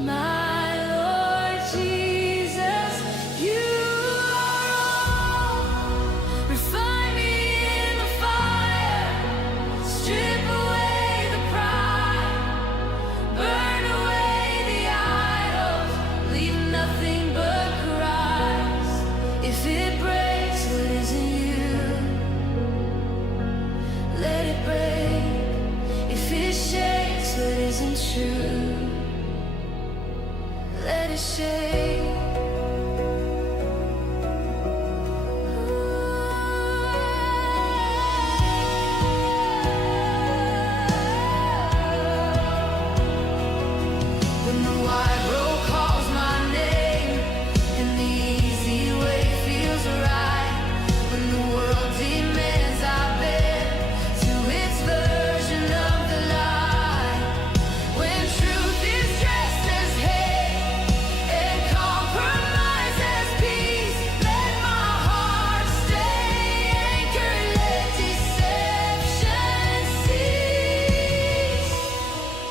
my Lord Jesus, you are all. Refine me in the fire, strip away the pride, burn away the idols, leave nothing but Christ. If it breaks what isn't you, let it break. If it shakes what isn't true, let it shake. When the wide road calls my name and the easy way feels right, when the world demands I bend to its version of the lie, when truth is dressed as hate and compromise as peace, let my heart stay anchored, let deception cease.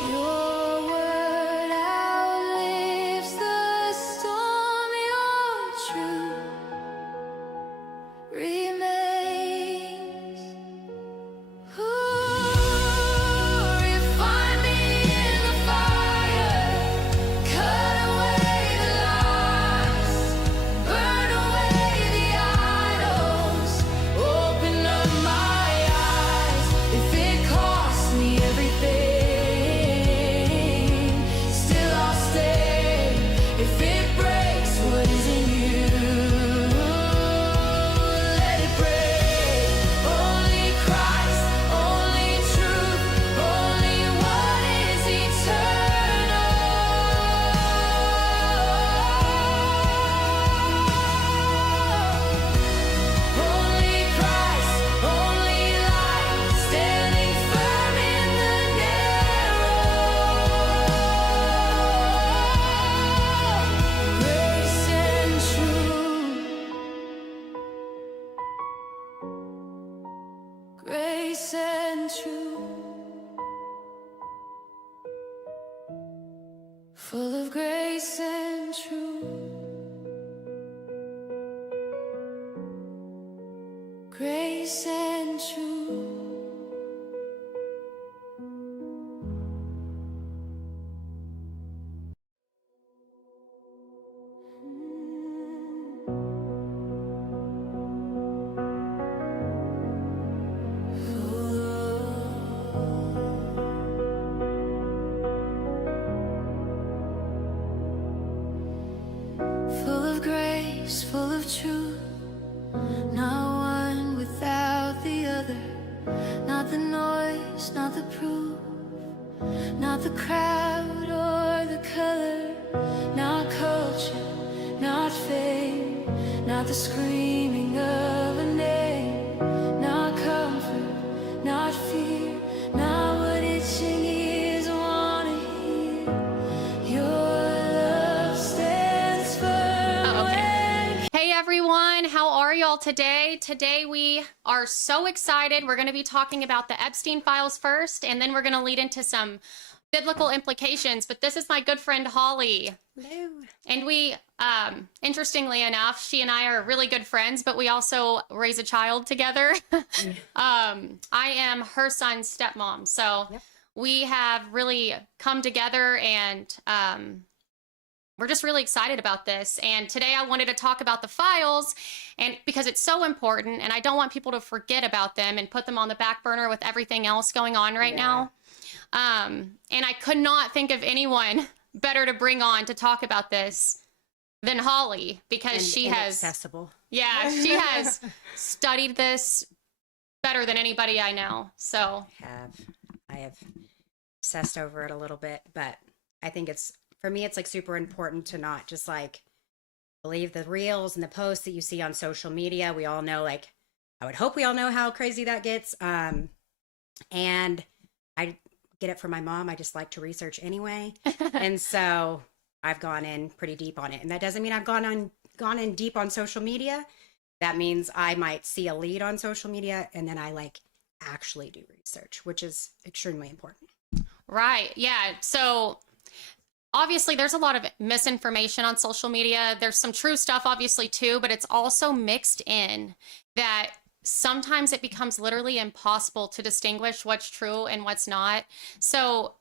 Your word outlives the storm, your truth remains. Refine me in the fire, cut away the lies, burn away the idols, open up my eyes. If it costs me everything, still I'll stay. If it breaks what isn't you, let it break. Only Christ, only truth, only what is eternal. Only Christ, only light, standing firm in the narrow. Grace and truth. Grace and truth. Full of grace and truth. Grace and truth. Full of grace, full of truth, not one without the other, not the noise, not the proof, not the crowd or the color, not culture, not fame, not the screaming of a name, not comfort, not fear, not what itching ears wanna hear. Your love stands firm. Hey everyone, how are y'all today? Today we are so excited. We're going to be talking about the Epstein files first, and then we're going to lead into some biblical implications. But this is my good friend Holly. Hello. And we, interestingly enough, she and I are really good friends, but we also raise a child together. I am her son's stepmom. So Yep. we have really come together, and we're just really excited about this. And today I wanted to talk about the files, and because it's so important, and I don't want people to forget about them and put them on the back burner with everything else going on right now. And I could not think of anyone better to bring on to talk about this than Holly, because she has, accessible. yeah, she has studied this better than anybody I know. So I have obsessed over it a little bit, but I think for me, it's like super important to not just like believe the reels and the posts that you see on social media. We all know, like, I would hope we all know how crazy that gets. And I get it from my mom. I just like to research anyway. And so I've gone in pretty deep on it. And that doesn't mean I've gone in deep on social media. That means I might see a lead on social media and then I like actually do research, which is extremely important. right, yeah. So obviously there's a lot of misinformation on social media. There's some true stuff, obviously, too, but it's also mixed in that sometimes it becomes literally impossible to distinguish what's true and what's not. So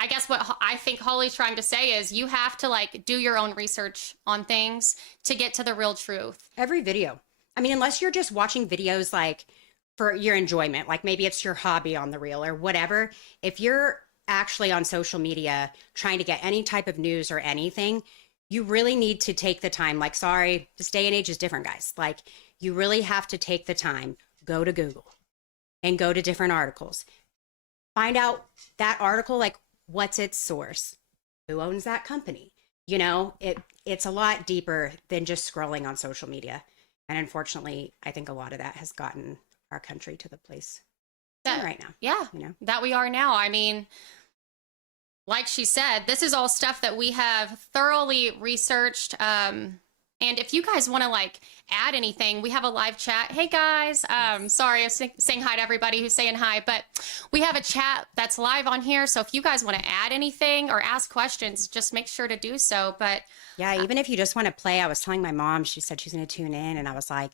I guess what I think Holly's trying to say is you have to like do your own research on things to get to the real truth. Every video. I mean, unless you're just watching videos like for your enjoyment, like maybe it's your hobby on the reel or whatever. If you're actually on social media trying to get any type of news or anything, you really need to take the time. Like, sorry, this day and age is different, guys. Like, you really have to take the time, go to Google and go to different articles. Find out that article, like, what's its source? Who owns that company? You know, it's a lot deeper than just scrolling on social media. And unfortunately, I think a lot of that has gotten our country to the place That, right now. Yeah, you know, that we are now. I mean, like she said, this is all stuff that we have thoroughly researched. And if you guys want to like add anything, we have a live chat. Hey guys, sorry, I'm saying hi to everybody who's saying hi, but we have a chat that's live on here. So if you guys want to add anything or ask questions, just make sure to do so. But yeah, even if you just want to play, I was telling my mom, she said she's going to tune in. And I was like,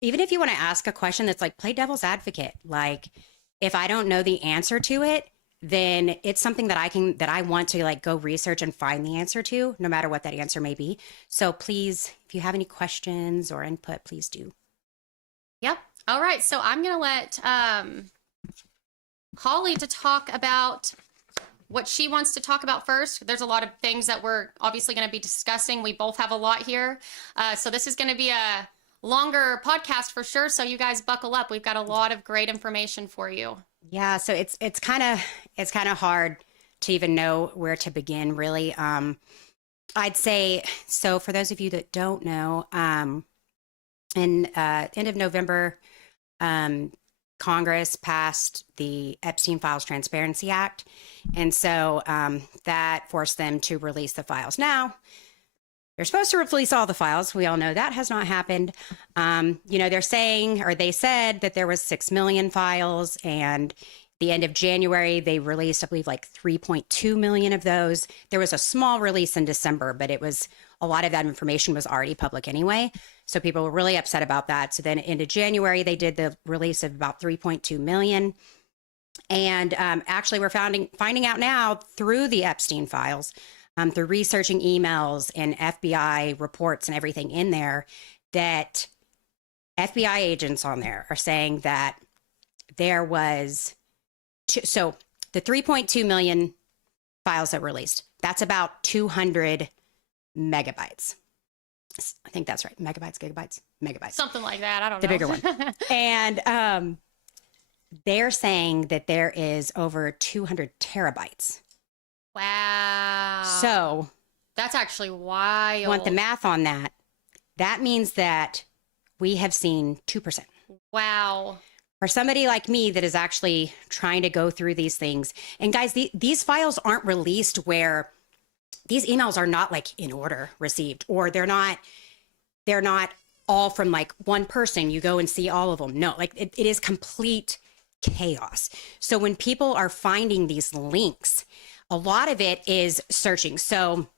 even if you want to ask a question that's like, play devil's advocate. Like, if I don't know the answer to it, then it's something that I want to like go research and find the answer to, no matter what that answer may be. So please, if you have any questions or input, please do. Yep. All right. So I'm going to let Holly to talk about what she wants to talk about first. There's a lot of things that we're obviously going to be discussing. We both have a lot here. So this is going to be a longer podcast for sure. So you guys buckle up. We've got a lot of great information for you. Yeah, so it's kind of hard to even know where to begin, really. I'd say, so for those of you that don't know, in end of November, Congress passed the Epstein Files Transparency Act, and so that forced them to release the files. Now, they're supposed to release all the files. We all know that has not happened. You know, they're saying, or they said that there was 6 million files, and the end of January, they released, I believe, like 3.2 million of those. There was a small release in December, but it was, a lot of that information was already public anyway. So people were really upset about that. So then into January, they did the release of about 3.2 million. And actually, we're finding out now through the Epstein files, through researching emails and FBI reports and everything in there, that FBI agents on there are saying that there was, so the 3.2 million files that were released, that's about 200 megabytes. I think that's right. Megabytes, gigabytes, megabytes. Something like that. I don't the know. bigger one. And they're saying that there is over 200 terabytes. Wow. So that's actually wild. want the math on that. That means that we have seen 2%. Wow. For somebody like me that is actually trying to go through these things. And guys, these files aren't released where these emails are not like in order received, or they're not all from like one person. You go and see all of them. No, like it is complete chaos. So when people are finding these links, a lot of it is searching. So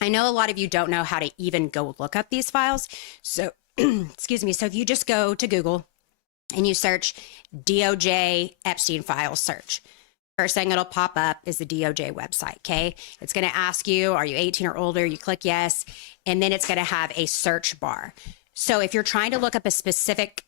I know a lot of you don't know how to even go look up these files. So, excuse me. So if you just go to Google and you search DOJ Epstein files search, first thing it'll pop up is the DOJ website, okay? It's going to ask you, are you 18 or older? You click yes, and then it's going to have a search bar. So if you're trying to look up a specific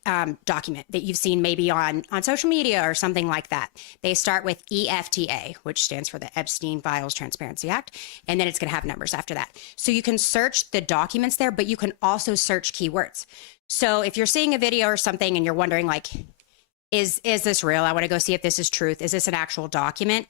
document that you've seen maybe on social media or something like that, they start with EFTA, which stands for the Epstein Files Transparency Act, and then it's going to have numbers after that. So you can search the documents there, but you can also search keywords. So if you're seeing a video or something and you're wondering like, is this real? I want to go see if this is truth. Is this an actual document?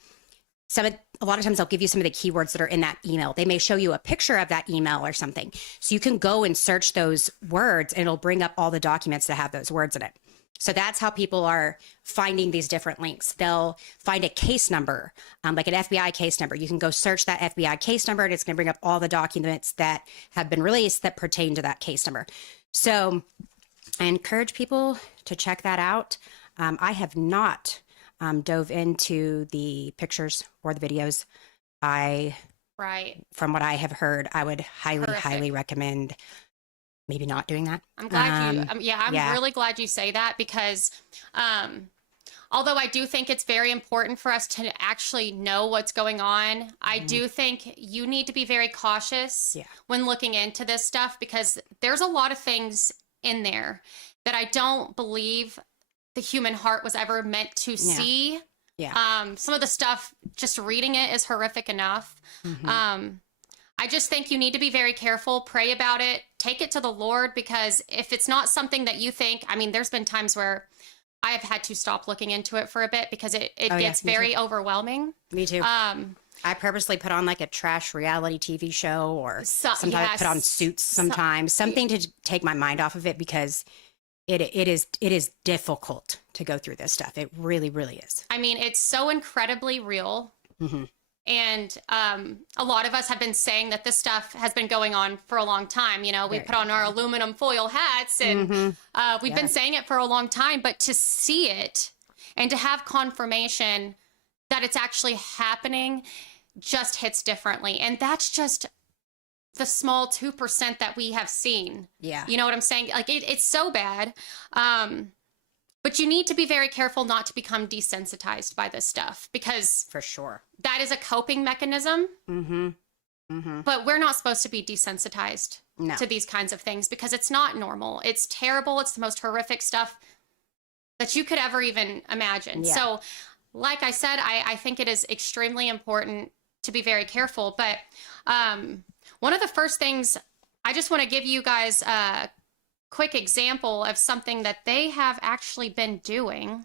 A lot of times they'll give you some of the keywords that are in that email. They may show you a picture of that email or something. So you can go and search those words and it'll bring up all the documents that have those words in it. So that's how people are finding these different links. They'll find a case number, like an FBI case number. You can go search that FBI case number and it's going to bring up all the documents that have been released that pertain to that case number. So I encourage people to check that out. I have not dove into the pictures or the videos. I Right. From what I have heard, I would highly, Horrific. highly recommend maybe not doing that. I'm glad you, yeah, I'm yeah. really glad you say that because, although I do think it's very important for us to actually know what's going on, I do think you need to be very cautious Yeah. when looking into this stuff because there's a lot of things in there that I don't believe the human heart was ever meant to see. Yeah. Some of the stuff, just reading it is horrific enough. I just think you need to be very careful, pray about it, take it to the Lord, because if it's not something that you think, I mean, there's been times where I have had to stop looking into it for a bit because it gets very overwhelming. Me too. I purposely put on like a trash reality TV show or sometimes put on Suits sometimes, something to take my mind off of it because it is difficult to go through this stuff. It really, really is. I mean, it's so incredibly real. And a lot of us have been saying that this stuff has been going on for a long time. You know, we put on our aluminum foil hats and we've been saying it for a long time. But to see it and to have confirmation that it's actually happening just hits differently. And that's just the small 2% that we have seen. Yeah. You know what I'm saying? Like it's so bad. But you need to be very careful not to become desensitized by this stuff because For sure. that is a coping mechanism. But we're not supposed to be desensitized to these kinds of things because it's not normal. It's terrible. It's the most horrific stuff that you could ever even imagine. Yeah. So, like I said, I think it is extremely important to be very careful. But one of the first things I just want to give you guys a quick example of something that they have actually been doing.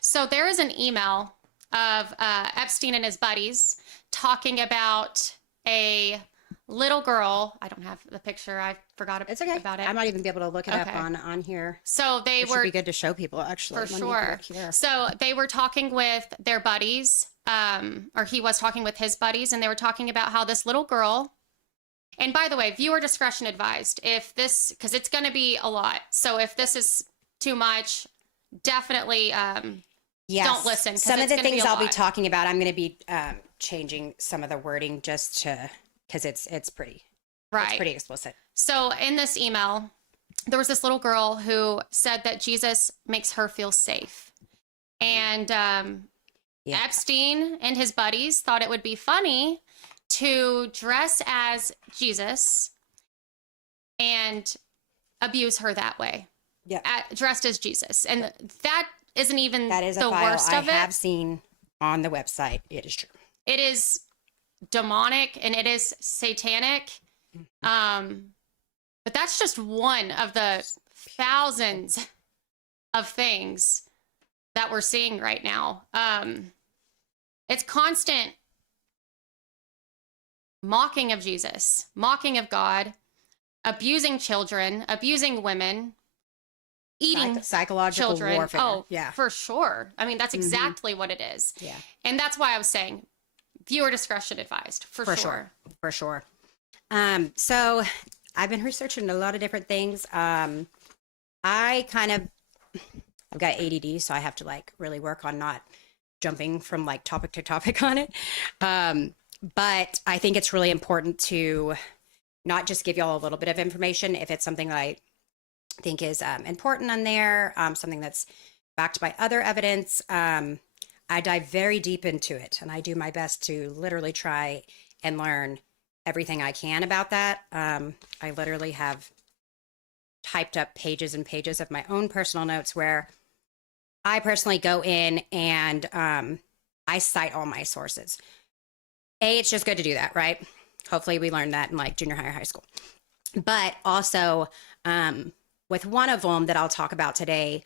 So there is an email of Epstein and his buddies talking about a little girl. I don't have the picture. I forgot It's okay. about it. I might even be able to look it up on here. So they It were should be good to show people actually. for Let me go sure. back here. So they were talking with their buddies, or he was talking with his buddies, and they were talking about how this little girl. And by the way, viewer discretion advised. If this, because it's going to be a lot. So if this is too much, definitely don't listen. Some of the things I'll be lot. talking about, I'm going to be changing some of the wording just to because it's pretty Right. It's pretty explicit. So in this email, there was this little girl who said that Jesus makes her feel safe. And Epstein and his buddies thought it would be funny to dress as Jesus and abuse her that way. Yeah. Dressed as Jesus. And that isn't even That is the a file worst I of it. have seen on the website. It is true. It is demonic and it is satanic. But that's just one of the thousands of things that we're seeing right now. It's constant mocking of Jesus, mocking of God, abusing children, abusing women, eating Psychological children. warfare. Oh, yeah. for sure. I mean, that's exactly what it is. Yeah. And that's why I was saying viewer discretion advised, for sure. For sure. So I've been researching a lot of different things. I've got ADD, so I have to like really work on not jumping from like topic to topic on it. But I think it's really important to not just give y'all a little bit of information if it's something that I think is important on there, something that's backed by other evidence. I dive very deep into it, and I do my best to literally try and learn everything I can about that. I literally have typed up pages and pages of my own personal notes where I personally go in and I cite all my sources. It's just good to do that, right? Hopefully we learned that in like junior high or high school. But also with one of them that I'll talk about today,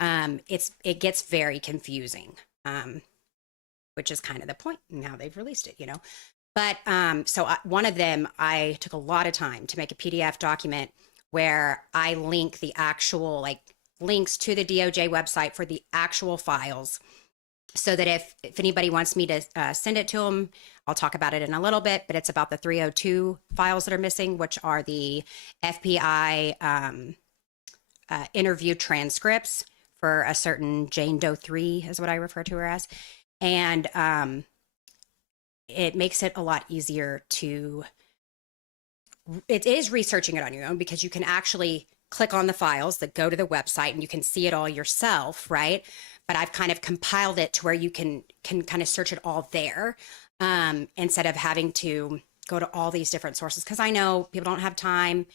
it gets very confusing, which is kind of the point. Now they've released it, you know. But one of them, I took a lot of time to make a PDF document where I link the actual like links to the DOJ website for the actual files, so that if anybody wants me to send it to them, I'll talk about it in a little bit. But it's about the 302 files that are missing, which are the FBI interview transcripts for a certain Jane Doe 3 is what I refer to her as. And it makes it a lot easier it is researching it on your own, because you can actually click on the files that go to the website and you can see it all yourself, right? But I've kind of compiled it to where you can kind of search it all there, instead of having to go to all these different sources, because I know people don't have time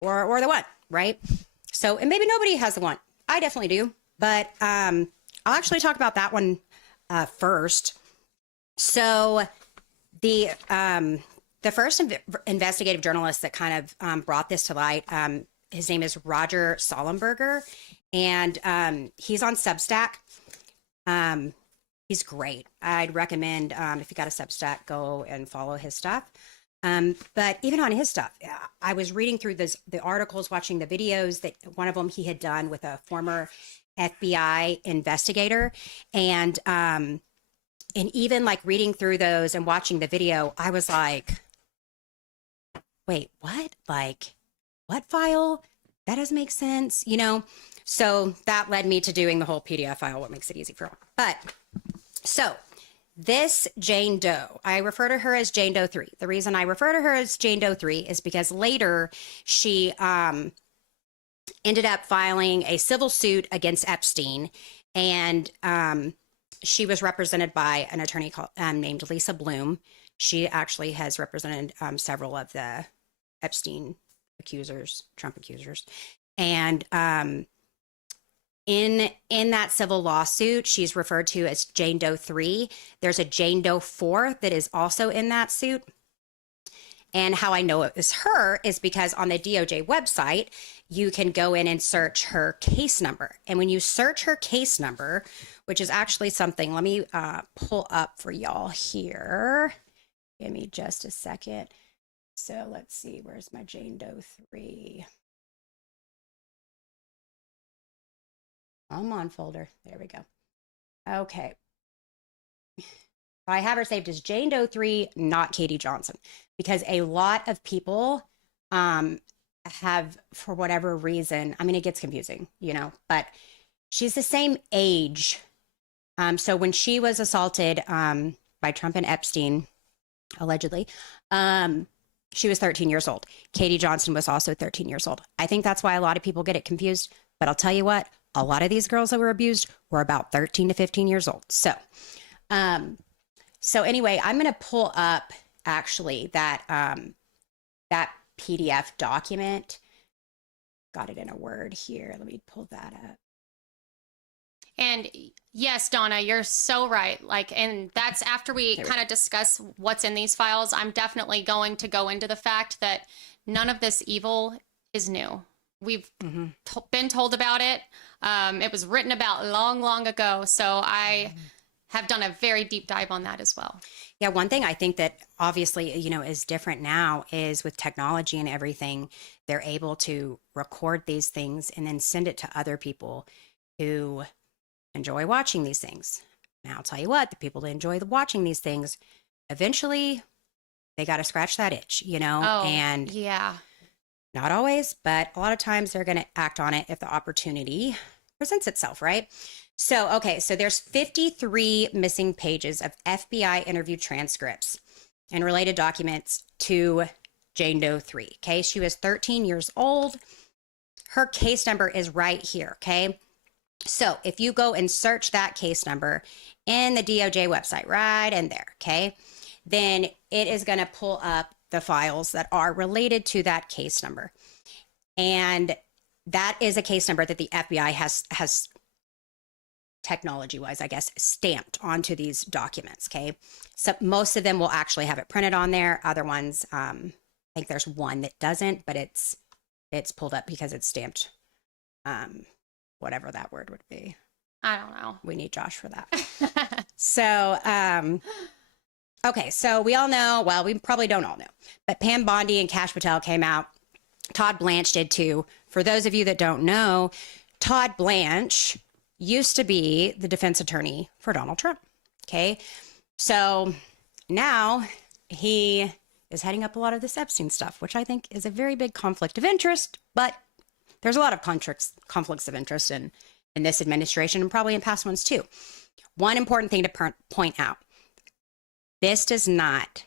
or the want, right? So, and maybe nobody has the want. I definitely do, but I'll actually talk about that one first. So the first investigative journalist that kind of brought this to light, his name is Roger Sollenberger, and he's on Substack. He's great. I'd recommend, if you got a Substack, go and follow his stuff. But even on his stuff, I was reading through the articles, watching the videos that one of them he had done with a former FBI investigator. And even like reading through those and watching the video, I was like, wait, what? Like, what file? That doesn't make sense, you know? So that led me to doing the whole PDF file, what makes it easy for all. But so this Jane Doe, I refer to her as Jane Doe 3. The reason I refer to her as Jane Doe 3 is because later she ended up filing a civil suit against Epstein, and she was represented by an attorney named Lisa Bloom. She actually has represented several of the Epstein accusers, Trump accusers. And in that civil lawsuit, she's referred to as Jane Doe 3. There's a Jane Doe 4 that is also in that suit. And how I know it is her is because on the DOJ website, you can go in and search her case number. And when you search her case number, which is actually something, let me pull up for y'all here. Give me just a second. So let's see, where's my Jane Doe 3? Come on, folder. There we go. Okay. I have her saved as Jane Doe 3, not Katie Johnson, because a lot of people have, for whatever reason, I mean, it gets confusing, you know, but she's the same age. So when she was assaulted by Trump and Epstein, allegedly, she was 13 years old. Katie Johnson was also 13 years old. I think that's why a lot of people get it confused. But I'll tell you what, a lot of these girls that were abused were about 13 to 15 years old. So, so anyway, I'm going to pull up actually that PDF document. Got it in a Word here. Let me pull that up. And yes, Donna, you're so right. Like, and that's after we kind of discuss what's in these files. I'm definitely going to go into the fact that none of this evil is new. We've been told about it. It was written about long, long ago. So I have done a very deep dive on that as well. Yeah, one thing I think that obviously, you know, is different now is with technology and everything, they're able to record these things and then send it to other people who enjoy watching these things. Now, I'll tell you what, the people that enjoy watching these things, eventually they got to scratch that itch, you know? Oh, and yeah. Not always, but a lot of times they're going to act on it if the opportunity presents itself, right? So, okay, so there's 53 missing pages of FBI interview transcripts and related documents to Jane Doe 3, okay? She was 13 years old. Her case number is right here, okay? So if you go and search that case number in the DOJ website, right in there, okay, then it is going to pull up the files that are related to that case number. And that is a case number that the FBI has technology-wise, I guess, stamped onto these documents, okay? So most of them will actually have it printed on there. Other ones, I think there's one that doesn't, but it's pulled up because it's stamped, whatever that word would be. I don't know. We need Josh for that. So, okay, so we all know, well, we probably don't all know, but Pam Bondi and Kash Patel came out. Todd Blanche did too. For those of you that don't know, Todd Blanche used to be the defense attorney for Donald Trump, okay? So now he is heading up a lot of this Epstein stuff, which I think is a very big conflict of interest, but there's a lot of conflicts of interest in this administration and probably in past ones too. One important thing to point out. this does not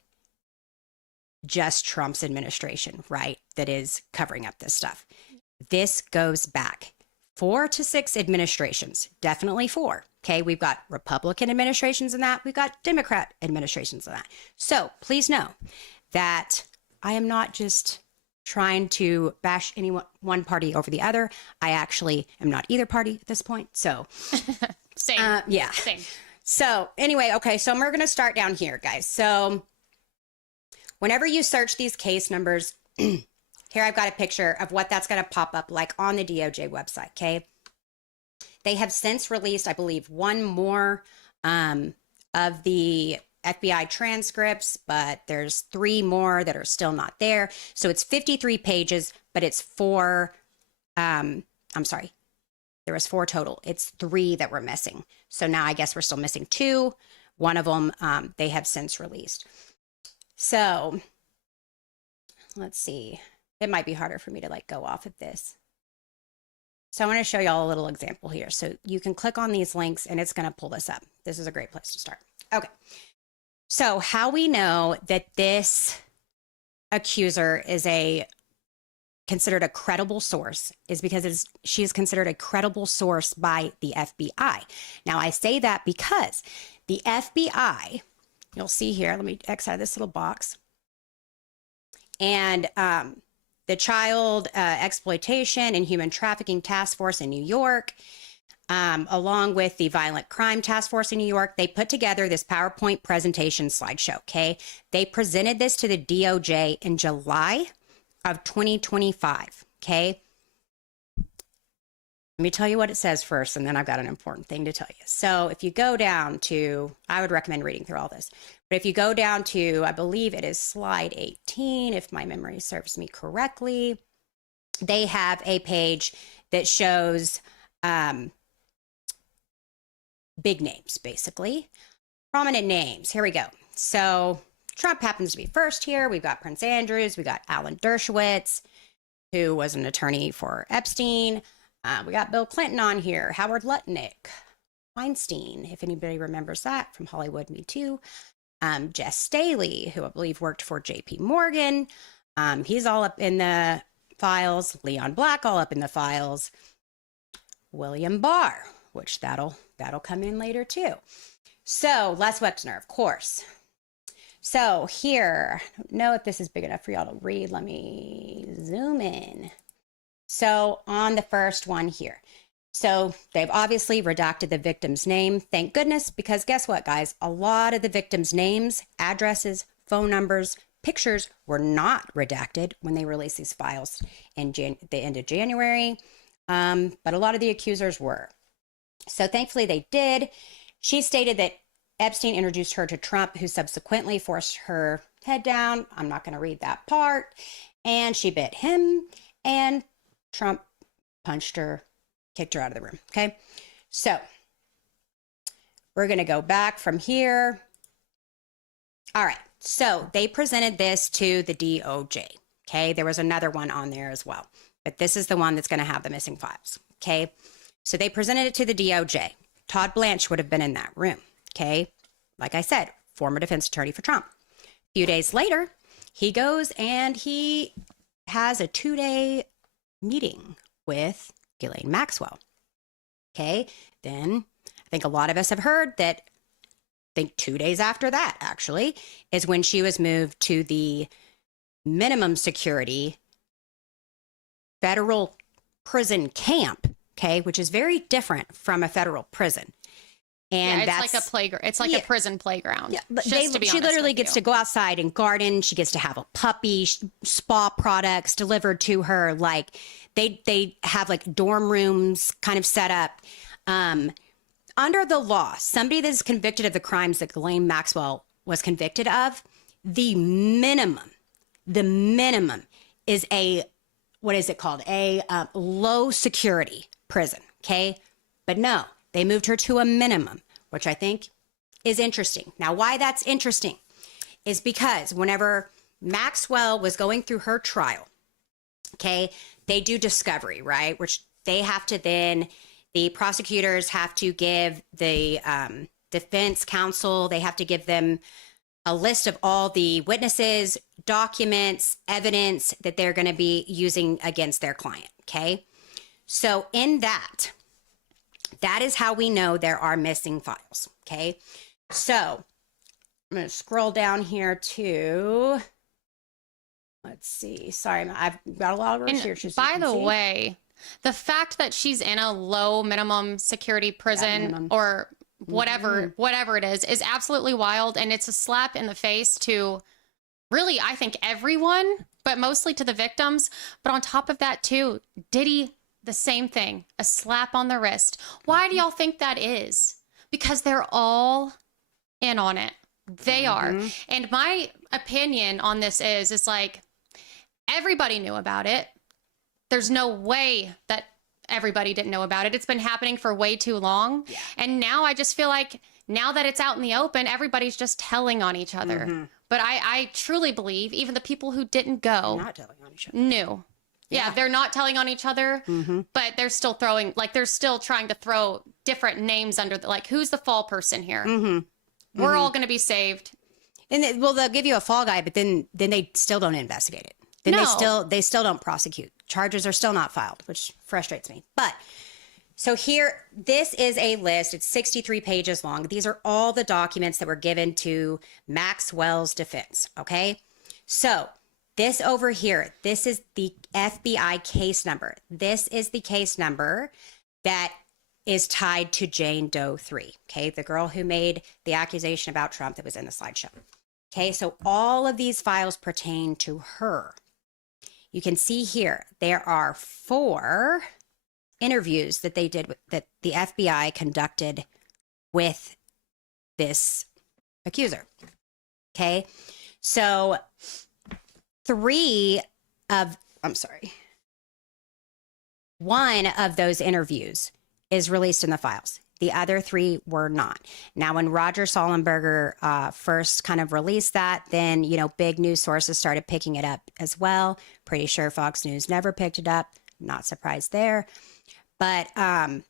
just Trump's administration, right, that is covering up this stuff. This goes back 4 to 6 administrations, definitely 4. Okay, we've got Republican administrations in that. We've got Democrat administrations in that. So please know that I am not just trying to bash any one party over the other. I actually am not either party at this point. So Same. yeah. Same. So anyway, okay, so we're going to start down here, guys. So whenever you search these case numbers, here I've got a picture of what that's going to pop up like on the DOJ website, okay? They have since released, I believe, one more of the FBI transcripts, but there's 3 more that are still not there. So it's 53 pages, but it's 4, I'm sorry, there was 4 total. It's 3 that were missing. So now I guess we're still missing 2. One of them they have since released. So let's see. It might be harder for me to like go off of this. So I want to show y'all a little example here. So you can click on these links and it's going to pull this up. This is a great place to start. Okay. So how we know that this accuser is considered a credible source is because she is considered a credible source by the FBI. Now I say that because the FBI, you'll see here, let me X out of this little box, and the Child Exploitation and Human Trafficking Task Force in New York, along with the Violent Crime Task Force in New York, they put together this PowerPoint presentation slideshow, okay? They presented this to the DOJ in July of 2025, okay? Let me tell you what it says first, and then I've got an important thing to tell you. So if you go down to, I would recommend reading through all this, but if you go down to, I believe it is slide 18, if my memory serves me correctly, they have a page that shows big names, basically. Prominent names. Here we go. So Trump happens to be first here. We've got Prince Andrews. We got Alan Dershowitz, who was an attorney for Epstein. We got Bill Clinton on here. Howard Lutnick. Weinstein, if anybody remembers that from Hollywood Me Too. Jess Staley, who I believe worked for JP Morgan. He's all up in the files. Leon Black, all up in the files. William Barr, which that'll come in later too. So Les Wexner, of course. So here, I don't know if this is big enough for y'all to read. Let me zoom in. So on the first one here. So they've obviously redacted the victim's name. Thank goodness, because guess what, guys? A lot of the victims' names, addresses, phone numbers, pictures were not redacted when they released these files in the end of January. But a lot of the accusers were. So thankfully they did. She stated that Epstein introduced her to Trump, who subsequently forced her head down. I'm not going to read that part. And she bit him, and Trump punched her, kicked her out of the room. Okay. So we're going to go back from here. All right. So they presented this to the DOJ. Okay. There was another one on there as well, but this is the one that's going to have the missing files. Okay. So they presented it to the DOJ. Todd Blanche would have been in that room. Okay. Like I said, former defense attorney for Trump. A few days later, he goes and he has a 2-day meeting with Ghislaine Maxwell. Okay. Then I think a lot of us have heard that, I think 2 days after that actually is when she was moved to the minimum security federal prison camp. Okay. Which is very different from a federal prison. And yeah, it's like a playground. It's like a prison playground. Yeah, but she literally gets to go outside and garden. She gets to have a puppy, spa products delivered to her. Like they have like dorm rooms kind of set up. Under the law, somebody that is convicted of the crimes that Ghislaine Maxwell was convicted of, the minimum is a, what is it called? A low security prison. Okay. But no, they moved her to a minimum, which I think is interesting. Now, why that's interesting is because whenever Maxwell was going through her trial, okay, they do discovery, right? Which they have to then, the prosecutors have to give the defense counsel, they have to give them a list of all the witnesses, documents, evidence that they're going to be using against their client. Okay. So in that is how we know there are missing files. Okay. So I'm going to scroll down here to, let's see. Sorry, I've got a lot of research. By the way, the fact that she's in a low minimum security prison or whatever it is absolutely wild. And it's a slap in the face to really, I think, everyone, but mostly to the victims. But on top of that too, Diddy, the same thing, a slap on the wrist. Why do y'all think that is? Because they're all in on it. They are. And my opinion on this is like, everybody knew about it. There's no way that everybody didn't know about it. It's been happening for way too long. Yeah. And now I just feel like now that it's out in the open, everybody's just telling on each other. But I truly believe even the people who didn't go not telling on each other. Knew. Yeah, they're not telling on each other, but they're still throwing, like, they're still trying to throw different names under the, like, who's the fall person here? We're all going to be saved. And they'll give you a fall guy, but then they still don't investigate it. Then they still don't prosecute. Charges are still not filed, which frustrates me. But so here, this is a list. It's 63 pages long. These are all the documents that were given to Maxwell's defense. Okay. So this over here, this is the FBI case number. This is the case number that is tied to Jane Doe 3. Okay. The girl who made the accusation about Trump that was in the slideshow. Okay. So all of these files pertain to her. You can see here, there are 4 interviews that they did, that the FBI conducted with this accuser. Okay. So one of those interviews is released in the files. The other 3 were not. Now, when Roger Sollenberger first kind of released that, then, big news sources started picking it up as well. Pretty sure Fox News never picked it up. Not surprised there. But, and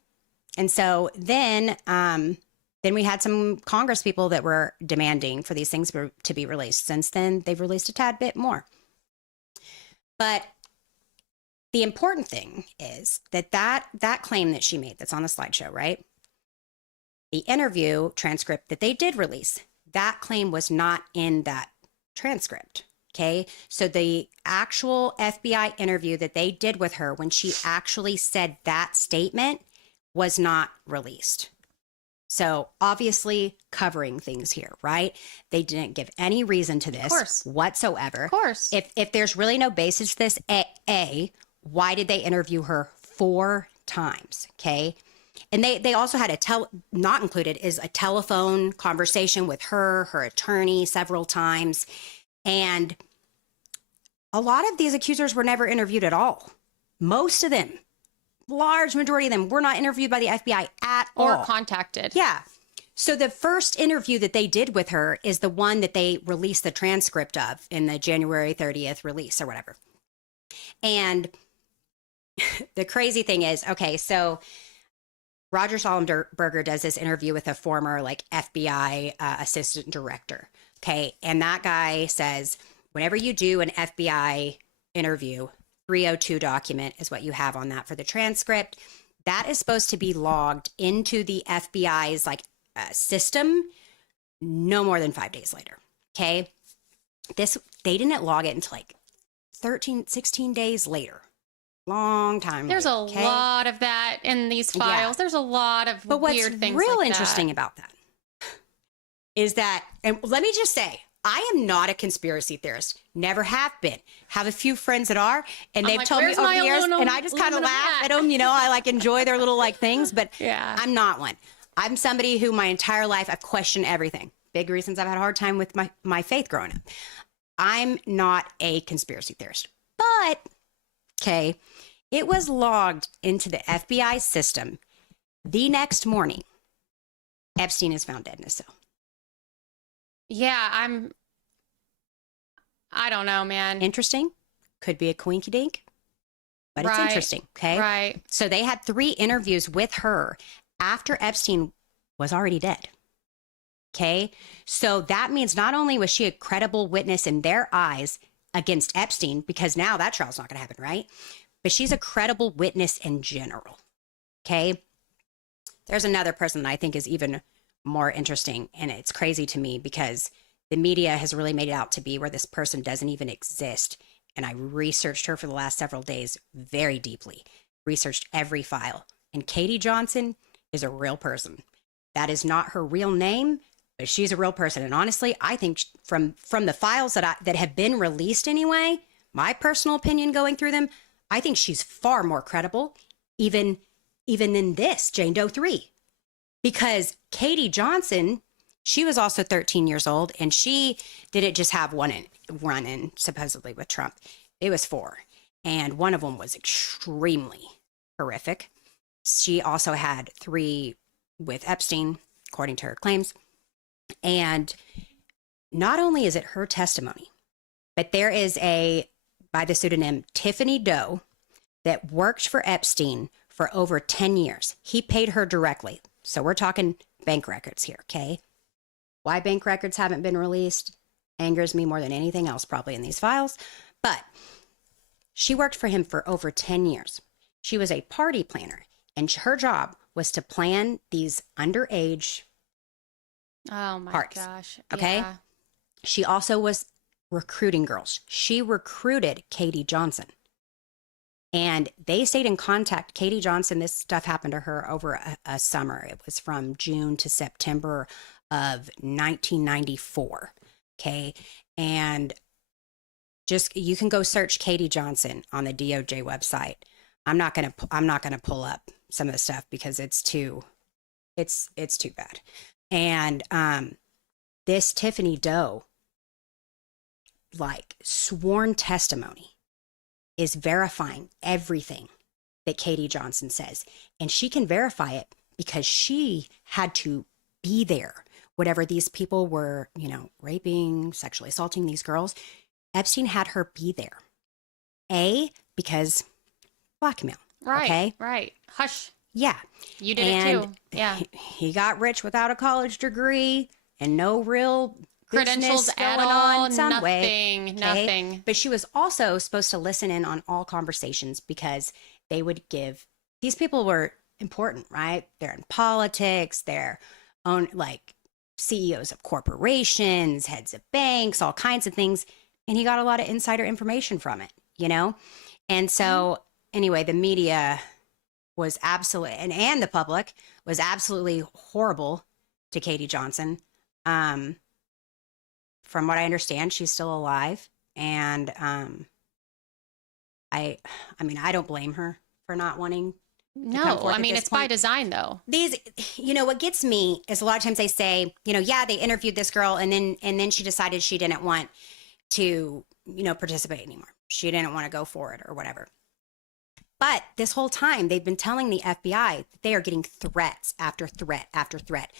so then we had some Congress people that were demanding for these things to be released. Since then, they've released a tad bit more. But the important thing is that claim that she made that's on the slideshow, right? The interview transcript that they did release, that claim was not in that transcript. Okay. So the actual FBI interview that they did with her when she actually said that statement was not released. So obviously covering things here, right? They didn't give any reason to this whatsoever. Of course. If there's really no basis to this, why did they interview her 4 times? Okay. And they also had not included is a telephone conversation with her attorney several times. And a lot of these accusers were never interviewed at all. Most of them, large majority of them, were not interviewed by the FBI at all. Or contacted. Yeah. So the first interview that they did with her is the one that they released the transcript of in the January 30th release or whatever. And the crazy thing is, okay, so Roger Sollenberger does this interview with a former FBI assistant director. Okay. And that guy says, whenever you do an FBI interview, 302 document is what you have on that for the transcript. That is supposed to be logged into the FBI's system no more than 5 days later. Okay. They didn't log it until 16 days later. Long time. There's a lot of that in these files. There's a lot of weird things. What's real like interesting about that is that, and let me just say, I am not a conspiracy theorist. Never have been. Have a few friends that are, and they've told me over the years, and I just kind of laugh at them. I enjoy their little things, but I'm not one. I'm somebody who my entire life I've questioned everything. Big reasons I've had a hard time with my faith growing up. I'm not a conspiracy theorist, but okay. It was logged into the FBI system the next morning. Epstein is found dead in his cell. Yeah, I don't know, man. Interesting. Could be a coinky dink, but it's interesting. Okay. Right. So they had 3 interviews with her after Epstein was already dead. Okay. So that means not only was she a credible witness in their eyes against Epstein, because now that trial's not going to happen, right? But she's a credible witness in general. Okay. There's another person that I think is even more interesting. And it's crazy to me because the media has really made it out to be where this person doesn't even exist. And I researched her for the last several days very deeply, researched every file. And Katie Johnson is a real person. That is not her real name, but she's a real person. And honestly, I think from the files that have been released anyway, my personal opinion going through them, I think she's far more credible, even in this Jane Doe 3. Because Katie Johnson, she was also 13 years old, and she didn't just have one run in supposedly with Trump. It was 4. And one of them was extremely horrific. She also had 3 with Epstein, according to her claims. And not only is it her testimony, but there is by the pseudonym Tiffany Doe, that worked for Epstein for over 10 years. He paid her directly. So we're talking bank records here, okay? Why bank records haven't been released angers me more than anything else probably in these files. But she worked for him for over 10 years. She was a party planner, and her job was to plan these underage Oh my parties. gosh. Okay. Yeah. She also was recruiting girls. She recruited Katie Johnson. And they stayed in contact. Katie Johnson, this stuff happened to her over a summer. It was from June to September of 1994. Okay. And just, you can go search Katie Johnson on the DOJ website. I'm not going to pull up some of the stuff because it's too bad. And this Tiffany Doe, like, sworn testimony is verifying everything that Katie Johnson says. And she can verify it because she had to be there. Whatever these people were, raping, sexually assaulting these girls, Epstein had her be there. Because blackmail. Right. Okay. Right. Hush. Yeah. You did it too. Yeah. He got rich without a college degree and no real Credentials business at going all. on some way. Nothing. Okay? Nothing. But she was also supposed to listen in on all conversations because they would give, these people were important, right? They're in politics, they're own, like, CEOs of corporations, heads of banks, all kinds of things. And he got a lot of insider information from it, And so anyway, the media was absolutely, and the public was absolutely horrible to Katie Johnson. From what I understand, she's still alive. And I don't blame her for not wanting to come No, forth I at mean, this it's by point. design though. These, what gets me is a lot of times they say, they interviewed this girl and then she decided she didn't want to, participate anymore. She didn't want to go for it or whatever. But this whole time they've been telling the FBI that they are getting threats after threat after threat.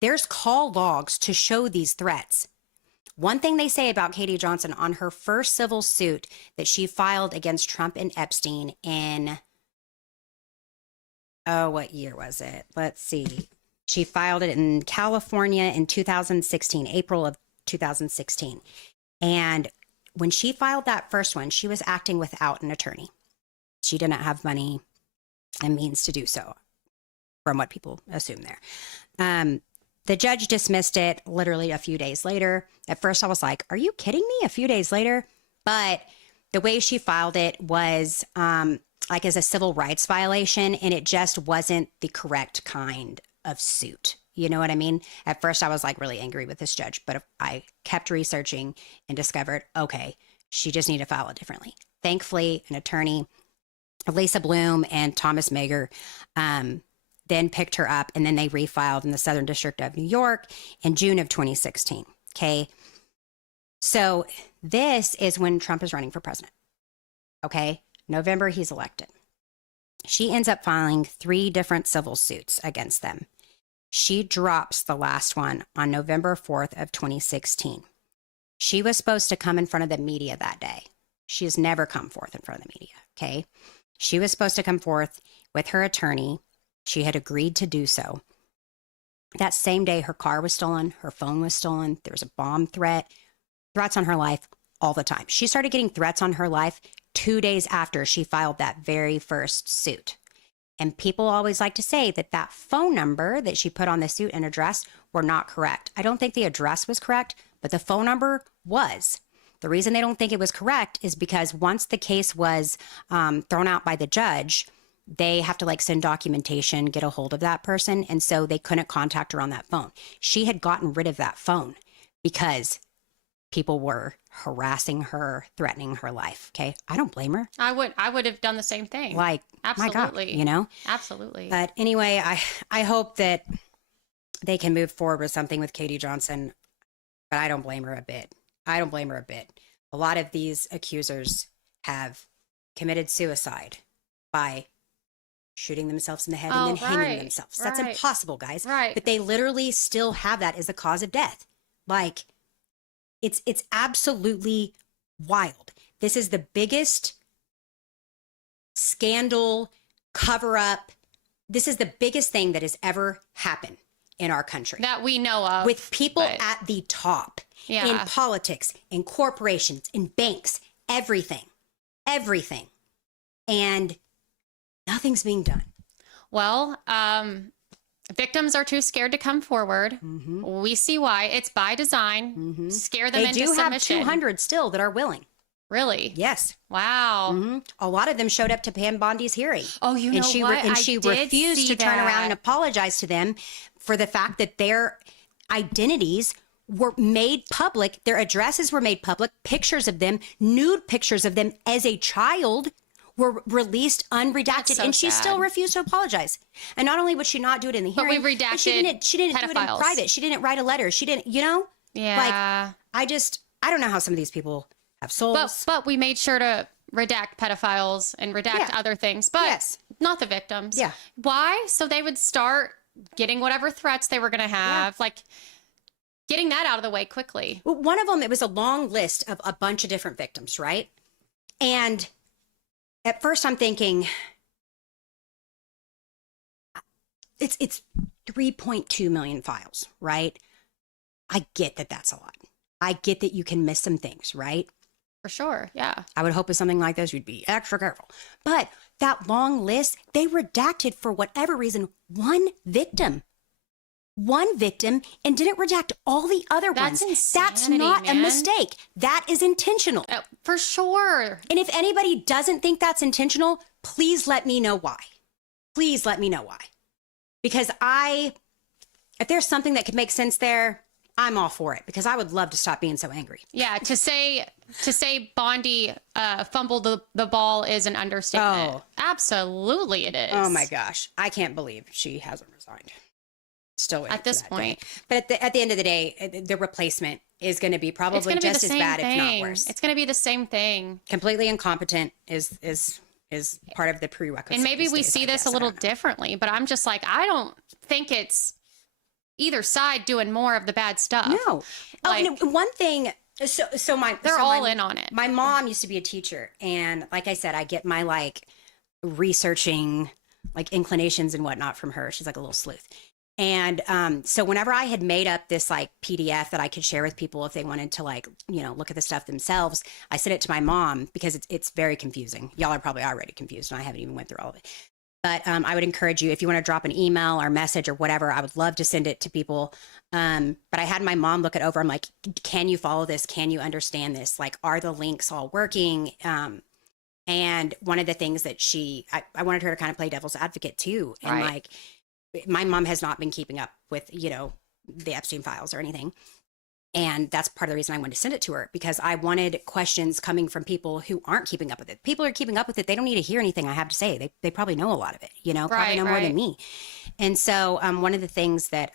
There's call logs to show these threats. One thing they say about Katie Johnson on her first civil suit that she filed against Trump and Epstein in, what year was it? Let's see. She filed it in California in 2016, April of 2016. And when she filed that first one, she was acting without an attorney. She didn't have money and means to do so, from what people assume there. The judge dismissed it literally a few days later. At first I was like, are you kidding me? A few days later? But the way she filed it was like as a civil rights violation, and it just wasn't the correct kind of suit. You know what I mean? At first I was like really angry with this judge, but I kept researching and discovered, okay, she just needed to file it differently. Thankfully, an attorney, Lisa Bloom and Thomas Mager, then picked her up, and then they refiled in the Southern District of New York in June of 2016. Okay. So this is when Trump is running for president. Okay. November, he's elected. She ends up filing 3 different civil suits against them. She drops the last one on November 4th of 2016. She was supposed to come in front of the media that day. She has never come forth in front of the media. Okay. She was supposed to come forth with her attorney. She had agreed to do so. That same day, her car was stolen, her phone was stolen, there was a bomb threat, threats on her life all the time. She started getting threats on her life 2 days after she filed that very first suit. And people always like to say that that phone number that she put on the suit and address were not correct. I don't think the address was correct, but the phone number was. The reason they don't think it was correct is because once the case was thrown out by the judge, they have to like send documentation, get a hold of that person. And so they couldn't contact her on that phone. She had gotten rid of that phone because people were harassing her, threatening her life. Okay. I don't blame her. I would have done the same thing. Like, absolutely. my God, you know? Absolutely. But anyway, I hope that they can move forward with something with Katie Johnson, but I don't blame her a bit. I don't blame her a bit. A lot of these accusers have committed suicide by shooting themselves in the head and then hanging themselves. That's impossible, guys. Right. But they literally still have that as a cause of death. Like, it's absolutely wild. This is the biggest scandal, cover up. This is the biggest thing that has ever happened in our country. That we know of. With people at the top, in politics, in corporations, in banks, everything. And nothing's being done. Well, victims are too scared to come forward. Mm-hmm. We see why. It's by design. Mm-hmm. Scare them they into do submission. have 200 still that are willing. Really? Yes. Wow. Mm-hmm. A lot of them showed up to Pam Bondi's hearing. Oh, you know what? And she refused to turn around and apologize to them for the fact that their identities were made public. Their addresses were made public. Pictures of them, nude pictures of them as a child were released unredacted. So and she sad. still refused to apologize. And not only would she not do it in the hearing, but we redacted she didn't do it in pedophiles. private. She didn't write a letter. She didn't, you know? Yeah. Like, I don't know how some of these people have souls. But we made sure to redact pedophiles and redact other things, but not the victims. Yeah. Why? So they would start getting whatever threats they were going to have, like getting that out of the way quickly. Well, one of them, it was a long list of a bunch of different victims, right? And at first I'm thinking, it's 3.2 million files, right? I get that that's a lot. I get that you can miss some things, right? For sure, yeah. I would hope with something like this, you'd be extra careful. But that long list, they redacted for whatever reason, one victim, and didn't redact all the other ones. That's not a mistake. That is intentional. For sure. And if anybody doesn't think that's intentional, please let me know why. Please let me know why. Because if there's something that could make sense there, I'm all for it, because I would love to stop being so angry. Yeah, to say Bondi fumbled the ball is an understatement. Oh. Absolutely it is. Oh my gosh. I can't believe she hasn't resigned. Still at this point. But at the end of the day, the replacement is going to be probably just as bad, if not worse. It's going to be the same thing. Completely incompetent is part of the prerequisite. And maybe we see this a little differently, but I'm just like, I don't think it's either side doing more of the bad stuff. No. Like, and one thing, they're all in on it. My mom used to be a teacher, and like I said, I get my like researching like inclinations and whatnot from her. She's like a little sleuth. And so whenever I had made up this like PDF that I could share with people if they wanted to like, look at the stuff themselves, I sent it to my mom because it's very confusing. Y'all are probably already confused and I haven't even went through all of it. But I would encourage you, if you want to drop an email or message or whatever, I would love to send it to people. But I had my mom look it over. I'm like, can you follow this? Can you understand this? Like, are the links all working? And one of the things that I wanted her to kind of play devil's advocate too. And like, my mom has not been keeping up with, the Epstein files or anything. And that's part of the reason I wanted to send it to her, because I wanted questions coming from people who aren't keeping up with it. People are keeping up with it. They don't need to hear anything I have to say. They probably know a lot of it, probably know more than me. And so one of the things that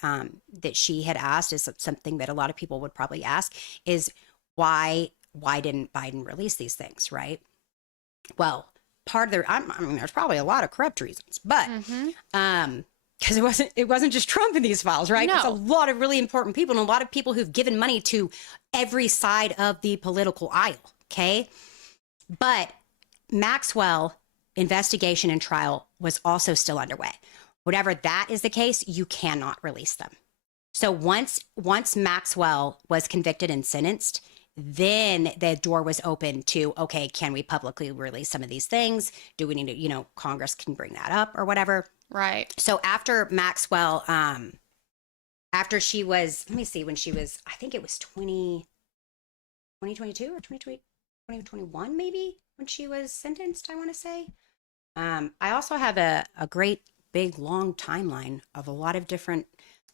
she had asked is something that a lot of people would probably ask is why didn't Biden release these things, right? Well, part of there's probably a lot of corrupt reasons, but because it wasn't just Trump in these files, right? No. It's a lot of really important people and a lot of people who've given money to every side of the political aisle, okay? But Maxwell investigation and trial was also still underway. Whatever that is the case, you cannot release them. So once Maxwell was convicted and sentenced, then the door was open to, okay, can we publicly release some of these things? Do we need to, Congress can bring that up or whatever. Right. So after Maxwell, after she was, let me see, when she was, I think it was 2022 or 2021 maybe, when she was sentenced, I want to say. I also have a great big long timeline of a lot of different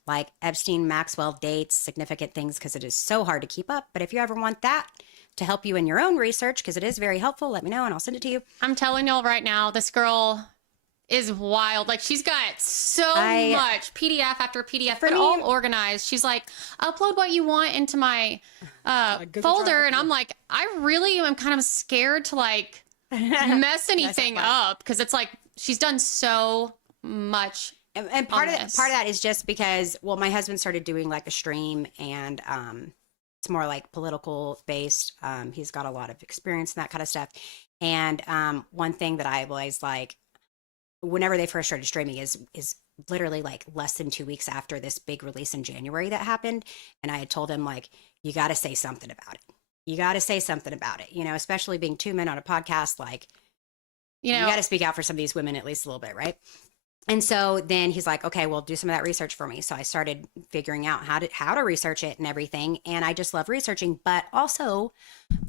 like Epstein, Maxwell dates, significant things, because it is so hard to keep up. But if you ever want that to help you in your own research, because it is very helpful, let me know and I'll send it to you. I'm telling y'all right now, this girl is wild. Like, she's got so much PDF after PDF, but all organized. She's like, upload what you want into my folder. And I'm like, I really am kind of scared to like mess anything up, because it's like she's done so much. And part of that is just because, well, my husband started doing like a stream, and it's more like political based. He's got a lot of experience in that kind of stuff. And one thing that I always like, whenever they first started streaming, is literally like less than 2 weeks after this big release in January that happened. And I had told him, like, you got to say something about it. You got to say something about it, especially being two men on a podcast, like, you got to speak out for some of these women at least a little bit, right? And so then he's like, okay, well, do some of that research for me. So I started figuring out how to research it and everything. And I just love researching, but also,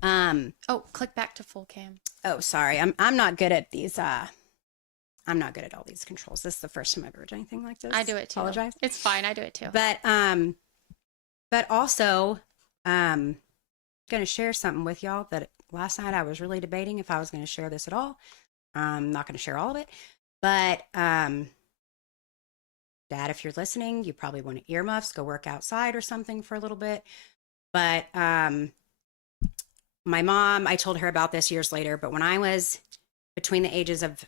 click back to full cam. Oh, sorry. I'm not good at these. I'm not good at all these controls. This is the first time I've ever done anything like this. I do it too. Apologize. It's fine. I do it too. But also, going to share something with y'all that last night I was really debating if I was going to share this at all. I'm not going to share all of it. But, Dad, if you're listening, you probably want earmuffs, go work outside or something for a little bit. But my mom, I told her about this years later, but when I was between the ages of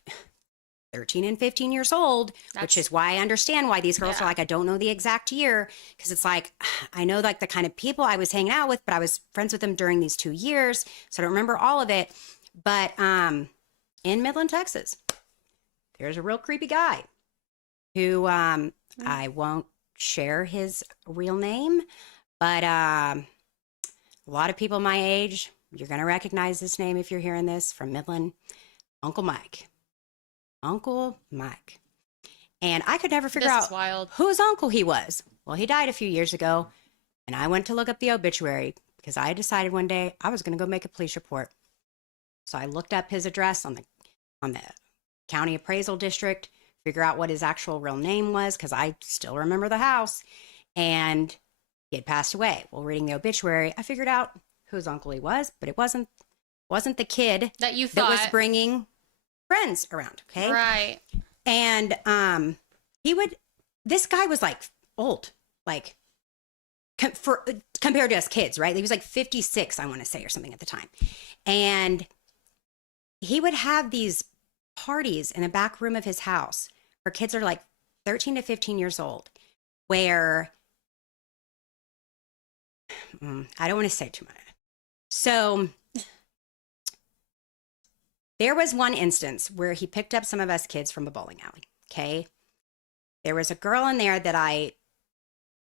13 and 15 years old, which is why I understand why these girls are like, I don't know the exact year, because it's like, I know like the kind of people I was hanging out with, but I was friends with them during these 2 years, so I don't remember all of it. But in Midland, Texas, there's a real creepy guy who I won't share his real name, but a lot of people my age, you're going to recognize this name if you're hearing this, from Midland, Uncle Mike. Uncle Mike. And I could never figure out whose uncle he was. Well, he died a few years ago, and I went to look up the obituary because I decided one day I was going to go make a police report. So I looked up his address on the county appraisal district, figure out what his actual real name was, because I still remember the house, and he had passed away. Well, reading the obituary, I figured out whose uncle he was, but it wasn't the kid that you thought that was bringing friends around. Okay, right? And this guy was like old, like compared to us kids, right? He was like 56, I want to say, or something at the time, and he would have these parties in the back room of his house where kids are like 13 to 15 years old, where I don't want to say too much. So there was one instance where he picked up some of us kids from a bowling alley. Okay. There was a girl in there that I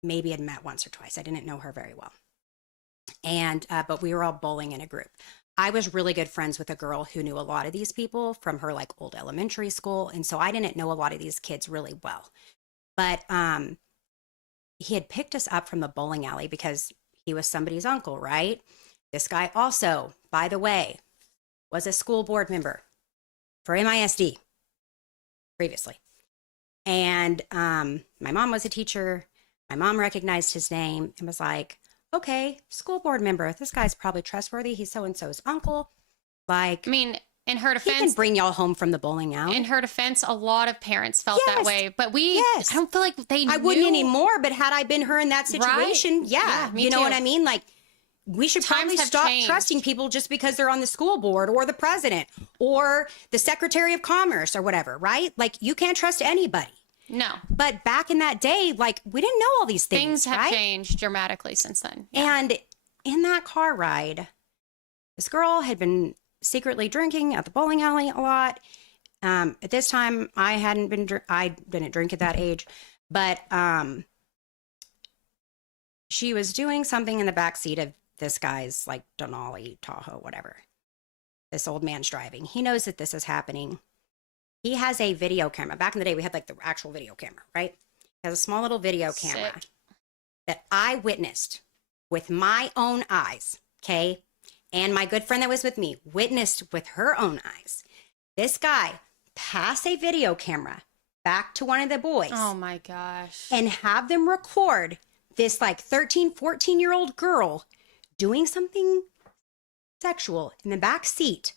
maybe had met once or twice. I didn't know her very well. And, but we were all bowling in a group. I was really good friends with a girl who knew a lot of these people from her like old elementary school. And so I didn't know a lot of these kids really well. But he had picked us up from the bowling alley because he was somebody's uncle, right? This guy also, by the way, was a school board member for MISD previously. And my mom was a teacher. My mom recognized his name and was like, okay, school board member. This guy's probably trustworthy. He's so-and-so's uncle. Like, I mean, in her defense, he can bring y'all home from the bowling alley. In her defense, a lot of parents felt that way, but I don't feel like they knew. I wouldn't anymore, but had I been her in that situation, me you know too. What I mean? Like, we should probably stop trusting people just because they're on the school board or the president or the secretary of commerce or whatever, right? Like, you can't trust anybody. No. But back in that day, like, we didn't know all these things. Things have changed dramatically since then. Yeah. And in that car ride, this girl had been secretly drinking at the bowling alley a lot. At this time, I didn't drink at that age, but she was doing something in the back seat of this guy's like Denali, Tahoe, whatever. This old man's driving. He knows that this is happening. He has a video camera. Back in the day, we had like the actual video camera, right? He has a small little video camera that I witnessed with my own eyes, okay? And my good friend that was with me witnessed with her own eyes. This guy pass a video camera back to one of the boys. Oh my gosh. And have them record this like 13, 14-year-old girl doing something sexual in the back seat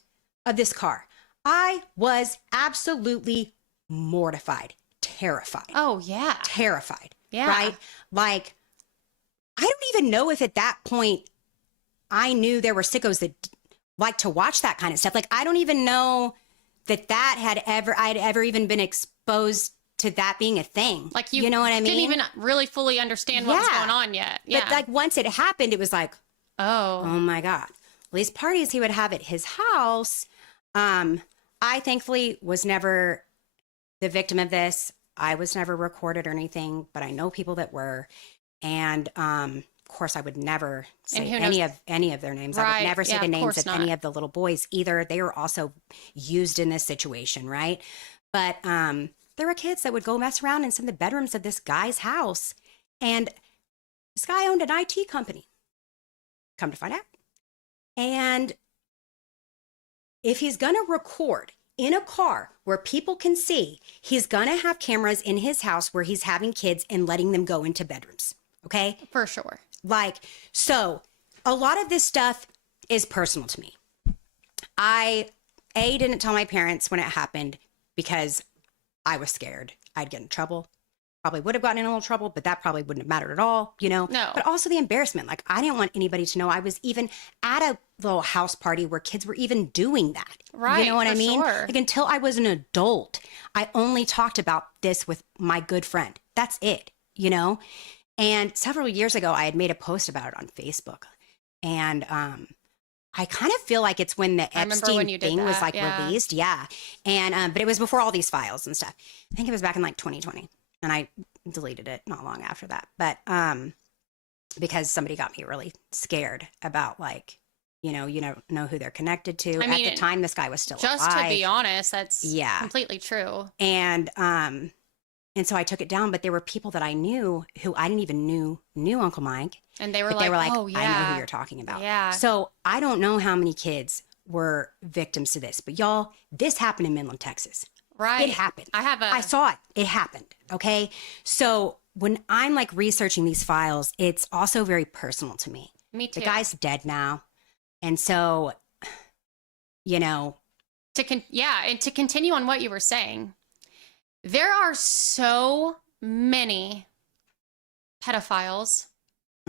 of this car. I was absolutely mortified, terrified. Oh, yeah. Terrified. Yeah. Right? Like, I don't even know if at that point I knew there were sickos that like to watch that kind of stuff. Like, I don't even know that I'd ever even been exposed to that being a thing. Like you know what I mean? Didn't even really fully understand what was going on yet. Yeah. But like once it happened, it was like, oh my God. Well, these parties he would have at his house. I thankfully was never the victim of this. I was never recorded or anything, but I know people that were. And of course, I would never say any of their names. Right. I would never say the names of any not. of the little boys either. They were also used in this situation, right? But there were kids that would go mess around in some of the bedrooms of this guy's house. And this guy owned an IT company, come to find out. And if he's going to record in a car where people can see, he's going to have cameras in his house where he's having kids and letting them go into bedrooms. Okay? For sure. Like, so a lot of this stuff is personal to me. I didn't tell my parents when it happened because I was scared I'd get in trouble. Probably would have gotten in a little trouble, but that probably wouldn't have mattered at all, you know? No. But also the embarrassment. Like, I didn't want anybody to know I was even at a little house party where kids were even doing that. Right. You know what I mean? Sure. Like, until I was an adult, I only talked about this with my good friend. That's it, you know? And several years ago, I had made a post about it on Facebook. And I kind of feel like it's when the Epstein thing was like released. Yeah. And, but it was before all these files and stuff. I think it was back in like 2020. And I deleted it not long after that. But because somebody got me really scared about like, you don't know who they're connected to. I mean, at the time, this guy was still just alive. to be honest, that's completely true. And so I took it down. But there were people that I knew who I didn't even knew Uncle Mike. And they were like, oh, yeah. I know who you're talking about. Yeah. So I don't know how many kids were victims to this. But y'all, this happened in Midland, Texas. Right. It happened. I saw it. It happened. Okay. So when I'm like researching these files, it's also very personal to me. Me too. The guy's dead now. And so, and to continue on what you were saying, there are so many pedophiles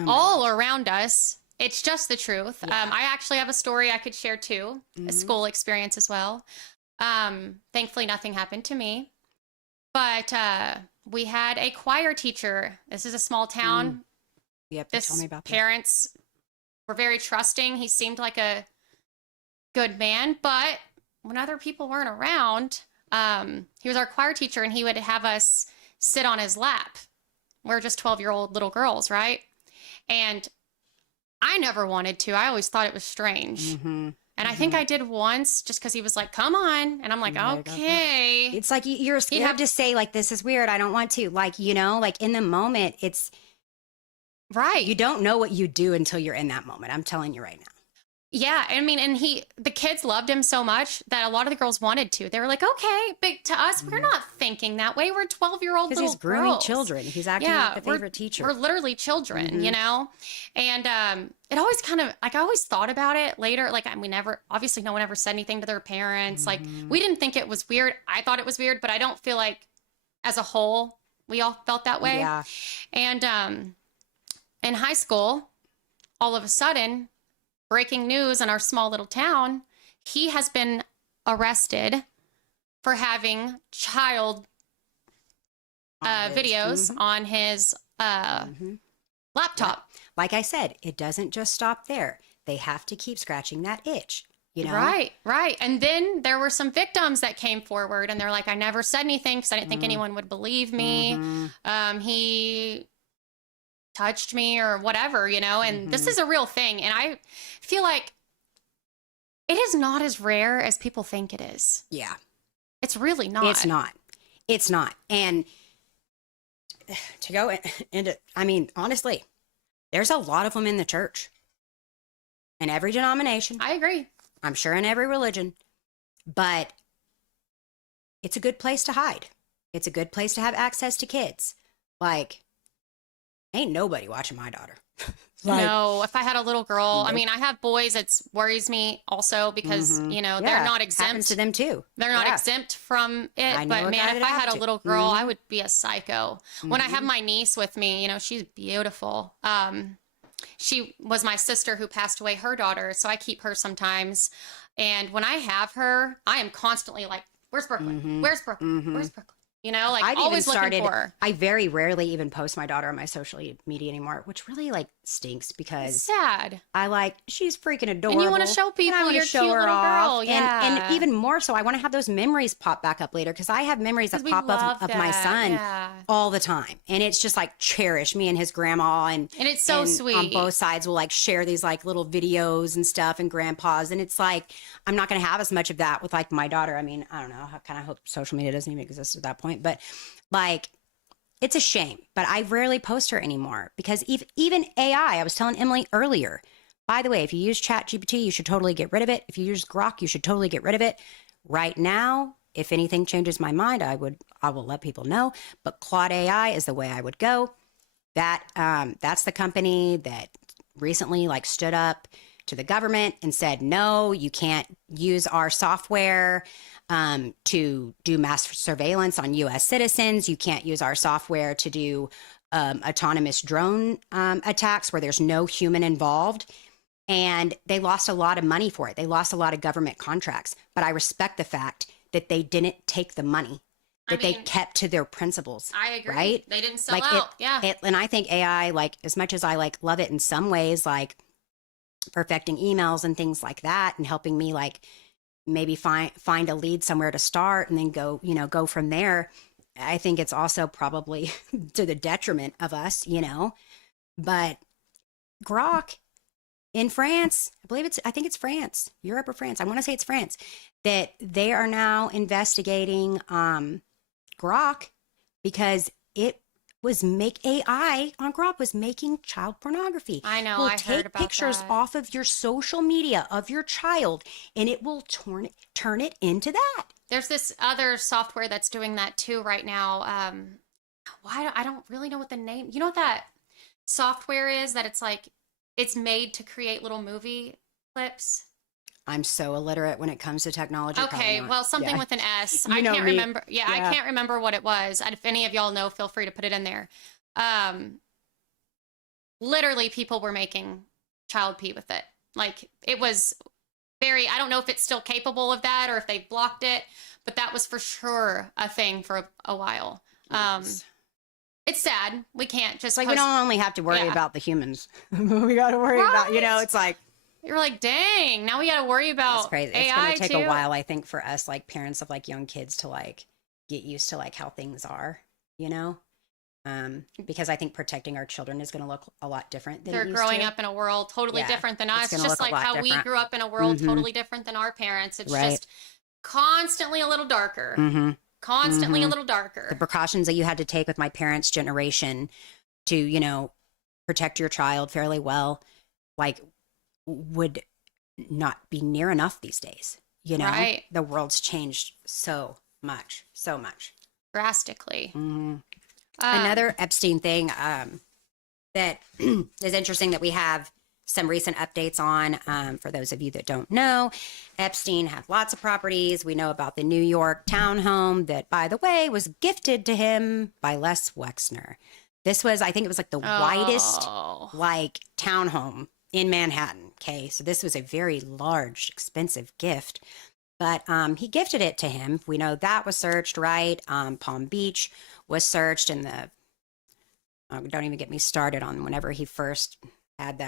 all around us. It's just the truth. Yeah. I actually have a story I could share too, a school experience as well. Thankfully, nothing happened to me. But we had a choir teacher. This is a small town. Yep, tell me about parents were very trusting. He seemed like a good man. But when other people weren't around, he was our choir teacher, and he would have us sit on his lap. We're just 12-year-old little girls, right? And I never wanted to. I always thought it was strange. And I think I did once just because he was like, come on. And I'm like, okay. It's like you're scared to say, like, this is weird. I don't want to. Like, like in the moment, it's. Right. You don't know what you do until you're in that moment. I'm telling you right now. Yeah. I mean, and the kids loved him so much that a lot of the girls wanted to. They were like, okay. But to us, we're not thinking that way. We're 12-year-old little girls. He's grooming children. He's acting like the favorite teacher. We're literally children, And it always kind of, like, I always thought about it later. Like, obviously no one ever said anything to their parents. Like, we didn't think it was weird. I thought it was weird, but I don't feel like as a whole, we all felt that way. Yeah. And in high school, all of a sudden, breaking news in our small little town, he has been arrested for having child videos on his laptop. Like I said, it doesn't just stop there. They have to keep scratching that itch, Right. And then there were some victims that came forward, and they're like, I never said anything because I didn't think anyone would believe me. He touched me or whatever, you know, and this is a real thing. And I feel like it is not as rare as people think it is. Yeah. It's really not. It's not. It's not. And to go into, I mean, honestly, there's a lot of them in the church, in every denomination. I agree. I'm sure in every religion, but it's a good place to hide. It's a good place to have access to kids. Like, ain't nobody watching my daughter. Like, no, if I had a little girl, Nope. I mean, I have boys. It worries me also because, you know, they're not exempt. Happens to them too. They're not exempt from it. I know But a man, guy if that I had had a to. little girl, I would be a psycho. When I have my niece with me, you know, she's beautiful. She was my sister who passed away, her daughter. So I keep her sometimes. And when I have her, I am constantly like, where's Brooklyn? Where's Brooklyn? Where's Brooklyn? You know, like I've always even started, looking for her. I very rarely even post my daughter on my social media anymore, which really like stinks It's because sad. I like, she's freaking adorable. And you want to show and I people wanna your show cute her little off. girl. Yeah. And even more so, I want to have those memories pop back up later because I have memories that 'Cause we pop up love of my that. son Yeah. all the time. And it's just like cherish me and his grandma. And it's so and sweet. On both sides will like share these like little videos and stuff and grandpas. And it's like, I'm not going to have as much of that with like my daughter. I mean, I don't know. I kind of hope social media doesn't even exist at that point, but like, it's a shame, but I rarely post her anymore because even AI, I was telling Emily earlier, by the way, if you use ChatGPT, you should totally get rid of it. If you use Grok, you should totally get rid of it. Right now, if anything changes my mind, I will let people know, but Claude AI is the way I would go. That's the company that recently like stood up to the government and said, no, you can't use our software to do mass surveillance on U.S. citizens. You can't use our software to do autonomous drone attacks where there's no human involved. And they lost a lot of money for it. They lost a lot of government contracts. But I respect the fact that they didn't take the money, that they kept to their principles. I agree. Right? They didn't sell like out. and I think AI, like as much as I like love it in some ways, like perfecting emails and things like that and helping me like maybe find a lead somewhere to start and then go from there. I think it's also probably to the detriment of us, but Grok in France, I think it's France, Europe or France. I want to say it's France, that they are now investigating Grok because AI on Grok was making child pornography. I know. Will I heard take about pictures that. off of your social media of your child, and it will turn it into that. There's this other software that's doing that too right now. I don't really know what the name. You know what that software is? That it's made to create little movie clips. I'm so illiterate when it comes to technology. Okay, well, something with an S. You I know can't me. remember. Yeah, I can't remember what it was. And if any of y'all know, feel free to put it in there. Literally, people were making child pee with it. Like, it was I don't know if it's still capable of that or if they blocked it, but that was for sure a thing for a while. It's sad. We can't just we don't only have to worry about the humans. We got to worry about, it's like. You're like, dang, now we got to worry about It's crazy. AI It's going to take too. a while, I think, for us, like parents of like young kids to like get used to like how things are, because I think protecting our children is going to look a lot different than They're it used growing to. up in a world totally different than us. gonna Just look a like lot how we different. grew up in a world totally different than our parents. It's Right. just constantly a little darker. Constantly a little darker. The precautions that you had to take with my parents' generation to, protect your child fairly well, like would not be near enough these days. Right. The world's changed so much. Drastically. Another Epstein thing that is interesting that we have some recent updates on. For those of you that don't know, Epstein had lots of properties. We know about the New York townhome that, by the way, was gifted to him by Les Wexner. This was, I think it was like the widest like townhome in Manhattan. Okay. So this was a very large, expensive gift, but he gifted it to him. We know that was searched, right? Palm Beach was searched, and don't even get me started on whenever he first had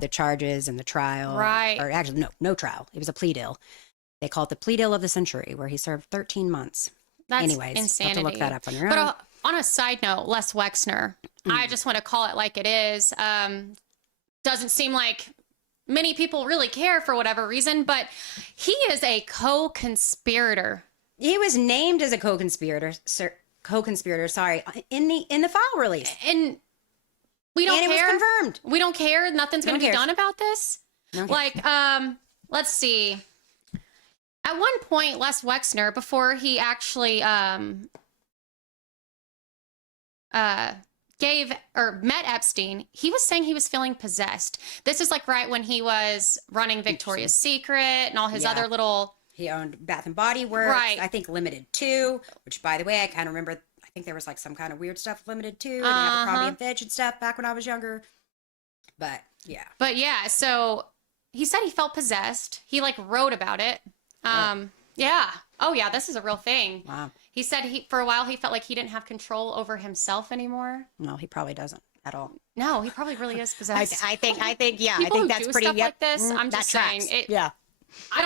the charges and the trial. Right. Or actually, no trial. It was a plea deal. They call it the plea deal of the century, where he served 13 months. That's Anyways, insanity. you have to look that up on your own. But on a side note, Les Wexner, I just want to call it like it is. Doesn't seem like many people really care for whatever reason, but he is a co-conspirator. He was named as a co-conspirator, sorry, in the file release. And we don't And it care. was confirmed. We don't care. Nothing's going to be done about this. No one cares. Like, let's see. At one point, Les Wexner, before he actually met Epstein, he was saying he was feeling possessed. This is like right when he was running Victoria's Secret and all his other little... He owned Bath and Body Works. Right. I think Limited 2, which, by the way, I kind of remember. I think there was like some kind of weird stuff Limited 2 and Abercrombie and Fitch and stuff back when I was younger. But yeah. So he said he felt possessed. He like wrote about it. Yeah. Oh yeah, this is a real thing. Wow. He said for a while he felt like he didn't have control over himself anymore. No, he probably doesn't at all. No, he probably really is possessed. I think yeah. People I think who that's do pretty. Stuff like this. I'm that just saying. tracks. Yeah. I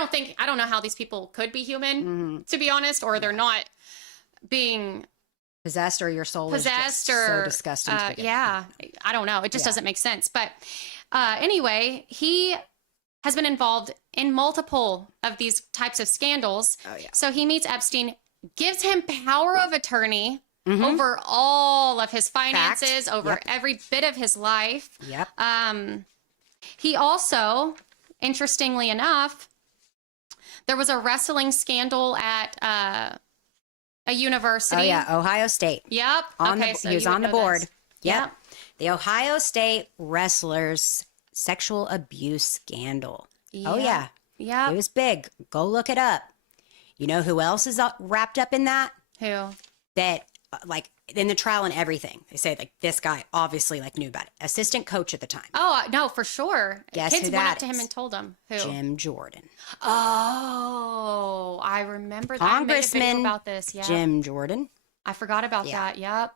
don't know how these people could be human, to be honest, or they're not being Possessed, or your soul possessed, is just or so disgusting. to begin yeah, I don't know. It just doesn't make sense. But anyway, he has been involved in multiple of these types of scandals. Oh, yeah. So he meets Epstein, gives him power of attorney over all of his finances, over every bit of his life. Yep. He also, interestingly enough, there was a wrestling scandal at a university. Oh yeah, Ohio State. Yep. He was on the board. This. Yep. The Ohio State wrestlers sexual abuse scandal. Oh yeah. Yep. It was big. Go look it up. You know who else is wrapped up in that? Who? That like in the trial and everything. They say like this guy obviously like knew about it. Assistant coach at the time. Oh, no, for sure. Guess Kids who went that up to him is? and told him. Who? Jim Jordan. Oh, I remember that. I made a video Congressman about this. Yeah. Jim Jordan. I forgot about that. Yep.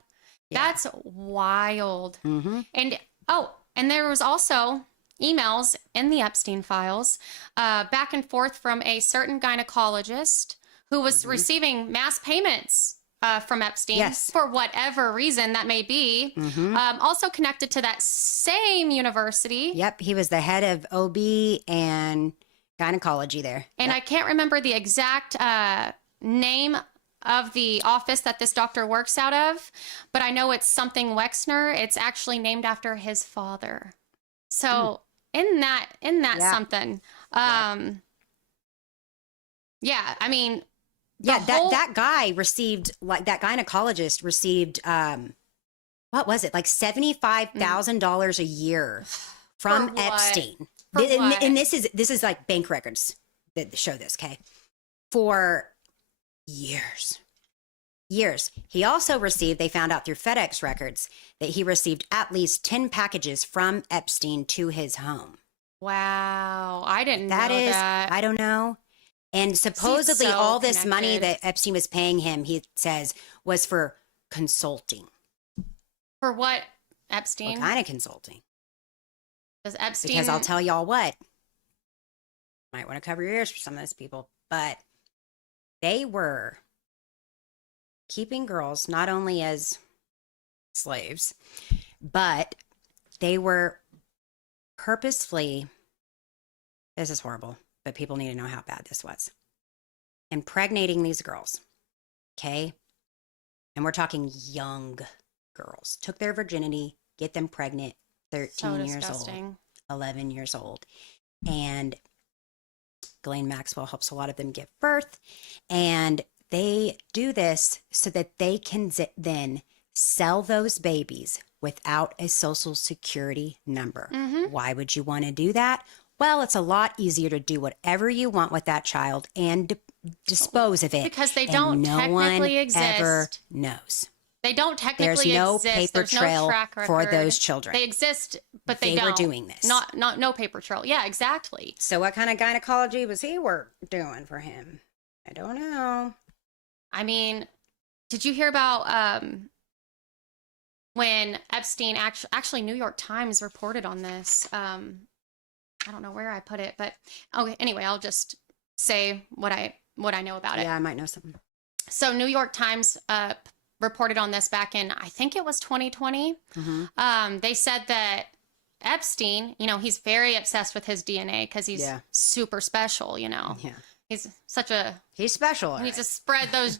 That's wild. And and there was also emails in the Epstein files back and forth from a certain gynecologist who was receiving mass payments from Epstein for whatever reason that may be. Also connected to that same university. Yep, he was the head of OB and gynecology there. And I can't remember the exact name of the office that this doctor works out of, but I know it's something Wexner. It's actually named after his father. So in that something, I mean, that guy received, like that gynecologist received, what was it? Like $75,000 a year from For what? Epstein. For what? And this is like bank records that show this, okay? For years. He also received, they found out through FedEx records, that he received at least 10 packages from Epstein to his home. Wow. I didn't know That is, that. I don't know. And supposedly so all this money connected. that Epstein was paying him, he says, was for consulting. For what, Epstein? What kind of consulting? Does Epstein... Because I'll tell y'all what. Might want to cover your ears for some of those people, but they were keeping girls not only as slaves, but they were purposefully, this is horrible, but people need to know how bad this was, impregnating these girls. Okay. And we're talking young girls. Took their virginity, get them pregnant, 13 years old, 11 years old. And Ghislaine Maxwell helps a lot of them give birth. And they do this so that they can then sell those babies without a social security number. Why would you want to do that? Well, it's a lot easier to do whatever you want with that child and dispose of it. Because they and don't no technically one exist. ever knows. They don't technically There's no exist. paper There's trail no track record. for those children. They exist, but they were don't. doing this. No paper trail. Yeah, exactly. So what kind of gynecology was he doing for him? I don't know. I mean, did you hear about when Epstein actually New York Times reported on this? I don't know where I put it, but anyway, I'll just say what I know about it. Yeah, I might know something. So New York Times reported on this back in, I think it was 2020. They said that Epstein, he's very obsessed with his DNA because he's super special, Yeah. He's such a, He's special. he needs to spread those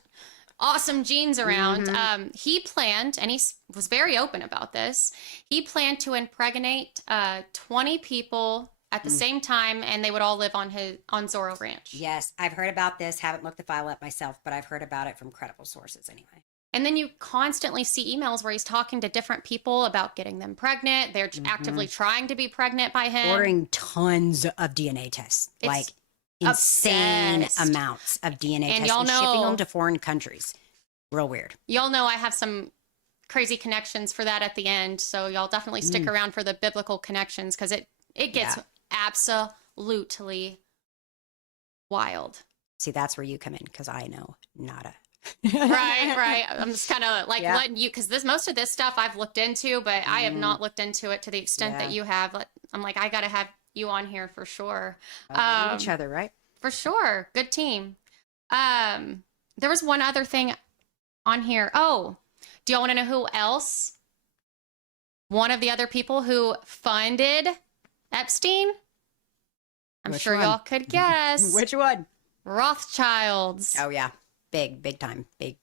awesome genes around. He planned, and was very open about this, he planned to impregnate 20 people at the same time, and they would all live on Zorro Ranch. Yes, I've heard about this. Haven't looked the file up myself, but I've heard about it from credible sources anyway. And then you constantly see emails where he's talking to different people about getting them pregnant. They're actively trying to be pregnant by him. Ordering tons of DNA tests. It's like insane obsessed. amounts of DNA And tests. y'all And shipping know- them to foreign countries. Real weird. Y'all know I have some crazy connections for that at the end. So y'all definitely stick around for the biblical connections because it gets absolutely wild. See, that's where you come in because I know nada. Right. I'm just kind of like letting you, because most of this stuff I've looked into, but I have not looked into it to the extent that you have. I'm like, I got to have you on here for sure. We need each other, right? For sure. Good team. There was one other thing on here. Oh, do y'all want to know who else? One of the other people who funded Epstein? I'm Which sure one? y'all could guess. Which one? Rothschilds. Oh, yeah. Big time. Big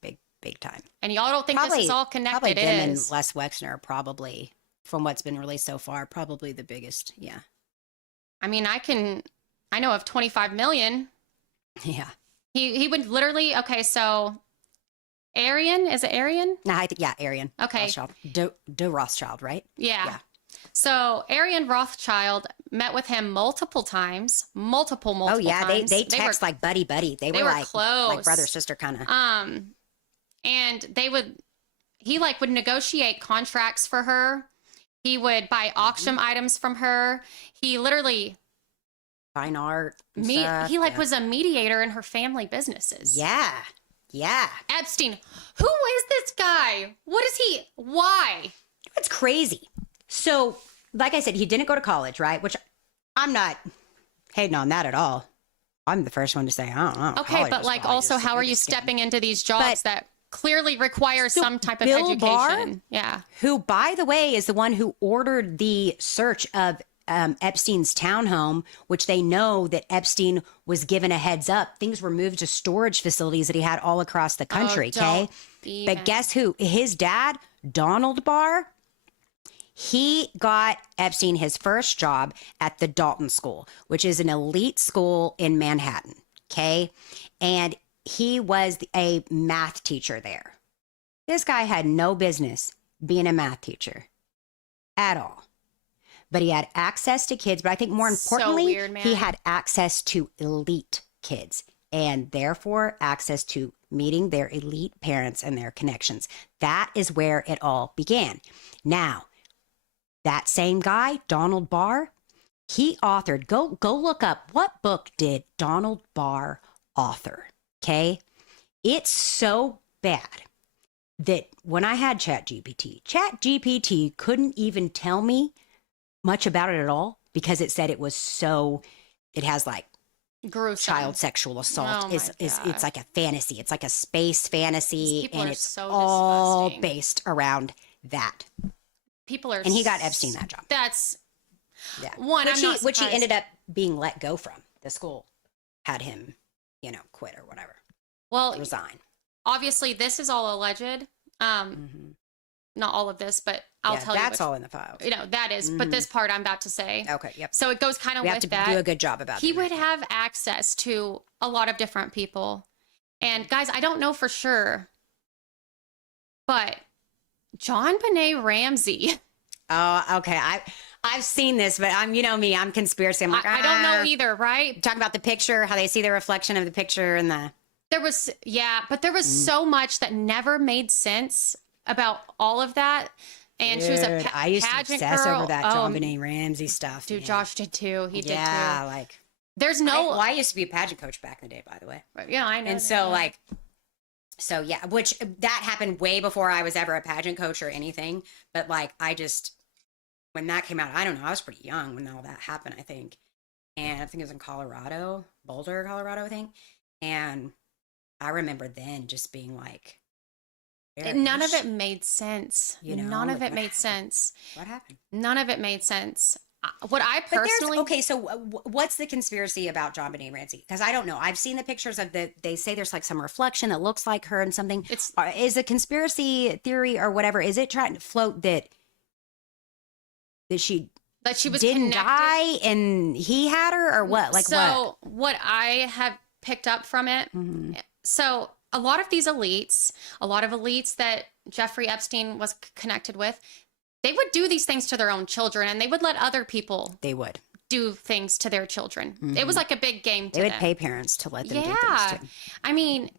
time. And y'all don't think this is all connected. Probably It them is. and Les Wexner are probably, from what's been released so far, probably the biggest. Yeah. I mean, I know of 25 million. Yeah. He would literally, okay, so Arian, is it Arian? No, I think, yeah, Arian. Okay. Rothschild. De Rothschild, right? Yeah. So Arian Rothschild met with him multiple times, multiple Oh, yeah. times. They text like buddy. They were like close. Like brother, sister kind of. And he would negotiate contracts for her. He would buy auction items from her. He literally Fine art. And he stuff. was a mediator in her family businesses. Yeah. Yeah. Epstein, who is this guy? What is he? Why? It's crazy. So, like I said, he didn't go to college, right? Which I'm not hating on that at all. I'm the first one to say, I don't know. Okay, but like also, how are you stepping into these jobs that clearly require some type of Bill education? Barr, Yeah. Who, by the way, is the one who ordered the search of Epstein's townhome, which they know that Epstein was given a heads up. Things were moved to storage facilities that he had all across the country, okay? But guess who? His dad, Donald Barr, he got Epstein his first job at the Dalton School, which is an elite school in Manhattan, okay? And he was a math teacher there. This guy had no business being a math teacher at all. But he had access to kids. But I think more importantly, weird, man. he had access to elite kids and therefore access to meeting their elite parents and their connections. That is where it all began. Now, that same guy, Donald Barr, he authored, go look up, what book did Donald Barr author? Okay. It's so bad that when I had ChatGPT couldn't even tell me much about it at all because it said it has like Gruesome. child sexual assault. Oh my It's like a fantasy. It's like a space fantasy, people and are it's so all disgusting. based around that. People are, And he got Epstein that job. That's Yeah, one. I'm not which he surprised. ended up being let go from. The school had him, quit or whatever, Well, resign. obviously, this is all alleged. Not all of this, but I'll tell you. That's all in the files. That is. But this part I'm about to say. Okay, yep. So it goes kind of We with have to that. do a good job about it. He would have access to a lot of different people. And guys, I don't know for sure, but John Benet Ramsey. Oh, okay. I've seen this, but I'm me. I'm conspiracy. I'm like, I don't know either, right? Talk about the picture, how they see the reflection of the picture and the. There was, but there was so much that never made sense about all of that. And she was a I used to pageant obsess girl. over that John Benet Ramsey stuff. Dude, man. Josh did too. He did too. Yeah, like There's no. I used to be a pageant coach back in the day, by the way. Yeah, I know. And so yeah, which that happened way before I was ever a pageant coach or anything. But when that came out, I don't know. I was pretty young when all that happened, I think. And I think it was in Colorado, Boulder, Colorado, I think. And I remember then just being like, None of it made sense. You know, None of like, it made sense. What happened? None of it made sense. What I But personally okay, so what's the conspiracy about John Benet Ramsey? Because I don't know. I've seen the pictures of they say there's like some reflection that looks like her and something. It's Is a conspiracy theory or whatever, is it trying to float that she that she was didn't connected. die and he had her or what? Like so what I have picked up from it. Mm-hmm. So a lot of these elites, a lot of elites that Jeffrey Epstein was connected with, they would do these things to their own children, and they would let other people They would. do things to their children. It was like a big game to They would them. pay parents to let them do things Yeah. to them. I mean,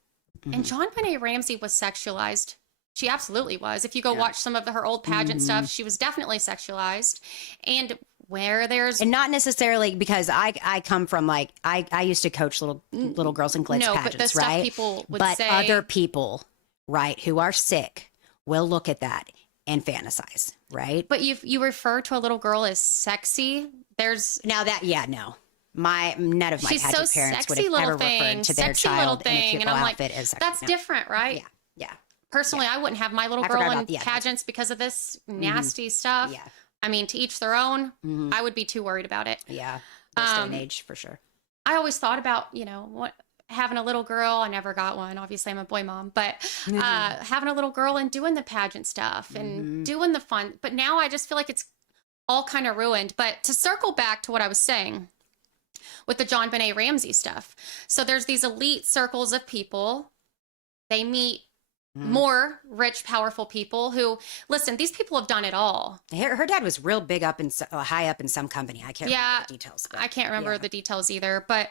and John Benet Ramsey was sexualized. She absolutely was. If you go watch some of her old pageant stuff, she was definitely sexualized. And where there's And not necessarily because I come from like I used to coach little girls in glitz no, but the pageants, stuff right? people would But say, other people, right, who are sick will look at that and fantasize, right? but you refer to a little girl as sexy. There's Now that none of my she's pageant so parents would sexy have little ever thing, referred to their sexy little child in a thing, cute and I'm little like, outfit as sexy. that's No. different, right? Yeah. Personally, I wouldn't have my little I girl forgot in about- yeah, that's- pageants because of this nasty stuff. Yeah. I mean, to each their own. I would be too worried about it. Yeah. This day and age for sure. I always thought about, what having a little girl. I never got one. Obviously, I'm a boy mom, but having a little girl and doing the pageant stuff and doing the fun. But now I just feel like it's all kind of ruined. But to circle back to what I was saying with the John Benet Ramsey stuff. So there's these elite circles of people. They meet more rich, powerful people who, listen, these people have done it all. Her dad was real big up in high up in some company. I can't remember the details. But I can't remember yeah. the details either, but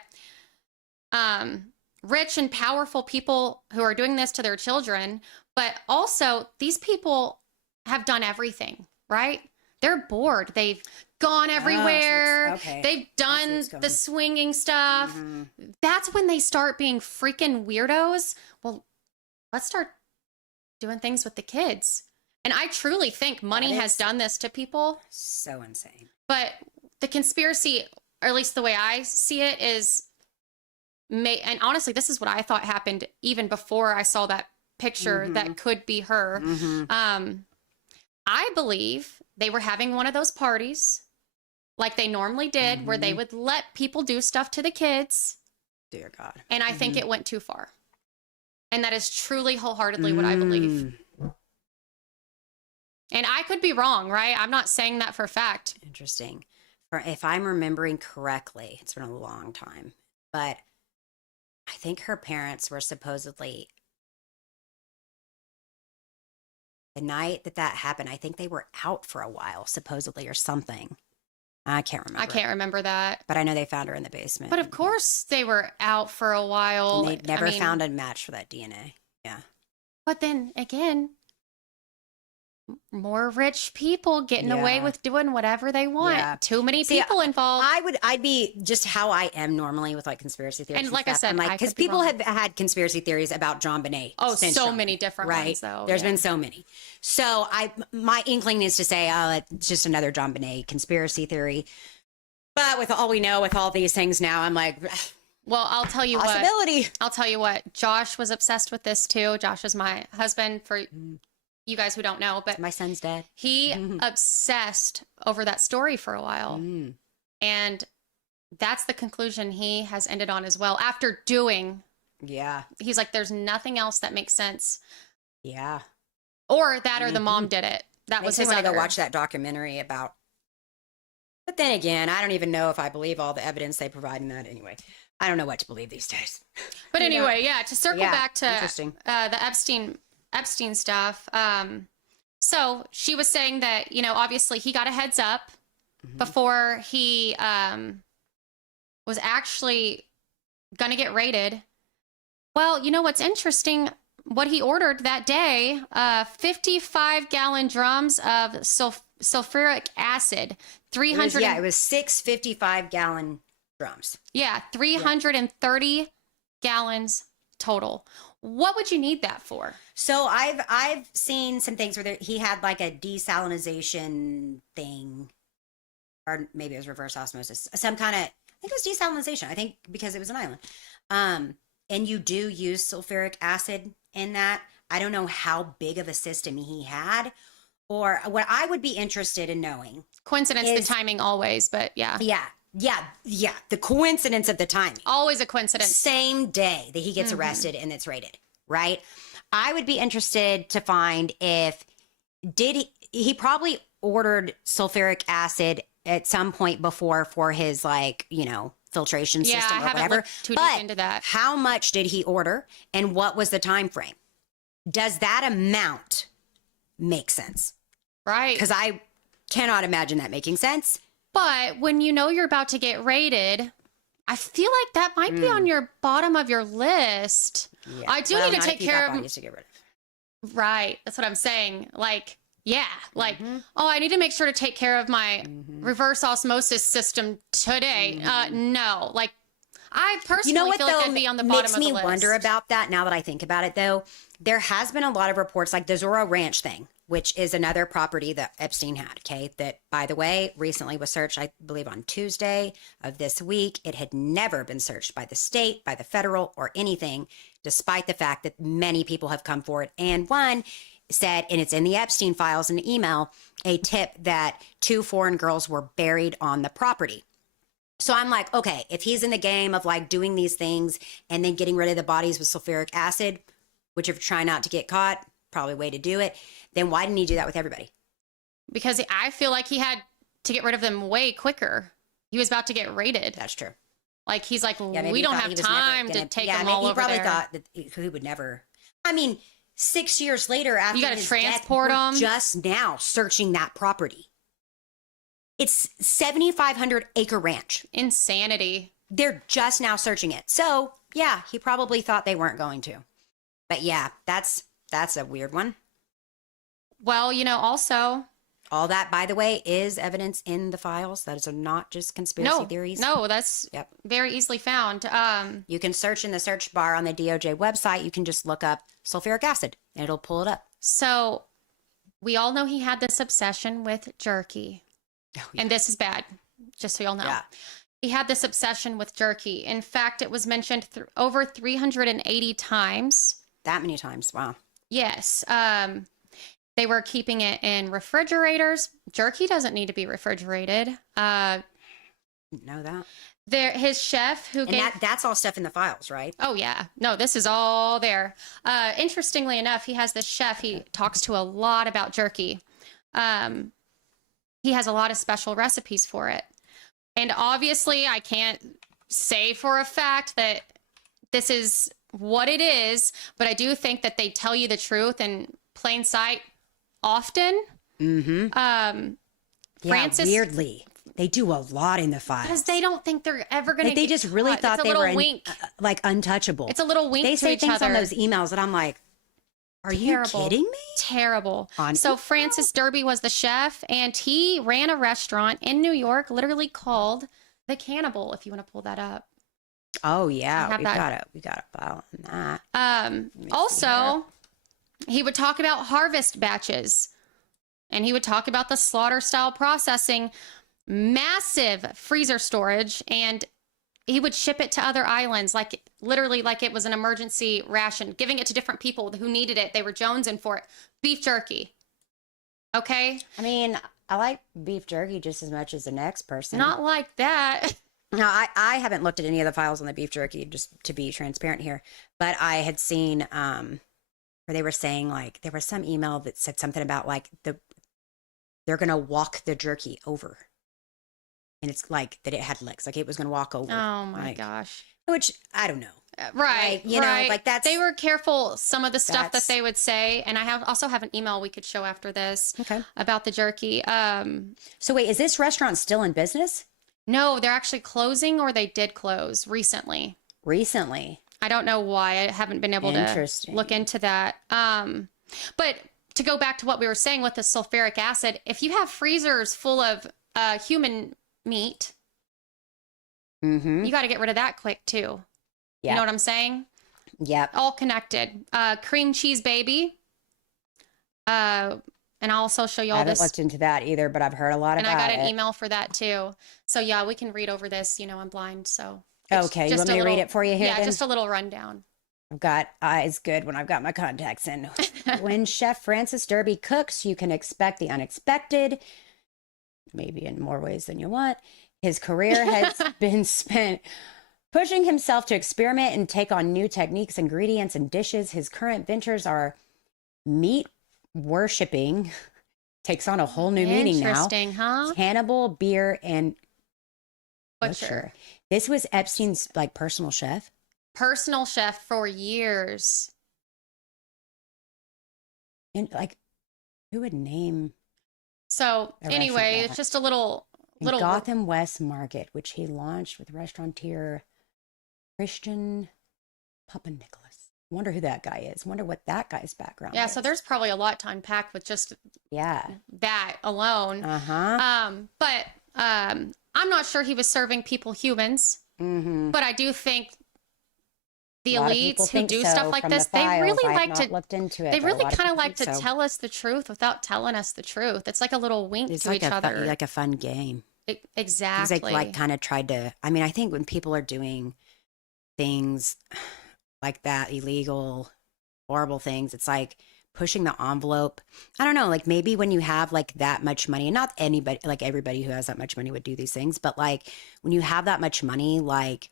rich and powerful people who are doing this to their children, but also these people have done everything, right? They're bored. They've gone everywhere. okay. They've done it's going. the swinging stuff. That's when they start being freaking weirdos. Well, let's start doing things with the kids. And I truly think money That has is- done this to people. So insane. But the conspiracy, or at least the way I see it, is, and honestly, this is what I thought happened even before I saw that picture that could be her. I believe they were having one of those parties like they normally did, where they would let people do stuff to the kids. Dear God. And I think it went too far. And that is truly wholeheartedly what I believe. And I could be wrong, right? I'm not saying that for a fact. Interesting. If I'm remembering correctly, it's been a long time, but I think her parents were supposedly, the night that happened, I think they were out for a while, supposedly, or something. I can't remember. I can't remember that. But I know they found her in the basement. But of course they were out for a while. And they never I mean, found a match for that DNA. Yeah. But then again, more rich people getting away Yeah. with doing whatever they want. Yeah. Too many See, people involved. I'd be just how I am normally with like conspiracy theories. And like I stuff. said, I'm like, I because could be people wrong. have had conspiracy theories about John Benet. Oh, so syndrome, many different right? ones, though. There's Yeah. been so many. So my inkling is to say, oh, it's just another John Benet conspiracy theory. But with all we know, with all these things now, I'm like, Well, I'll tell you what. possibility. I'll tell you what. Josh was obsessed with this too. Josh is my husband, for you guys who don't know, but My son's dead. he obsessed over that story for a while. And that's the conclusion he has ended on as well. After doing, Yeah. he's like, there's nothing else that makes sense. Yeah. Or that or the mom did it. That was Makes me his want to other. go watch that documentary about. But then again, I don't even know if I believe all the evidence they provide in that anyway. I don't know what to believe these days. But anyway, yeah, to circle back to interesting. the Epstein stuff. So she was saying that, obviously he got a heads up before he was actually going to get raided. Well, you know what's interesting? What he ordered that day, 55-gallon drums of sulfuric acid, 300. It was 6 55-gallon drums. Yeah, 330 gallons total. What would you need that for? So I've seen some things where he had like a desalinization thing, or maybe it was reverse osmosis, some kind of. I think it was desalinization. I think because it was an island, and you do use sulfuric acid in that. I don't know how big of a system he had, or what I would be interested in knowing. Coincidence, Is- the timing always, but yeah. Yeah. The coincidence of the timing. Always a coincidence. Same day that he gets arrested and it's raided, right? I would be interested to find if he probably ordered sulfuric acid at some point before for his filtration Yeah, system I or haven't whatever. looked too deep But into that. how much did he order and what was the time frame? Does that amount make sense? Right. Because I cannot imagine that making sense. But when you know you're about to get raided, I feel like that might be on your bottom of your list. Yeah. I do Well, need to not take if you care got of. bodies to get rid of. Right. That's what I'm saying. Oh, I need to make sure to take care of my reverse osmosis system today. No, I personally You know what, feel though, like that'd be on the bottom makes of the me list. wonder about that now that I think about it, though. There has been a lot of reports like the Zorro Ranch thing, which is another property that Epstein had, okay? That, by the way, recently was searched, I believe, on Tuesday of this week. It had never been searched by the state, by the federal, or anything, despite the fact that many people have come forward. And one said, and it's in the Epstein files in the email, a tip that 2 foreign girls were buried on the property. So I'm like, okay, if he's in the game of doing these things and then getting rid of the bodies with sulfuric acid, which if you're trying not to get caught, probably way to do it, then why didn't he do that with everybody? Because I feel like he had to get rid of them way quicker. He was about to get raided. That's true. He's like, Yeah, maybe we he don't thought have he was never time gonna- to take yeah, them maybe all he over probably there. thought that he would never. I mean, 6 years later after You gotta his transport death, we're them. just now searching that property. It's 7,500 acre ranch. Insanity. They're just now searching it. So yeah, he probably thought they weren't going to. But yeah, that's a weird one. Well, also, All that, by the way, is evidence in the files. That is not just conspiracy theories. No, that's Yep. very easily found. You can search in the search bar on the DOJ website. You can just look up sulfuric acid and it'll pull it up. So we all know he had this obsession with jerky. Oh, yeah. And this is bad, just so y'all know. Yeah. He had this obsession with jerky. In fact, it was mentioned over 380 times. That many times. Wow. Yes. They were keeping it in refrigerators. Jerky doesn't need to be refrigerated. Didn't know that. His chef who And gave... that's all stuff in the files, right? Oh, yeah. No, this is all there. Interestingly enough, he has this chef. He talks to a lot about jerky. He has a lot of special recipes for it. And obviously, I can't say for a fact that this is what it is, but I do think that they tell you the truth in plain sight often. Mm-hmm. Francis... weirdly. They do a lot in the files. Because they don't think they're ever going to They just really thought they were wink. untouchable. It's a little wink They to say each things other. on those emails that I'm like, are Terrible. you kidding me? Terrible. On So Francis Derby was the chef, and he ran a restaurant in New York, literally called The Cannibal, if you want to pull that up. Oh I yeah, have we that. got a file on that. me see Also, he would talk about harvest batches, and he would talk about the slaughter style processing, massive freezer storage, and he would ship it to other islands, literally like it was an emergency ration, giving it to different people who needed it. They were jonesing for it. Beef jerky. Okay? I mean, I like beef jerky just as much as the next person. Not like that. No, I haven't looked at any of the files on the beef jerky, just to be transparent here. But I had seen where they were saying there was some email that said something about they're gonna walk the jerky over. And it's that it had legs, it was gonna walk over. Oh my gosh. Which I don't know. Right. you know, right. that's They were careful some of the stuff that that's- they would say. And I also have an email we could show after this Okay. about the jerky. So wait, is this restaurant still in business? No, they're actually closing, or they did close recently. Recently. I don't know why. I haven't been able to Interesting. look into that. But to go back to what we were saying with the sulfuric acid, if you have freezers full of human meat, Mm-hmm. you got to get rid of that quick too. Yeah. You know what I'm saying? Yep. All connected. Cream cheese baby. And I'll also show you I all haven't this. looked into that either, but I've heard a lot And about I got it. an email for that too. So yeah, we can read over this. I'm blind, so. it's Okay, you just want a me to read little- it for you here Yeah, then? just a little rundown. I've got eyes good when I've got my contacts in. When Chef Francis Derby cooks, you can expect the unexpected, maybe in more ways than you want. His career has been spent pushing himself to experiment and take on new techniques, ingredients, and dishes. His current ventures are meat worshipping, takes on a whole new meaning now. Interesting, huh? Cannibal, beer, and Butcher. This was Epstein's like personal chef. Personal chef for years. And like, who would name So a anyway, restaurant it's just a little in Gotham West Market, which he launched with restaurateur Christian Papadopoulos. Wonder who that guy is. Wonder what that guy's background yeah. is. So there's probably a lot to unpack with just yeah. that alone. Uh-huh. I'm not sure he was serving people humans, but I do think the elites who do stuff like this, they really like to looked into it. They really kind of like to so. tell us the truth without telling us the truth. It's like a little wink It's to like each other. like a fun game. Exactly. He's like kind of tried to. I mean, I think when people are doing things like that, illegal, horrible things, it's like pushing the envelope. I don't know, like maybe when you have like that much money, and not anybody, like everybody who has that much money would do these things, but like when you have that much money, like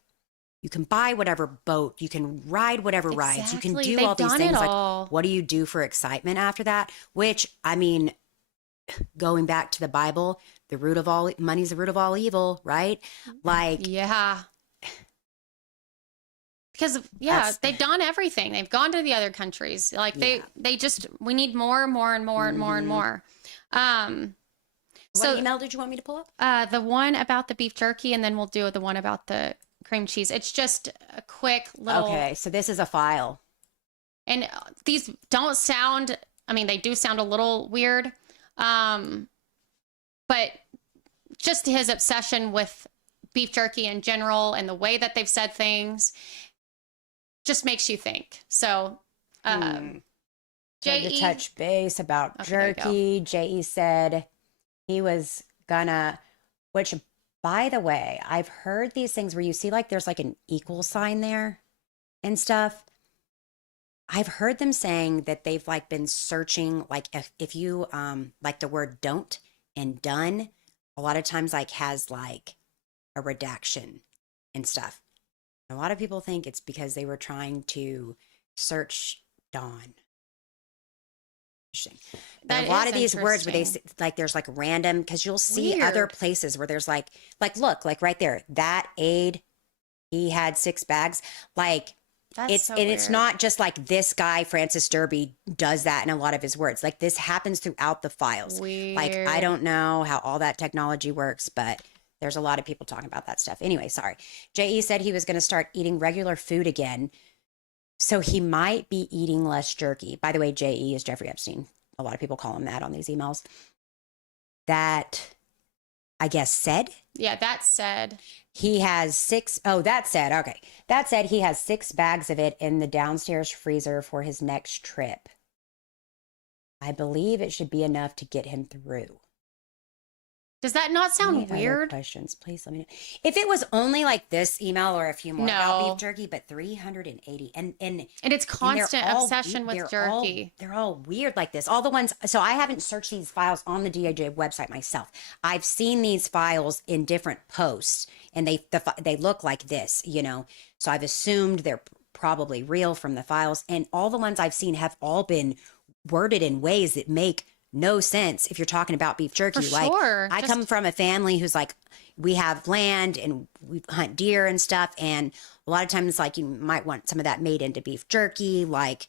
you can buy whatever boat, you can ride whatever rides, you can do They've all these done things. it Like, all. what do you do for excitement after that? Which, I mean, going back to the Bible, the root of all money's the root of all evil, right? Like, Yeah. Because they've done everything. They've gone to the other countries. Like they just, we need more and more and more and more and more. What email did you want me to pull up? The one about the beef jerky, and then we'll do the one about the cream cheese. It's just a quick little. Okay, so this is a file. And these don't sound, I mean, they do sound a little weird. But just his obsession with beef jerky in general and the way that they've said things just makes you think. So, To touch base about jerky, J.E. said he was gonna, which, by the way, I've heard these things where you see like there's like an equal sign there and stuff. I've heard them saying that they've like been searching, like if you like the word don't and done, a lot of times like has like a redaction and stuff. A lot of people think it's because they were trying to search Dawn. Interesting. But a lot of these words where they like there's like random, because you'll see other places where there's like look, like right there, that aide, he had 6 bags. Like it's not just like this guy Francis Derby does that in a lot of his words. Like this happens throughout the files. Weird. Like I don't know how all that technology works, but there's a lot of people talking about that stuff. Anyway, sorry. J.E. said he was going to start eating regular food again, so he might be eating less jerky. By the way, J.E. is Jeffrey Epstein. A lot of people call him that on these emails. That, I guess, said? Yeah, that said. He has 6. Oh, that said. Okay. That said, he has 6 bags of it in the downstairs freezer for his next trip. I believe it should be enough to get him through. Does that not sound Any other weird? questions, please let me know. If it was only like this email or a few more about No. beef jerky, but 380 and it's constant they're all obsession with jerky. They're all weird like this. All the ones. So I haven't searched these files on the DOJ website myself. I've seen these files in different posts, and they look like this, you know. So I've assumed they're probably real from the files, and all the ones I've seen have all been worded in ways that make no sense if you're talking about beef jerky. For like sure. I come from a family who's like, we have land and we hunt deer and stuff, and a lot of times like you might want some of that made into beef jerky. Like,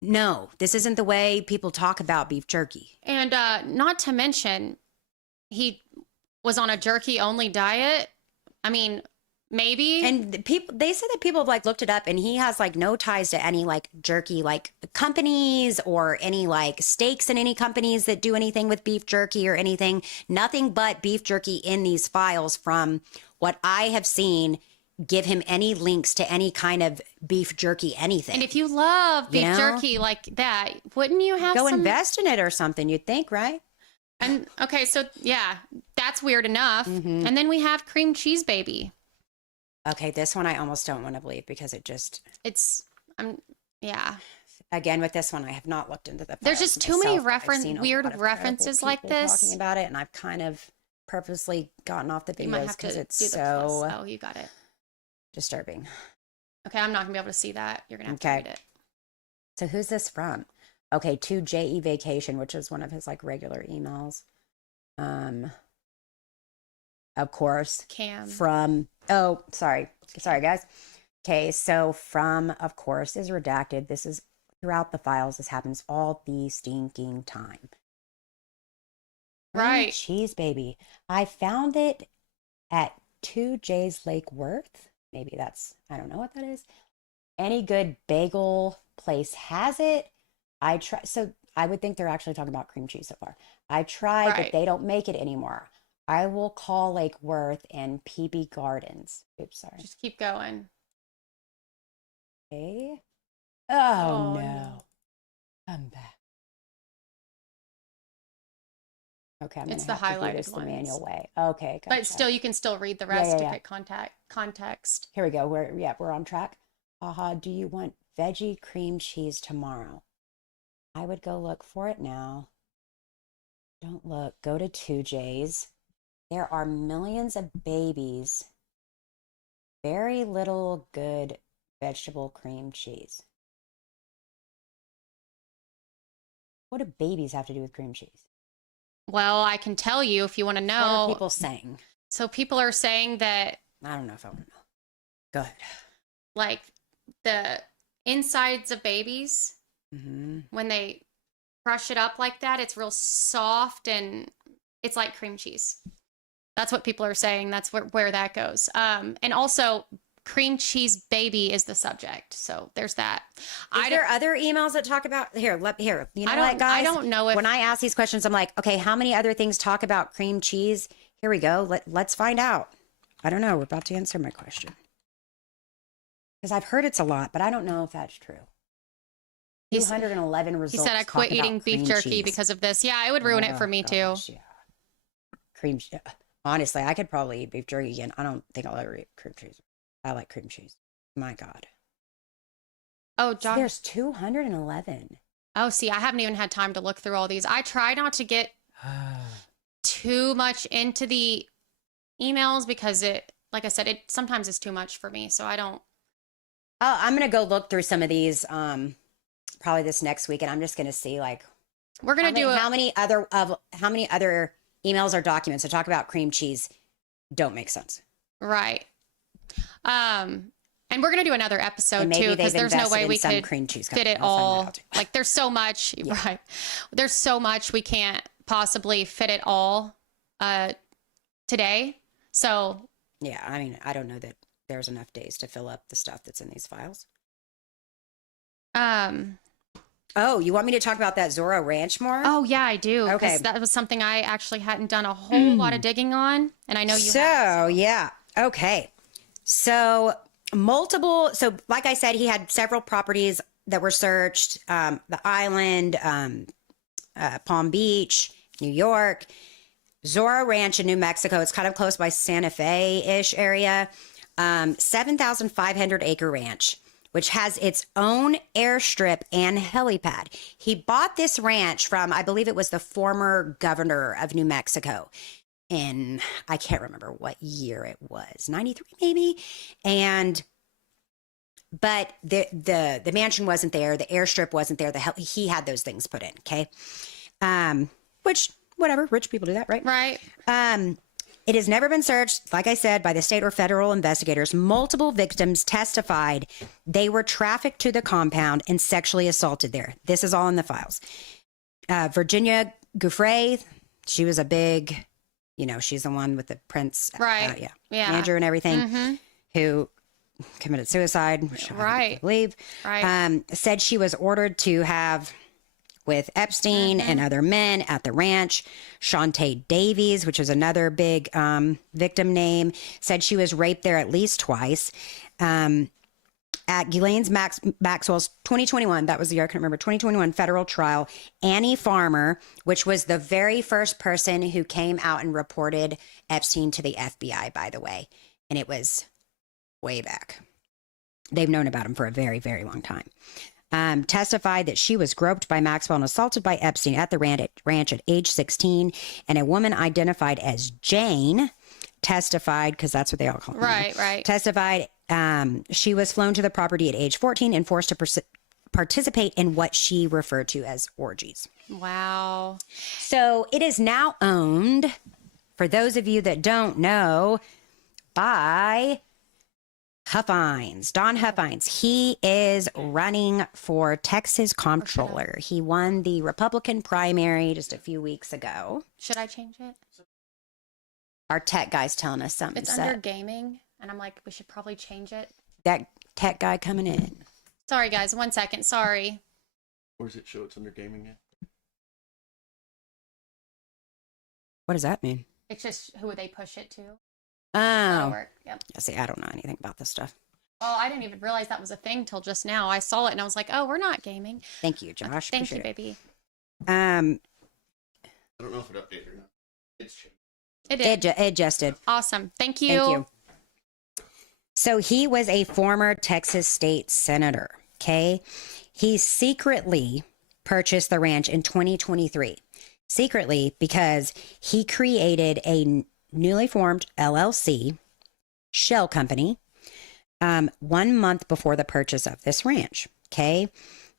no, this isn't the way people talk about beef jerky. And not to mention, he was on a jerky only diet. I mean, maybe. And they said that people have like looked it up, and he has like no ties to any like jerky like companies or any like stakes in any companies that do anything with beef jerky or anything. Nothing but beef jerky in these files, from what I have seen, give him any links to any kind of beef jerky anything. And if you love beef jerky like that, wouldn't you have go invest in it or something? You'd think, right? And okay, so yeah, that's weird enough. And then we have cream cheese baby. Okay, this one I almost don't want to believe because it just, yeah. again, with this one, I have not looked into the There's files just too many myself, but I've seen a weird lot of references credible like people this. talking about it, and I've kind of purposely gotten off the You might videos have to because it's do the so plus. Oh, you got it. disturbing. Okay, I'm not gonna be able to see that. You're gonna have to Okay. read it. So who's this from? Okay, to JE Vacation, which is one of his like regular emails. Of course, Cam. from, oh, sorry guys. Okay, so from, of course, is redacted. This is throughout the files. This happens all the stinking time. Right. Cheese baby. I found it at 2J's Lake Worth. Maybe that's, I don't know what that is. Any good bagel place has it. I try, so I would think they're actually talking about cream cheese so far. I tried, Right. but they don't make it anymore. I will call Lake Worth and PB Gardens. Oops, sorry. Just keep going. Okay. Oh, Oh, no. no. Come back. Okay, I'm It's gonna the have to do highlighted this the manual ones. way. Okay, gotcha. But still, you can still read the Yeah, rest yeah, to yeah. get context. Here we go. We're on track. Haha, do you want veggie cream cheese tomorrow? I would go look for it now. Don't look. Go to 2J's. There are millions of babies. Very little good vegetable cream cheese. What do babies have to do with cream cheese? Well, I can tell you if you want to What are know. people saying? So people are saying that I don't know if I want to know. Go ahead. like the insides of babies, Mm-hmm. when they crush it up like that, it's real soft and it's like cream cheese. That's what people are saying. That's where that goes. And also cream cheese baby is the subject. So there's that. Is there other emails that talk about here? You know what, guys? I don't know if when I ask these questions, I'm like, okay, how many other things talk about cream cheese? Here we go. Let's find out. I don't know. We're about to answer my question because I've heard it's a lot, but I don't know if that's true. 211 results. he said I quit talk about eating beef cream jerky cheese. because of this. Yeah, it would ruin it for me too. Gosh, yeah. Cream. Honestly, I could probably eat beef jerky again. I don't think I'll ever eat cream cheese. I like cream cheese. My God. Oh, So John. there's 211. Oh, see, I haven't even had time to look through all these. I try not to get too much into the emails because like I said, it sometimes is too much for me. So I don't. I'm going to go look through some of these probably this next week, and I'm just going to see like We're going to do how many other emails or documents that talk about cream cheese don't make sense. Right. And we're going to do another episode too, because there's no way we could cream cheese fit it all. Like there's so much, right? There's so much we can't possibly fit it all today. So yeah, I mean, I don't know that there's enough days to fill up the stuff that's in these files. Oh, you want me to talk about that Zorro Ranch more? Oh yeah, I do. Okay, that was something I actually hadn't done a whole lot of digging on, and I know you. So yeah, okay. So like I said, he had several properties that were searched. The island, Palm Beach, New York, Zorro Ranch in New Mexico. It's kind of close by Santa Fe-ish area. 7,500 acre ranch, which has its own airstrip and helipad. He bought this ranch from, I believe it was the former governor of New Mexico. In, I can't remember what year it was, 93 maybe. But the mansion wasn't there. The airstrip wasn't there. He had those things put in. Okay. Which, whatever, rich people do that, right? Right. It has never been searched, like I said, by the state or federal investigators. Multiple victims testified they were trafficked to the compound and sexually assaulted there. This is all in the files. Virginia Gouffre, she was a big, she's the one with the Prince, right? Andrew and everything, who committed suicide, which I don't believe. Right. Said she was ordered to have with Epstein and other men at the ranch. Shantae Davies, which is another big victim name, said she was raped there at least twice. At Ghislaine Maxwell's 2021, that was the year I can remember, 2021 federal trial, Annie Farmer, which was the very first person who came out and reported Epstein to the FBI, by the way. And it was way back. They've known about him for a very, very long time. Testified that she was groped by Maxwell and assaulted by Epstein at the ranch at age 16. And a woman identified as Jane testified, because that's what they all call her. Right. Testified she was flown to the property at age 14 and forced to participate in what she referred to as orgies. Wow. So it is now owned, for those of you that don't know, by Huffines, Don Huffines. He is running for Texas comptroller. He won the Republican primary just a few weeks ago. Should I change it? Our tech guy's telling us something. It's under gaming, and I'm like, we should probably change it. That tech guy coming in. Sorry, guys. 1 second. Sorry. Or does it show it's under gaming yet? What does that mean? It's just who they push it to. Oh. That'll work. Yep. Yeah, see, I don't know anything about this stuff. Oh, I didn't even realize that was a thing till just now. I saw it and I was like, oh, we're not gaming. Thank you, Josh. Thank you, Appreciate baby. it. I don't know if it updated or not. It's changed. It did. It just did. Awesome. Thank you. Thank you. So he was a former Texas state senator. Okay. He secretly purchased the ranch in 2023. Secretly, because he created a newly formed LLC shell company 1 month before the purchase of this ranch. Okay.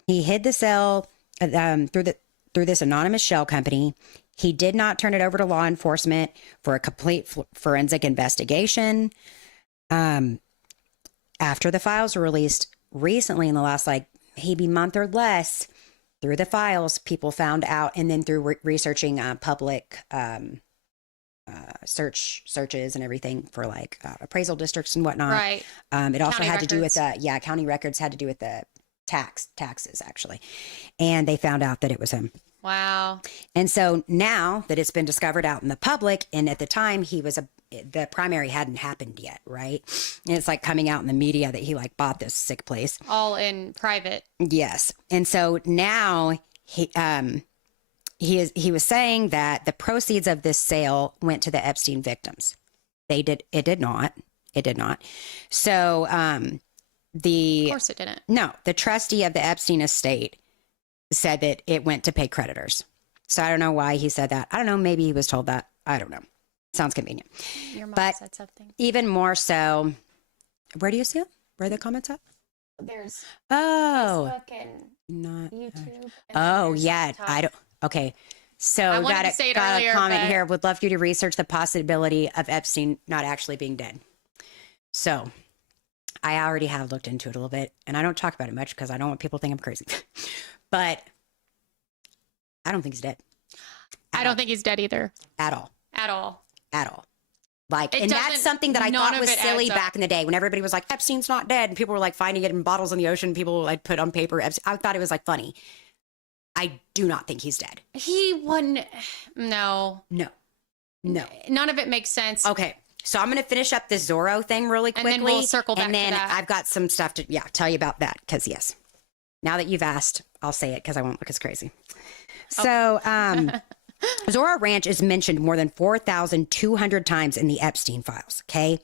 He hid the sale through this anonymous shell company. He did not turn it over to law enforcement for a complete forensic investigation. After the files were released recently in the last maybe month or less, through the files, people found out, and then through researching public searches and everything for appraisal districts and whatnot. Right. It also County had to do with records. county records had to do with the taxes actually, and they found out that it was him. Wow. And so now that it's been discovered out in the public, and at the time the primary hadn't happened yet, right? And it's coming out in the media that he bought this sick place. All in private. Yes. And so now he was saying that the proceeds of this sale went to the Epstein victims. It did not. So Of course it didn't. No, the trustee of the Epstein estate said that it went to pay creditors. So I don't know why he said that. I don't know. Maybe he was told that. I don't know. Sounds convenient. Your mom But said something. even more so, where do you see it? Where are the comments at? There's Oh, Facebook and not. YouTube. And Oh, there's yeah. TikTok. I don't. Okay. So I wanted got to say it got earlier, a comment but- here. Would love you to research the possibility of Epstein not actually being dead. So I already have looked into it a little bit, and I don't talk about it much because I don't want people to think I'm crazy. But I don't think he's dead. I don't think he's dead either. At all. At all. At all. It And that's doesn't- something that I none thought of was it silly adds up. back in the day when everybody was like, Epstein's not dead. And people were finding it in bottles in the ocean. People put on paper. I thought it was funny. I do not think he's dead. He wouldn't. No. No. None of it makes sense. Okay. So I'm going to finish up this Zorro thing really And quickly. then we'll circle back And to then that. I've got some stuff to tell you about that. Because yes, now that you've asked, I'll say it because I won't look as crazy. So Zorro Ranch is mentioned more than 4,200 times in the Epstein files. Okay.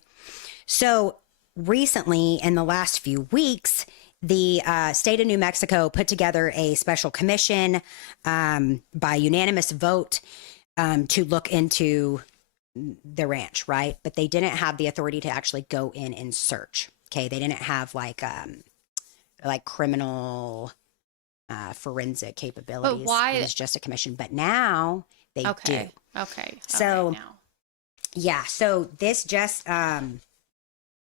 So recently, in the last few weeks, the state of New Mexico put together a special commission by unanimous vote to look into the ranch, right? But they didn't have the authority to actually go in and search. Okay. They didn't have criminal forensic capabilities. why- It was just a commission. But now they Okay. do. Okay. So- Okay, now. Yeah. So this just,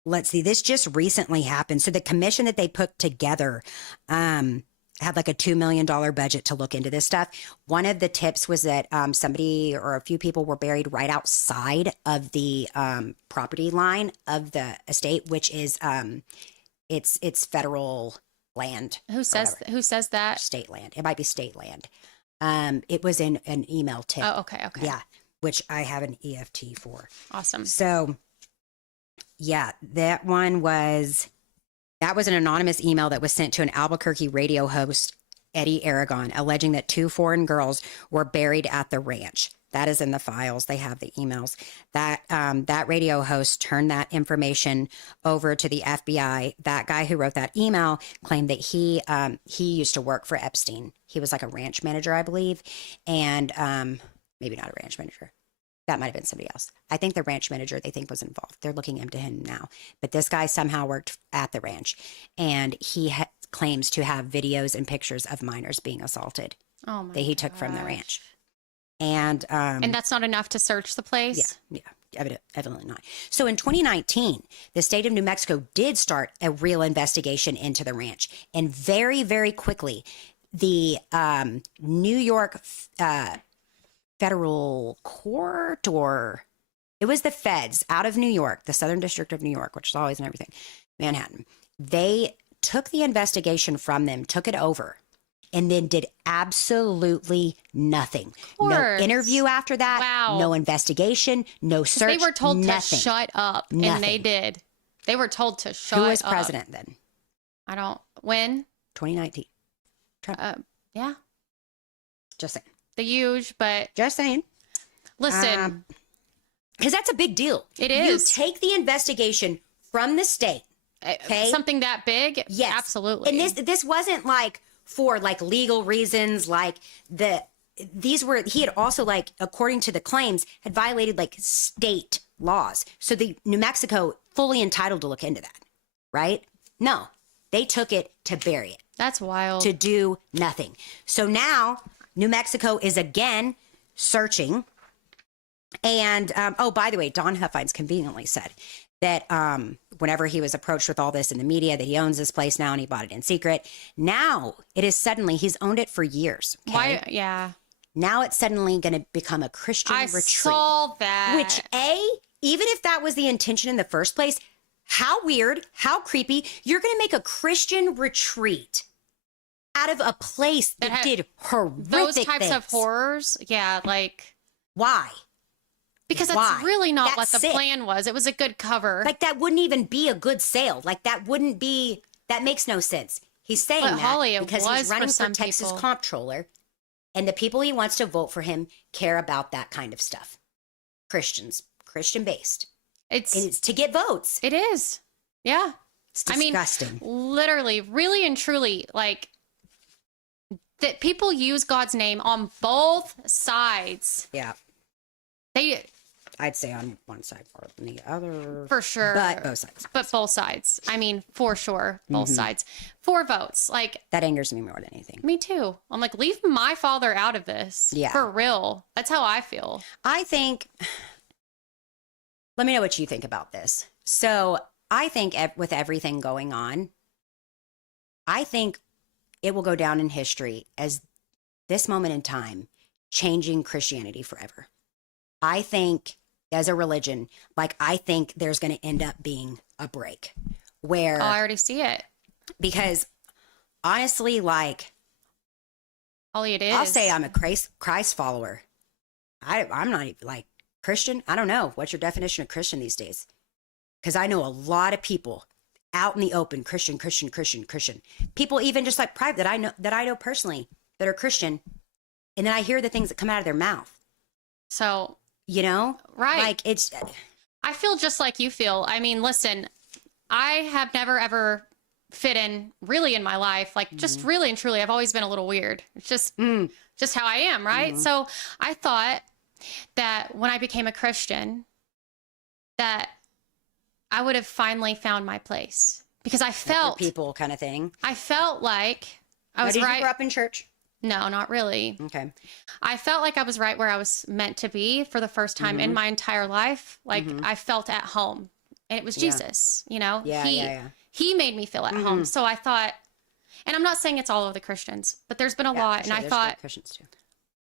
let's see, this just recently happened. So the commission that they put together had a $2 million budget to look into this stuff. One of the tips was that somebody or a few people were buried right outside of the property line of the estate, which is it's federal land. Who says that? State land. It might be state land. It was in an email tip. Oh, okay. Okay. Yeah, which I have an EFT for. Awesome. So, yeah, that was an anonymous email that was sent to an Albuquerque radio host, Eddie Aragon, alleging that 2 foreign girls were buried at the ranch. That is in the files. They have the emails. That radio host turned that information over to the FBI. That guy who wrote that email claimed that he used to work for Epstein. He was like a ranch manager, I believe, and maybe not a ranch manager. That might have been somebody else. I think the ranch manager they think was involved. They're looking into him now. But this guy somehow worked at the ranch, and he claims to have videos and pictures of minors being assaulted that he took from the ranch. And that's not enough to search the place? Yeah, evidently not. So in 2019, the state of New Mexico did start a real investigation into the ranch. And very, very quickly, the New York federal court, or it was the feds out of New York, the Southern District of New York, which is always in everything, Manhattan. They took the investigation from them, took it over, and then did absolutely nothing. No interview after that. Wow. No investigation. No search. They were told nothing. to shut up, Nothing. and they did. They were told to shut up. Who was president then? When? 2019. Trump. Yeah. Just saying. The huge, but Just saying. listen. Because that's a big deal. It is. You take the investigation from the state. Okay. Something that big? Yes. Absolutely. And this wasn't like for like legal reasons. Like he had also, like, according to the claims, had violated like state laws. So the New Mexico fully entitled to look into that. Right? No, they took it to bury it. That's wild. To do nothing. So now New Mexico is again searching. And, by the way, Don Huffines conveniently said that whenever he was approached with all this in the media, that he owns this place now and he bought it in secret. Now it is suddenly, he's owned it for years. Okay? Why? Yeah. Now it's suddenly going to become a Christian retreat. I saw that. Which, even if that was the intention in the first place, how weird, how creepy. You're going to make a Christian retreat out of a place that did horrific those types things. of horrors. Yeah, like. Why? Because that's really not what the plan was. It was a good cover. Like, that wouldn't even be a good sale. Like, that makes no sense. He's saying that Holly, because he's running for Texas comptroller, and the people he wants to vote for him care about that kind of stuff. Christian based. It's to get votes. It is. Yeah. It's disgusting. I mean, literally, really and truly, like, that people use God's name on both sides. Yeah. I'd say on one side more than the other. For sure. But both sides. But both sides. I mean, for sure. Both sides. 4 votes. Like. That angers me more than anything. Me too. I'm like, leave my father out of this. Yeah. For real. That's how I feel. I think. Let me know what you think about this. So I think with everything going on, I think it will go down in history as this moment in time changing Christianity forever. I think as a religion, like, I think there's going to end up being a break where. Oh, I already see it. Because honestly, like. Holly, it is. I'll say I'm a Christ follower. I'm not even like Christian. I don't know. What's your definition of Christian these days? Because I know a lot of people out in the open, Christian. People even just like private that I know personally that are Christian. And then I hear the things that come out of their mouth. So. You know? Right. Like, it's. I feel just like you feel. I mean, listen, I have never, ever fit in really in my life. Like, just really and truly, I've always been a little weird. It's just how I am, right? So I thought that when I became a Christian, that I would have finally found my place. Because I felt. People kind of thing. I felt like I was did right. you grow up in church? No, not really. Okay. I felt like I was right where I was meant to be for the first time in my entire life. Like, I felt at home. And it was Jesus, you know? He made me feel at home. So I thought, and I'm not saying it's all of the Christians, but there's been a lot. Sure, and I thought, Christians too.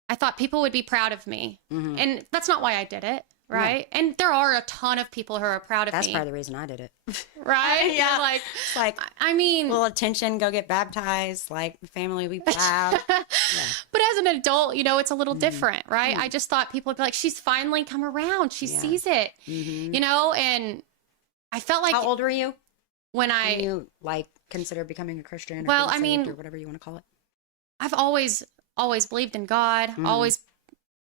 I thought people would be proud of me. And that's not why I did it. Right. No. And there are a ton of people who are proud of me. That's part of the reason I did it. Right. Yeah. It's like, I mean, a little attention, go get baptized, like family, we proud. But as an adult, you know, it's a little different. Right. I just thought people would be like, she's finally come around. She sees it, you know, and I felt like. How old were you? When you like consider becoming a Christian? Well, I mean, or whatever you want to call it. I've always believed in God, always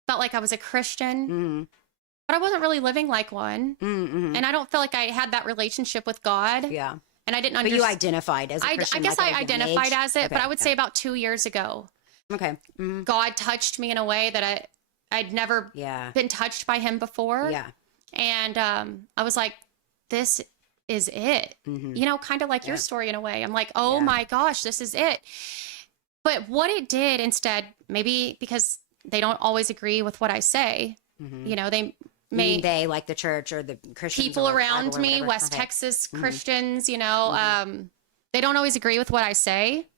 felt like I was a Christian, Mm, but I wasn't really living like one. mm, And I don't feel like I had that relationship with God. yeah. And I didn't But you understand. identified as a I Christian. guess like, I at a young identified age? as it, but Okay, I would yeah. say about 2 years ago, Okay. Mm, God touched me in a way that I'd never yeah. been touched by him before. Yeah. And I was like, this is it. Mhm. You know, kind of like your Yeah. story in a way. I'm like, oh Yeah. my gosh, this is it. But what it did instead, maybe because they don't always agree with what I say, Mhm. you know, they You may mean they, like the church or the Christians? people or the around Bible or me, whatever? West Okay. Texas Mhm. Christians, you know, Mhm. they don't always agree with what I say.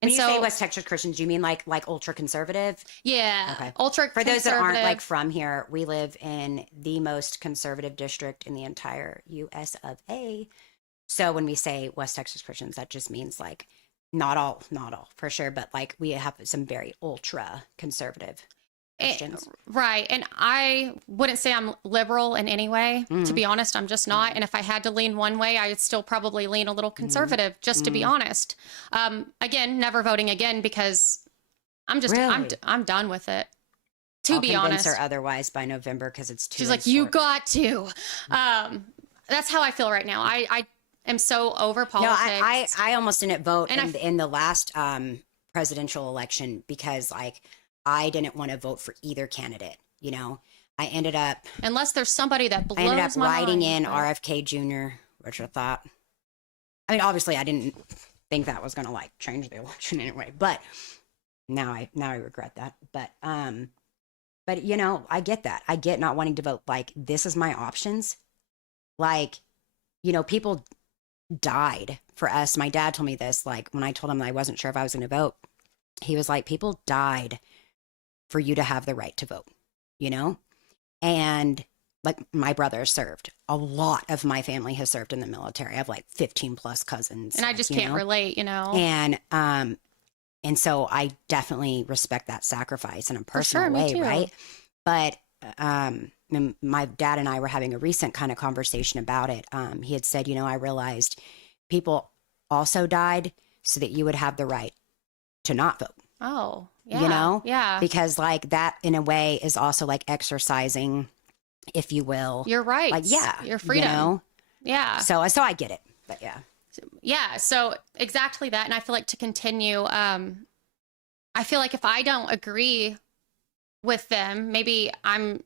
When And you so, say West Texas Christians, you mean like ultra conservative? yeah, Okay. ultra For those that aren't like conservative. from here, we live in the most conservative district in the entire U.S. of A. So when we say West Texas Christians, that just means like not all for sure, but like we have some very ultra conservative Christians. Right. And I wouldn't say I'm liberal in any way. To Mhm. be honest, I'm just not. And if I had to lean one way, I would still probably lean a little conservative, just to be honest. Again, never voting again because I'm just, Really? I'm done with it. To I'll be convince honest. her otherwise by November because it's too. She's like, you got to. That's how I feel right now. I am so over No, politics. I almost didn't vote And in the last presidential election because like I didn't want to vote for either candidate. You know, I ended up Unless there's somebody that blows my writing mind, in but- RFK Jr., which I thought. I mean, obviously, I didn't think that was going to like change the election anyway. But now I regret that. But you know, I get that. I get not wanting to vote. Like this is my options. Like, you know, people died for us. My dad told me this, like when I told him I wasn't sure if I was going to vote, he was like, people died for you to have the right to vote, you know? And like my brother served. A lot of my family has served in the military. I have like 15 plus cousins. and I just you can't know? relate, you know? And so I definitely respect that sacrifice in a personal sure, me way, too. right? But my dad and I were having a recent kind of conversation about it. He had said, you know, I realized people also died so that you would have the right to not vote. Oh, yeah. You know? Yeah. Because like that in a way is also like exercising, if you will. Your rights. Like, yeah. Your freedom. You know? Yeah. So I get it. But yeah. Yeah. So exactly that. And I feel like to continue, I feel like if I don't agree with them, maybe I'm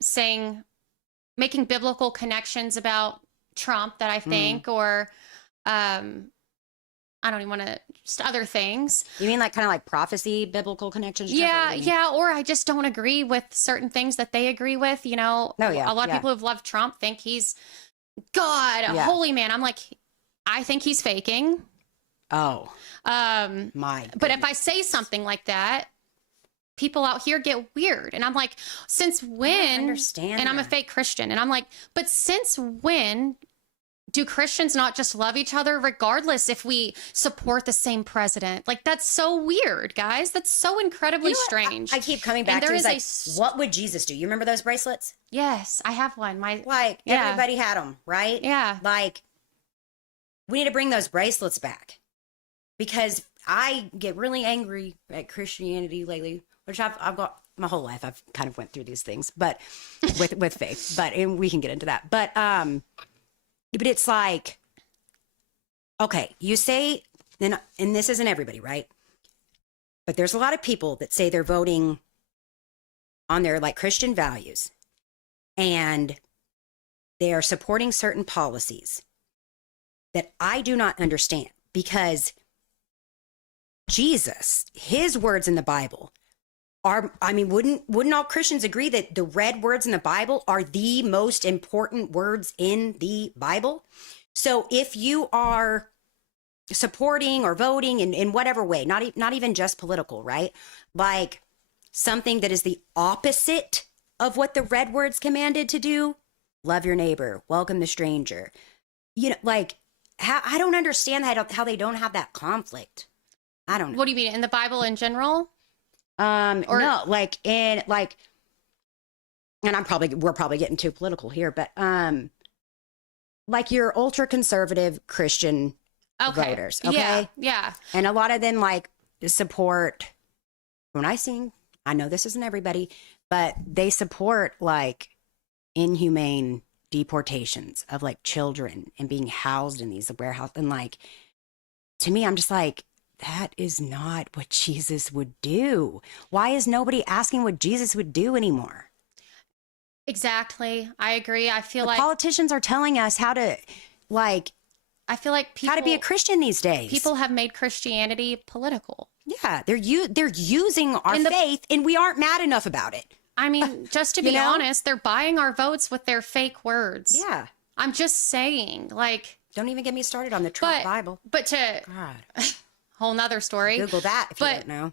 making biblical connections about Trump that I think, or I don't even want to, just other things. You mean like kind of like prophecy, biblical connections? Yeah, yeah. Or I just don't agree with certain things that they agree with. You know, Oh, yeah, a lot of yeah. people who've loved Trump think he's God, a Yeah. holy man. I'm like, I think he's faking. Oh, my. But if I say something like that, people out here get weird. And I'm like, since when? understand And I'm a that. fake Christian. And I'm like, but since when do Christians not just love each other regardless if we support the same president? Like, that's so weird, guys. That's so incredibly You know what? strange. I keep coming And back there to is is like, what would Jesus do? You remember those bracelets? Yes, I have one. Like Yeah. everybody had them, right? Yeah. Like we need to bring those bracelets back because I get really angry at Christianity lately, which I've got my whole life. I've kind of went through these things, but with faith. But and we can get into that. But it's like, okay, you say, and this isn't everybody, right? But there's a lot of people that say they're voting on their like Christian values and they are supporting certain policies that I do not understand because Jesus, his words in the Bible are, I mean, wouldn't all Christians agree that the red words in the Bible are the most important words in the Bible? So if you are supporting or voting in whatever way, not even just political, right? Like something that is the opposite of what the red words commanded to do, love your neighbor, welcome the stranger. You know, like I don't understand how they don't have that conflict. I don't know. What do you mean? In the Bible in general? No, like in like, and we're probably getting too political here, but like your ultra conservative Christian voters, okay? Yeah, yeah. And a lot of them like support. When I know this isn't everybody, but they support like inhumane deportations of like children and being housed in these warehouses. And like, to me, I'm just like, that is not what Jesus would do. Why is nobody asking what Jesus would do anymore? Exactly. I agree. I feel The like politicians are telling us how to like people how to be a Christian these days. People have made Christianity political. Yeah, they're using our faith, and we aren't mad enough about it. I mean, just to be honest, they're buying our votes with their fake words. Yeah. I'm just saying, like, don't even get me started on the Trump Bible. But to God, whole nother story. Google that if you don't know.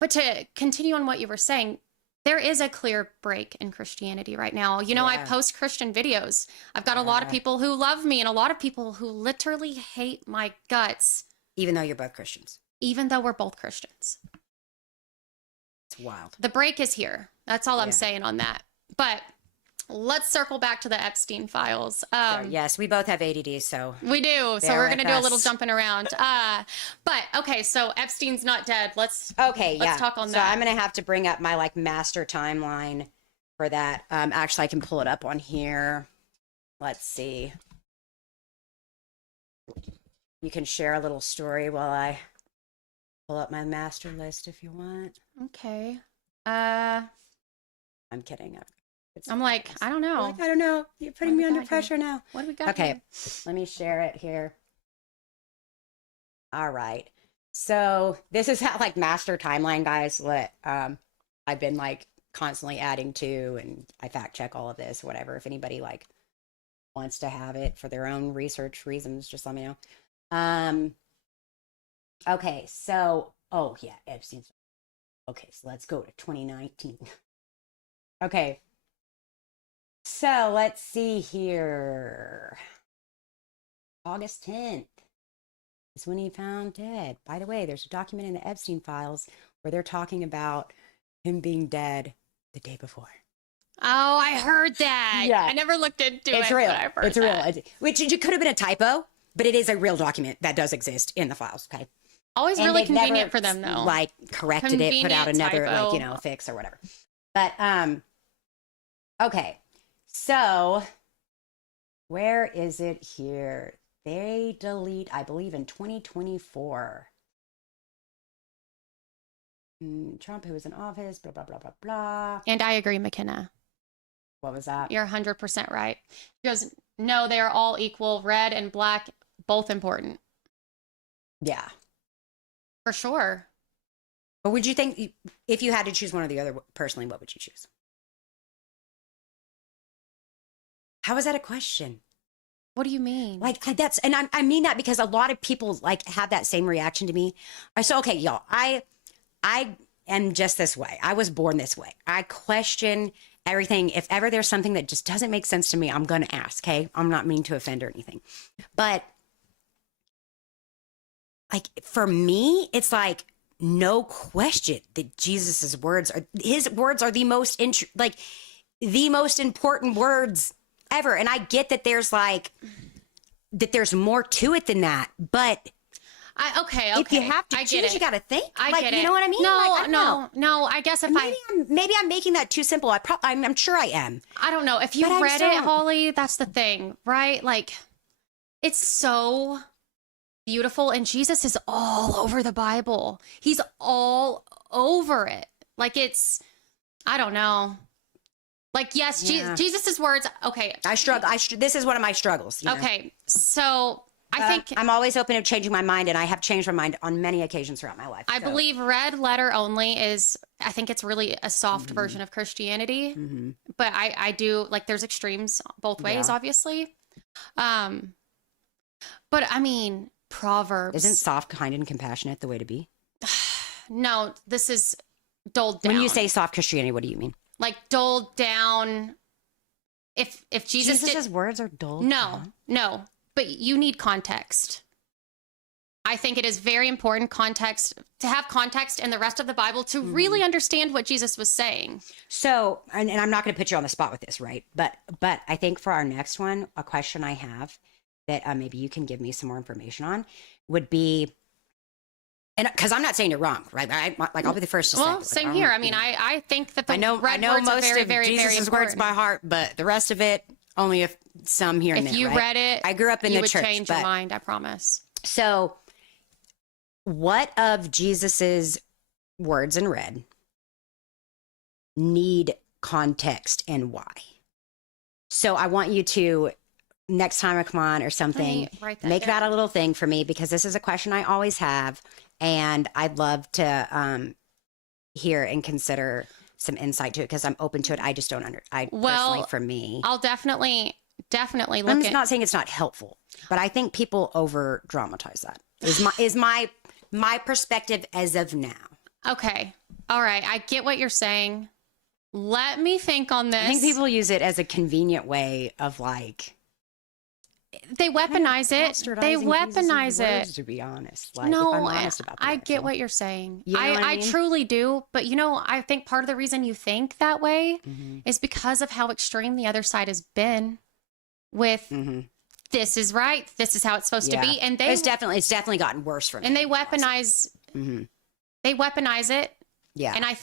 But to continue on what you were saying, there is a clear break in Christianity right now. You know, I post Christian videos. I've got a lot of people who love me and a lot of people who literally hate my guts. Even though you're both Christians. Even though we're both Christians. It's wild. The break is here. That's all I'm saying on that. But let's circle back to the Epstein files. Yes, we both have ADD, so. We do. So we're going to do a little jumping around. But okay, so Epstein's not dead. Let's talk on that. So I'm going to have to bring up my like master timeline for that. Actually, I can pull it up on here. Let's see. You can share a little story while I pull up my master list if you want. Okay. I'm kidding. I'm like, I don't know. I don't know. You're putting me under pressure now. What do we got? Okay, here? let me share it here. All right. So this is how like master timeline, guys. What I've been like constantly adding to, and I fact check all of this, whatever. If anybody like wants to have it for their own research reasons, just let me know. Okay. So, Epstein's. Okay, so let's go to 2019. Okay. So let's see here. August 10th is when he found dead. By the way, there's a document in the Epstein files where they're talking about him being dead the day before. Oh, I heard that. Yeah. I never looked into it. It's real. But I've heard it's that. real. Which it could have been a typo, but it is a real document that does exist in the files. Okay. Always really convenient for them, though. Like corrected it, put out another typo. like fix or whatever. But okay. So, where is it here? They delete, I believe, in 2024. Trump, who was in office, blah, blah, blah, blah, blah. And I agree, McKenna. What was that? You're 100% right. Because, no, they are all equal. Red and black, both important. Yeah. For sure. But would you think, if you had to choose one or the other, personally, what would you choose? How is that a question? What do you mean? Like that's, and I mean that because a lot of people like have that same reaction to me. I said, okay, y'all, I am just this way. I was born this way. I question everything. If ever there's something that just doesn't make sense to me, I'm going to ask. Okay, I'm not meaning to offend or anything, but like for me, it's like no question that Jesus's words are the most the most important words ever. And I get that there's there's more to it than that, but okay. If you have to choose, you got to think. I get it. You know what I mean? No. I guess if maybe I'm making that too simple. I'm sure I am. I don't know. If you read it, Holly, that's the thing, right? Like, it's so beautiful, and Jesus is all over the Bible. He's all over it. Like I don't know. Like, yes, Jesus's words. Okay. I struggle. This is one of my struggles. Okay. So I think I'm always open to changing my mind, and I have changed my mind on many occasions throughout my life. I believe red letter only I think it's really a soft version of Christianity. Mm-hmm. But I do like there's extremes both ways, obviously. But I mean, Proverbs. Isn't soft, kind, and compassionate the way to be? No, this is doled down. When you say soft Christianity, what do you mean? Like doled down. If Jesus' words are doled down? No. But you need context. I think it is very important to have context in the rest of the Bible to really understand what Jesus was saying. So, and I'm not going to put you on the spot with this, right? But I think for our next one, a question I have that maybe you can give me some more information on would be, And because I'm not saying you're wrong, right? I'll be the first to say. Well, Like, same here. I mean, I think that the I know red words are most very, of very, very Jesus' important. words by heart, but the rest of it, only if some here and If there. you right? read it, I grew up in you the would church, change your mind. I promise. So, what of Jesus's words in red need context and why? So, I want you to next time I come on or something, write that make down. that a little thing for me, because this is a question I always have, and I'd love to hear and consider some insight to it, because I'm open to it. I just don't personally, for me, I'll definitely look I'm at. not saying it's not helpful, but I think people over dramatize that. Is my perspective as of now. Okay, all right, I get what you're saying. Let me think on this. I think people use it as a convenient way of like they weaponize it. They bastardizing weaponize Jesus's it. words, to be honest. Like, No, if I'm honest about the I way get feel. what you're saying. You know what I I mean? truly do. But I think part of the reason you think that way Mm-hmm. is because of how extreme the other side has been with Mm-hmm. this is right, this is how it's supposed to be, and it's definitely gotten worse from and they weaponize Mm-hmm. they weaponize it. Yeah. And I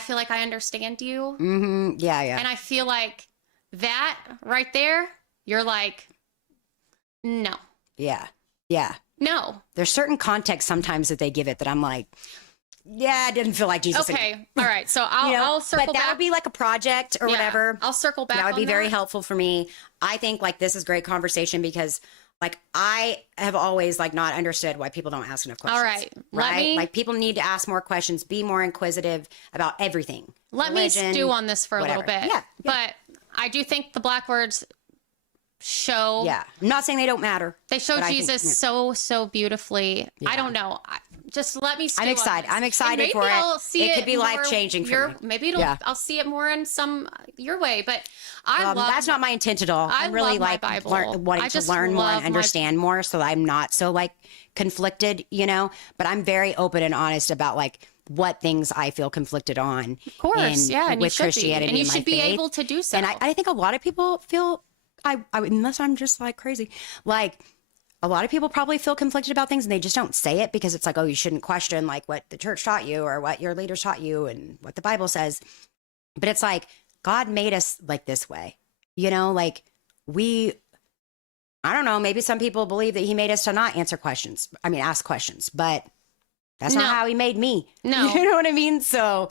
feel like I understand you. Mm-hmm. Yeah. And I feel like that right there, you're like, no. Yeah. No. There's certain context sometimes that they give it that I'm like, yeah, it didn't feel like Jesus. Okay. All right. So I'll circle but that back. would be like a project or Yeah, whatever. I'll circle back. That would on be very helpful for me. I think like this is great conversation, because like I have always like not understood why people don't ask enough questions. All right. Like people need to ask more questions, be more inquisitive about everything. Let Religion, me stew on this for whatever. a little bit. Yeah. But I do think the black words show. Yeah. I'm not saying they don't matter. They show but I think- Jesus so beautifully. Yeah. I don't know. Just let me stew I'm on excited. this. I'm excited And maybe for it. I'll see It could be more life-changing for your- me. Maybe Yeah. I'll see it more in your way. But I love that's not my intent at all. I I'm really love my like Bible. wanting I to just learn more love and my- understand more, so that I'm not so like conflicted, but I'm very open and honest about like what things I feel conflicted on. Of course, yeah, and you with should be. Christianity And you my should be faith. able to do so. And I think a lot of people feel unless I'm just like crazy, like a lot of people probably feel conflicted about things and they just don't say it, because it's like, oh, you shouldn't question like what the church taught you or what your leaders taught you and what the Bible says. But it's like God made us like this way, like I don't know, maybe some people believe that he made us to not ask questions, but that's No. not how he made me. No. You know what I mean? So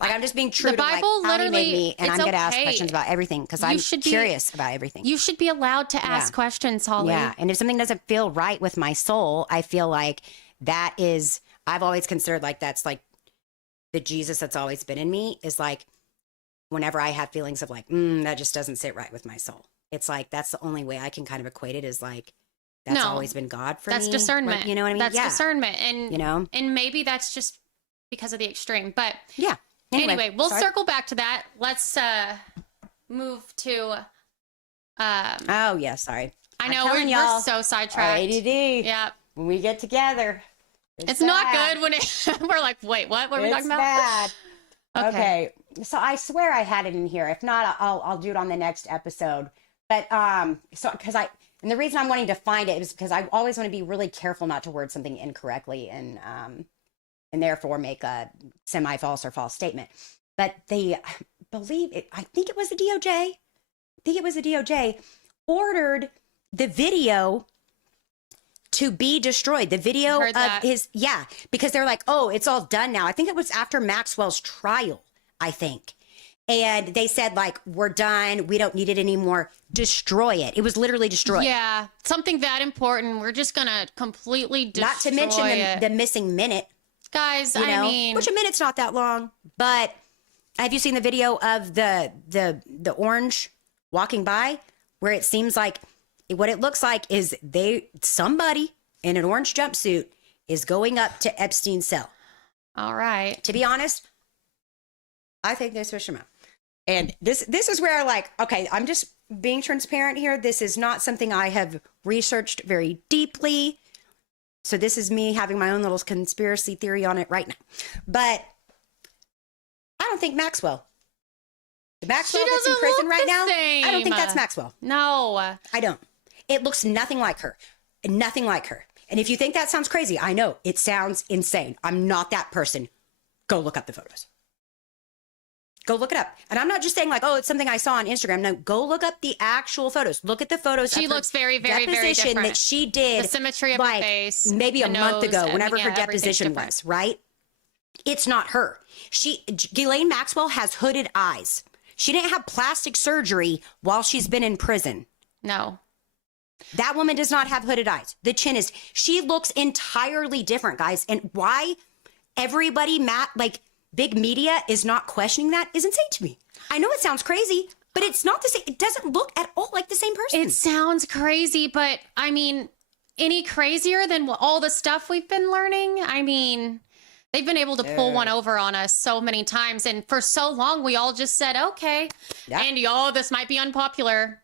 like, I'm just being true The to like Bible how he made literally- me, and it's I'm going to ask okay. questions about everything, because I'm should be- curious about everything. You should be allowed to ask questions, Holly. Yeah. And if something doesn't feel right with my soul, I feel like I've always considered like that's like the Jesus that's always been in me, is like whenever I have feelings of like, that just doesn't sit right with my soul. It's like, that's the only way I can kind of equate it, is like, that's No. always been God for That's me. discernment. Like, you know what I mean? That's yeah. discernment. And And maybe that's just because of the extreme. But yeah. anyway, we'll sorry. circle back to that. Let's move to Oh yeah, sorry. I I'm know telling we're y'all, so our sidetracked. ADD. Yeah. When we get together, It's not bad. good when we're like, wait, what were we It's talking about? bad. Okay. Okay. So I swear I had it in here. If not, I'll do it on the next episode. But and the reason I'm wanting to find it is because I always want to be really careful not to word something incorrectly and therefore make a semi-false or false statement. But they I think it was the DOJ ordered the video to be destroyed. The video Heard of that. because they're like, oh, it's all done now. I think it was after Maxwell's trial, I think. And they said like, we're done. We don't need it anymore. Destroy it. It was literally destroyed. Yeah. Something that important. We're just going to completely destroy Not to mention it. the missing minute, Guys, you know, I mean, which a minute's not that long. But have you seen the video of the orange walking by, where it seems like what it looks like is somebody in an orange jumpsuit is going up to Epstein's cell. all right. To be honest, I think they switched them out. And this is where like, okay, I'm just being transparent here. This is not something I have researched very deeply. So this is me having my own little conspiracy theory on it right now. But I don't think Maxwell. The Maxwell that's in doesn't prison look right the now, same. I don't think that's Maxwell. No. I don't. It looks nothing like her. Nothing like her. And if you think that sounds crazy, I know it sounds insane. I'm not that person. Go look up the photos. Go look it up. And I'm not just saying like, oh, it's something I saw on Instagram. No, go look up the actual photos. Look at the photos. She of her looks very, very, very deposition different. that she did. The symmetry of like, her face. maybe a the month nose, ago, and, whenever yeah, her everything's deposition different. was, right? It's not her. Ghislaine Maxwell has hooded eyes. She didn't have plastic surgery while she's been in prison. No. That woman does not have hooded eyes. The chin is, she looks entirely different, guys. And why everybody, like big media is not questioning that is insane to me. I know it sounds crazy, but it's not the same. It doesn't look at all like the same person. It sounds crazy, but I mean, any crazier than all the stuff we've been learning? I mean, they've been able to pull one over on us so many times. And for so long, we all just said, okay. Yeah. And this might be unpopular.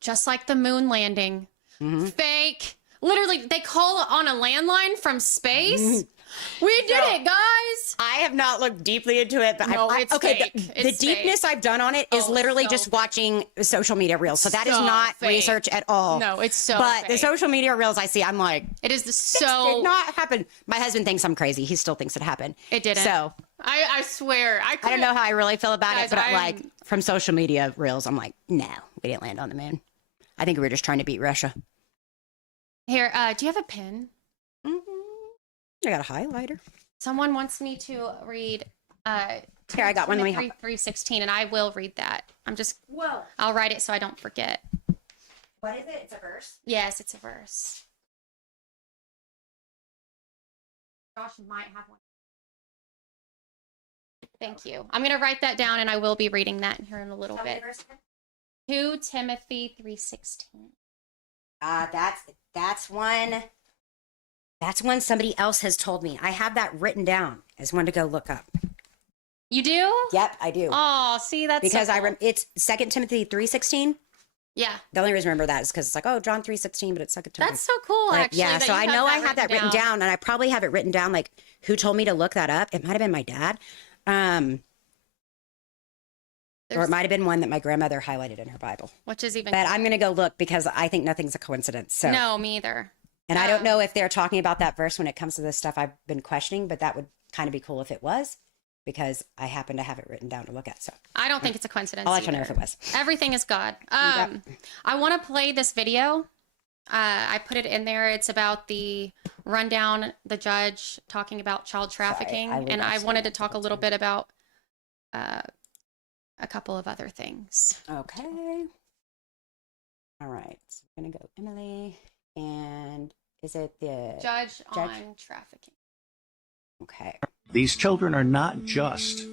Just like the moon landing. Fake. Literally, they call on a landline from space. We did it, guys. I have not looked deeply into it, but No, it's okay. fake. The It's deepness fake. I've done on it is Oh, literally so just watching social media reels. So that is So not fake. research at all. No, it's so But the fake. social media reels I see, I'm like, It is this so. did not happen. My husband thinks I'm crazy. He still thinks it happened. It didn't. So I swear. I I don't know how I really feel about Guys, it, but I'm- like from social media reels, I'm like, no, we didn't land on the moon. I think we were just trying to beat Russia. Here, do you have a pen? I got a highlighter. Someone wants me to read. Here, I got one. Let me help. 3:16, and I will read that. Whoa. I'll write it so I don't forget. What is it? It's a verse. Yes, it's a verse. Josh might have one. Thank you. I'm going to write that down, and I will be reading that here in a little Tell me bit. the verse again. 2 Timothy 3:16. That's one. That's one somebody else has told me. I have that written down as one to go look up. You do? Yep, I do. Oh, see, that's Because so cool. it's 2 Timothy 3:16. Yeah, The only reason I remember that is because it's like, oh, John 3:16, but it's 2 Timothy. that's so cool, Like, actually. yeah, that so you I know I have that written down. down, and I probably have it written down. Like, who told me to look that up? It might have been my dad, or it might have been one that my grandmother highlighted in her Bible. Which is even. But I'm gonna go look because I think nothing's a coincidence. So No, me either. and I don't know if they're talking about that verse when it comes to this stuff I've been questioning, but that would kind of be cool if it was, because I happen to have it written down to look at. So I don't think it's a coincidence. I'll let you know either. if it was. Everything is God. I want to play this video. I put it in there. It's about the rundown, the judge talking about child trafficking. I will And I also wanted to watch talk a that little too. bit about a couple of other things. Okay. All right. So I'm gonna go Emily, and is it the Judge on trafficking. Okay. These children are not just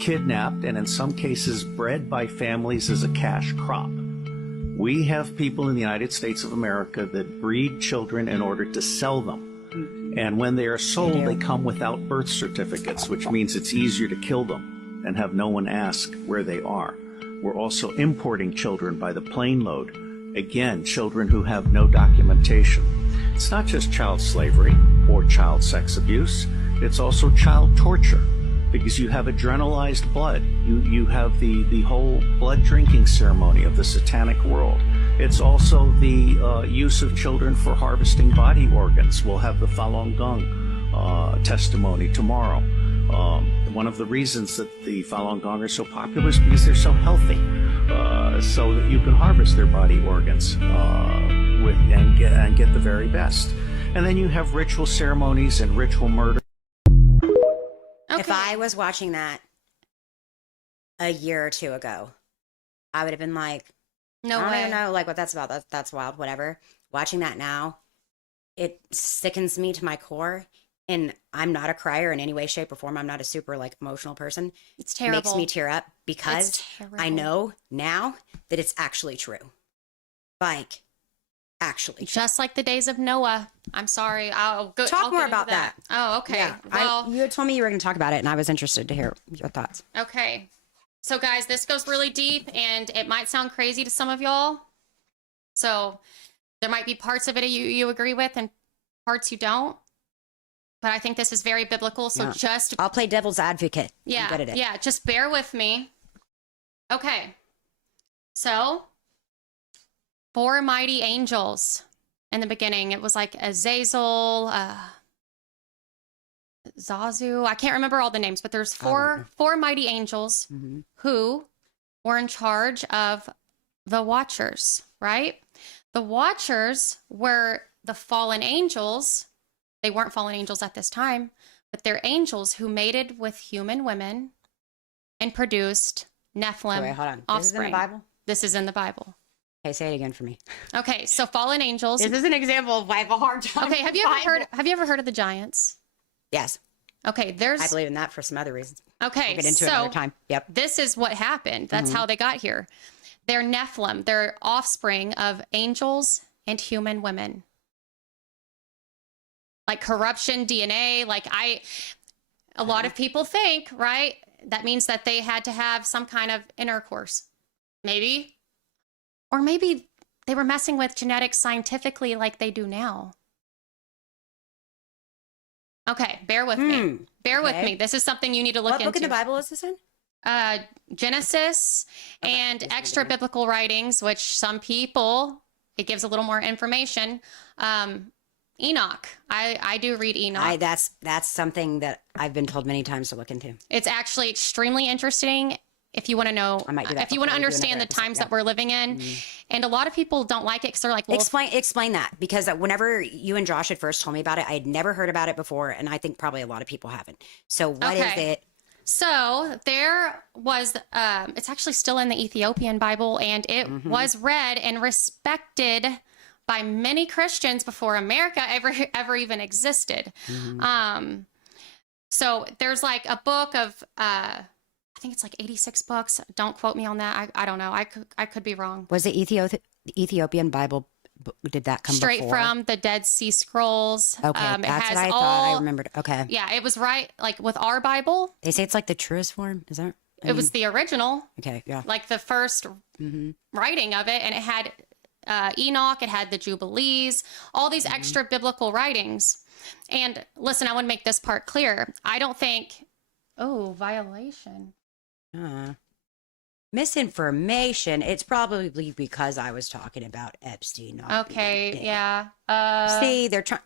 kidnapped and in some cases bred by families as a cash crop. We have people in the United States of America that breed children in order to sell them. And when they are sold, they come without birth certificates, which means it's easier to kill them and have no one ask where they are. We're also importing children by the plane load. Again, children who have no documentation. It's not just child slavery or child sex abuse. It's also child torture, because you have adrenalized blood. You have the whole blood drinking ceremony of the satanic world. It's also the use of children for harvesting body organs. We'll have the Falun Gong testimony tomorrow. One of the reasons that the Falun Gong are so popular is because they're so healthy, so that you can harvest their body organs and get the very best. And then you have ritual ceremonies and ritual murder. Okay. If I was watching that a year or two ago, I would have been like, no I don't way. even know like what that's about. That's wild, whatever. Watching that now, it sickens me to my core. And I'm not a crier in any way, shape, or form. I'm not a super like emotional person. It's terrible. Makes me tear up because It's terrible. I know now that it's actually true. Like, actually true. Just like the days of Noah. I'm sorry. I'll go Talk I'll more get into about that. Oh, okay. Yeah, Well, you had told me you were going to talk about it, and I was interested to hear your thoughts. okay. So, guys, this goes really deep, and it might sound crazy to some of y'all. So, there might be parts of it you agree with and parts you don't. But I think this is very biblical. So, Yeah. just I'll play devil's advocate. I'm yeah, good at it. yeah, just bear with me. Okay. So, 4 mighty angels in the beginning. It was like Azazel, Zazu. I can't remember all the names, but there's four mighty angels who were in charge of the Watchers, right? The Watchers were the fallen angels. They weren't fallen angels at this time, but they're angels who mated with human women and produced Nephilim Wait, hold on. offspring. This is in the Bible? This is in the Bible. Okay, say it again for me. Okay, so fallen angels. This is an example of why I have a hard time. Okay, have you ever heard of the giants? Yes. Okay, there's I believe in that for some other reasons. Okay, We'll get into it another time. Yep. This is what happened. That's how they got here. They're Nephilim. They're offspring of angels and human women. Like corruption, DNA, a lot of people think, right? That means that they had to have some kind of intercourse. Maybe. Or maybe they were messing with genetics scientifically like they do now. Okay, bear with me. Bear with me. This is something you need to look into. What book in the Bible is this in? Genesis and extra biblical writings, which some people, it gives a little more information. Enoch. I do read Enoch. That's something that I've been told many times to look into. It's actually extremely interesting if you want to know, I might do that if you want to before we do understand the another times episode, that we're living in. And a lot of people don't like it because they're like, well, Explain that, because whenever you and Josh had first told me about it, I had never heard about it before, and I think probably a lot of people haven't. So what is it? So there was, it's actually still in the Ethiopian Bible, and it was read and respected by many Christians before America ever even existed. So there's like a book of, I think it's like 86 books. Don't quote me on that. I don't know. I could be wrong. Was the Ethiopian Bible, did that come Straight before? from the Dead Sea Scrolls. Okay, it that's has what I thought. I remembered. Okay. Yeah, it was right, like with our Bible. They say it's like the truest form. Is that? It was the original. Okay, yeah. Like the first writing of it, and it had Enoch, it had the Jubilees, all these extra biblical writings. And listen, I want to make this part clear. I don't think, violation. Misinformation. It's probably because I was talking about Epstein. Not Okay, being yeah. See, they're trying.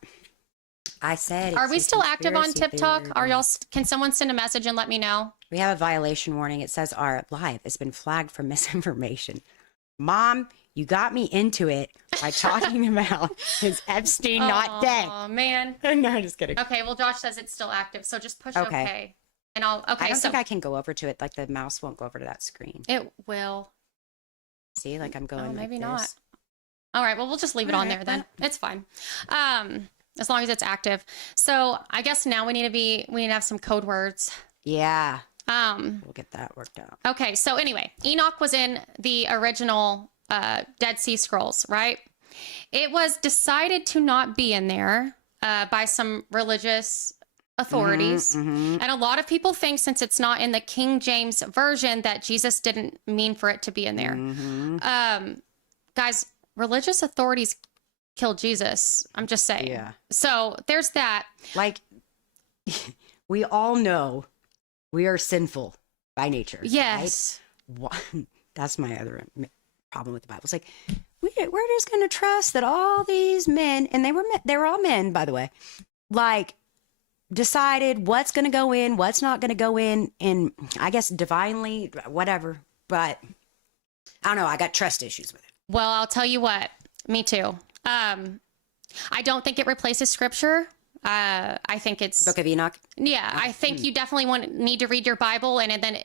I said. Are we it's a still active on conspiracy TikTok? theory. Are y'all? Can someone send a message and let me know? We have a violation warning. It says our live has been flagged for misinformation. Mom, you got me into it by talking about is Epstein not dead? Oh man. No, just kidding. Okay, well, Josh says it's still active, so just push Okay. okay. And I'll. Okay, I don't so think I can go over to it. Like the mouse won't go over to that screen. it will. See, like I'm going. Oh, maybe like not. this. All right, well, we'll just leave it on there then. It's fine. As long as it's active. So I guess now we need to have some code words. Yeah, Um, we'll get that worked out. okay, so anyway, Enoch was in the original Dead Sea Scrolls, right? It was decided to not be in there by some religious authorities. And a lot of people think, since it's not in the King James Version, that Jesus didn't mean for it to be in there. Guys, religious authorities killed Jesus. I'm just saying. Yeah. So there's that. Like, we all know we are sinful by nature. Yes. Right? That's my other problem with the Bible. It's like, we're just going to trust that all these men, and they were all men, by the way, like, decided what's going to go in, what's not going to go in, and I guess divinely, whatever. But I don't know. I got trust issues with it. Well, I'll tell you what. Me too. I don't think it replaces scripture. I think it's Book of Enoch. yeah. I think you definitely need to read your Bible, and then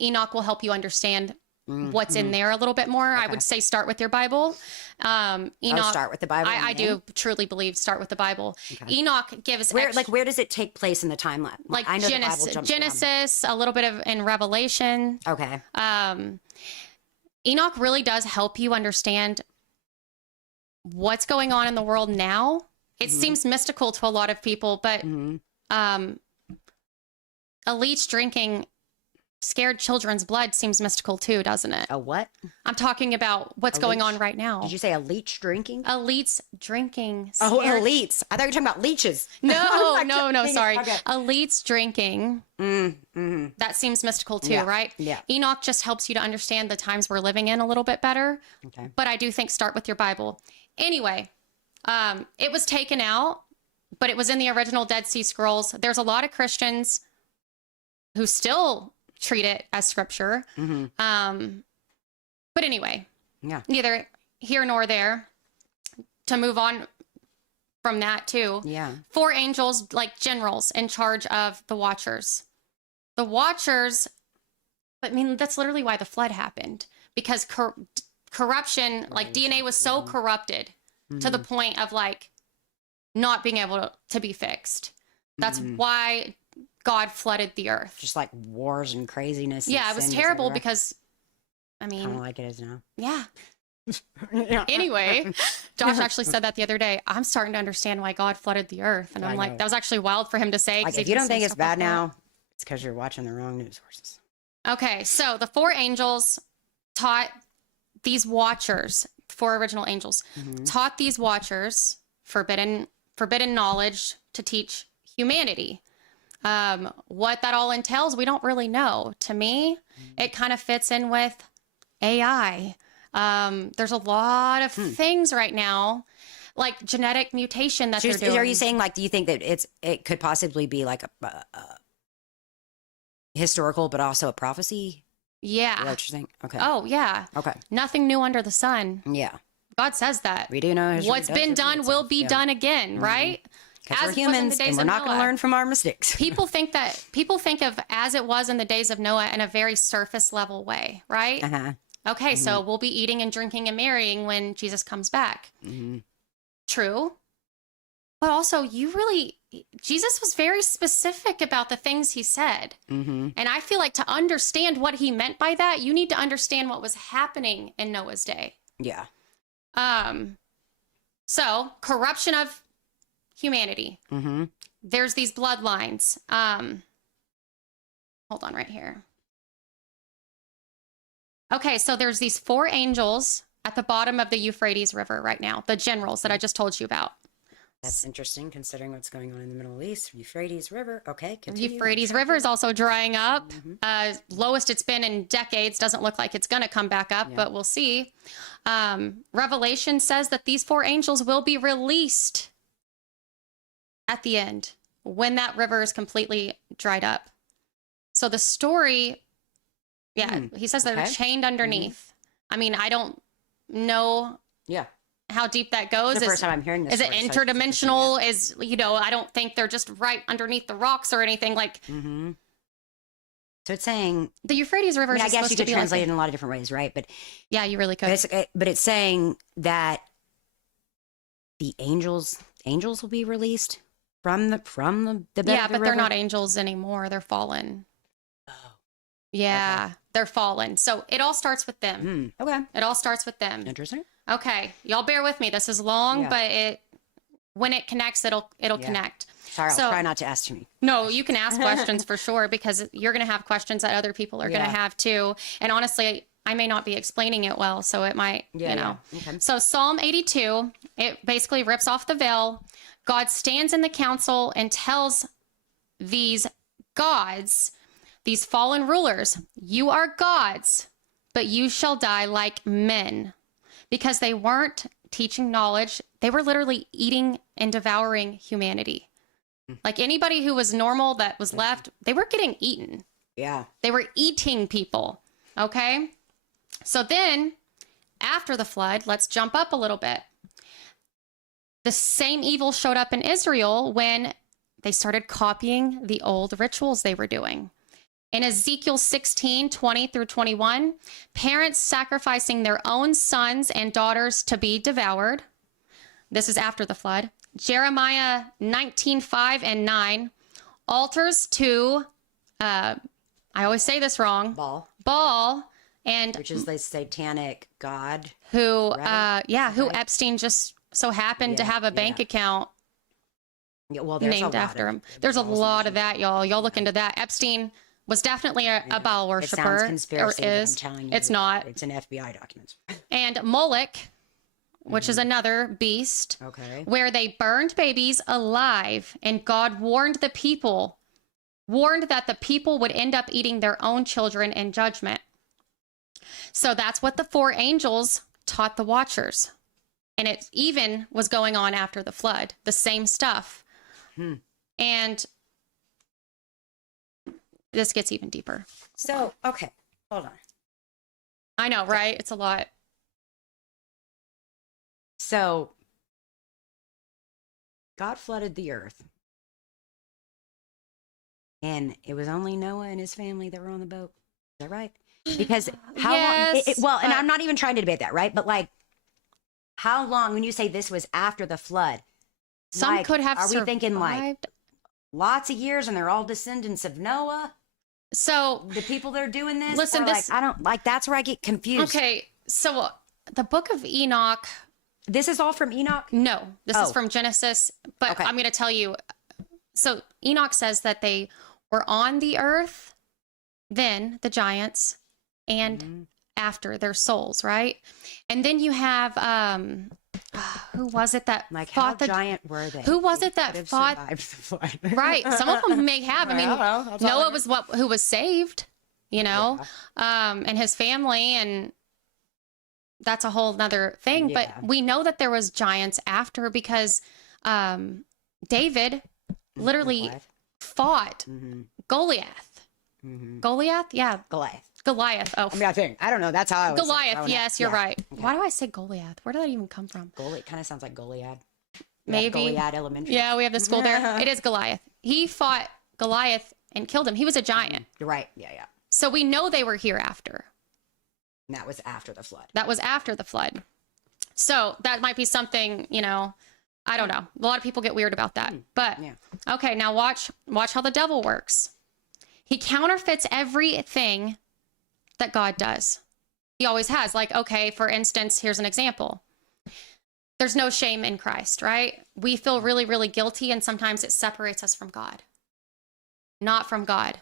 Enoch will help you understand what's in there a little bit more. I would say start with your Bible. Enoch. Start with the Bible. I do truly believe start with the Bible. Enoch gives Where does it take place in the timeline? like I know the Bible Genesis, jumps Genesis, a little bit of in Revelation. around. Okay. Enoch really does help you understand what's going on in the world now. It seems mystical to a lot of people, but elites drinking scared children's blood seems mystical too, doesn't it? A what? I'm talking about what's going on right now. Did you say a leech drinking? Elites drinking Oh, scared... elites. I thought you were talking about leeches. No, Like, no, sorry. Okay. Elites drinking. That seems mystical too, Yeah, right? yeah. Enoch just helps you to understand the times we're living in a little bit better. Okay. But I do think start with your Bible. Anyway, It was taken out, but it was in the original Dead Sea Scrolls. There's a lot of Christians who still treat it as scripture. But anyway, neither here nor there. To move on from that too. 4 angels, like generals, in charge of the Watchers. The Watchers, I mean, that's literally why the flood happened. Because corruption, like DNA was so corrupted to the point of like not being able to be fixed. That's why God flooded the earth. Just like wars and craziness. Yeah, and it was sin, terrible etc. because, I mean, kind of like it is now. yeah. Anyway, Josh actually said that the other day. I'm starting to understand why God flooded the earth. And I'm like, that was actually wild for him to say. Like, if you don't think it's bad now, it's because you're watching the wrong news sources. Okay, so the 4 angels taught these Watchers, 4 original angels, taught these Watchers forbidden knowledge to teach humanity. What that all entails, we don't really know. To me, it kind of fits in with AI. There's a lot of things right now, like genetic mutation that they're doing. Are you saying, like, do you think that it could possibly be like a historical, but also a prophecy? Yeah. Is that what you're saying? Okay. Oh, yeah. Okay. Nothing new under the sun. Yeah. God says that. We do know what's been done will be done again, right? Because we're humans and we're not going to learn from our mistakes. People think of as it was in the days of Noah in a very surface level way, right? Okay, so we'll be eating and drinking and marrying when Jesus comes back. True. But also, Jesus was very specific about the things he said. And I feel like to understand what he meant by that, you need to understand what was happening in Noah's day. Yeah. So, corruption of humanity. There's these bloodlines. Hold on right here. Okay, so there's these 4 angels at the bottom of the Euphrates River right now, the generals that I just told you about. That's interesting, considering what's going on in the Middle East. Euphrates River. Okay, continue. Euphrates River is also drying up. Lowest it's been in decades. Doesn't look like it's going to come back up, but we'll see. Revelation says that these 4 angels will be released at the end when that river is completely dried up. So the story... Yeah, he says they're chained underneath. I mean, I don't know how deep that goes. It's the first time I'm hearing this. Is it interdimensional? Is, I don't think they're just right underneath the rocks or anything like. So it's saying the Euphrates River. I guess you could translate it in a lot of different ways, right? But yeah, you really could. But it's saying that the angels will be released from the bed of the but river? they're not angels anymore. They're fallen. Yeah, they're fallen. So it all starts with them. Okay. It all starts with them. Interesting. Okay. Y'all bear with me. This is long, but when it connects, it'll connect. Sorry, I'll try not to ask too many. No, you can ask questions for sure, because you're going to have questions that other people are going to have too. And honestly, I may not be explaining it well, so it might, Okay. So Psalm 82, it basically rips off the veil. God stands in the council and tells these gods, these fallen rulers, you are gods, but you shall die like men, because they weren't teaching knowledge. They were literally eating and devouring humanity. Like anybody who was normal that was left, they were getting eaten. Yeah. They were eating people. Okay. So then after the flood, let's jump up a little bit. The same evil showed up in Israel when they started copying the old rituals they were doing. In Ezekiel 16:20-21, parents sacrificing their own sons and daughters to be devoured. This is after the flood. Jeremiah 19:5-9, altars to, I always say this wrong. Baal, and which is the satanic god. Who, who Epstein just so happened to have a bank account named after him. There's a lot of that, y'all. Y'all look into that. Epstein was definitely a Baal worshiper. It sounds conspiracy, or is. I'm telling you, it's not. It's in FBI documents. And Moloch, which is another beast, where they burned babies alive, and God warned that the people would end up eating their own children in judgment. So that's what the 4 angels taught the Watchers. And it even was going on after the flood, the same stuff. And this gets even deeper. So, okay, hold on. I know, right? It's a lot. So, God flooded the earth. And it was only Noah and his family that were on the boat. Is that right? Because how Yes, long? And but- I'm not even trying to debate that, right? But like, how long? When you say this was after the flood, Some like, could have Are survived. we thinking like lots of years, and they're all descendants of Noah? So, The people that are doing this, Listen, or this- like I don't like. That's where I get confused. okay, so the book of Enoch, This is all from Enoch. no, this is Oh. from Genesis, but Okay. I'm going to tell you. So Enoch says that they were on the earth, then the giants, and after their souls, right? And then you have who was it that Like how fought the giant were they? who was They it that could have fought- survived the flood. right? Some of them may have. I mean, don't know. That's all I Noah know. was who was saved, you know, and his family, and that's a whole nother thing. Yeah. But we know that there was giants after because David literally Goliath. fought Mhm. Goliath. Mhm. Goliath, yeah, Goliath. Goliath. Oh, I mean, I think I don't know. That's how I was Goliath. Yes, you're right. Why do I say Goliath? Where did that even come from? Goliath kind of sounds like Goliad. Maybe. Goliad Elementary. Yeah, we have the school there. It is Goliath. He fought Goliath and killed him. He was a giant. You're right. Yeah. So we know they were hereafter. And that was after the flood. That was after the flood. So that might be something, you know, I don't know. A lot of people get weird about that. But Yeah. okay, now watch how the devil works. He counterfeits everything that God does. He always has. Like, okay, for instance, here's an example. There's no shame in Christ, right? We feel really, really guilty, and sometimes it separates us from God. Not from God.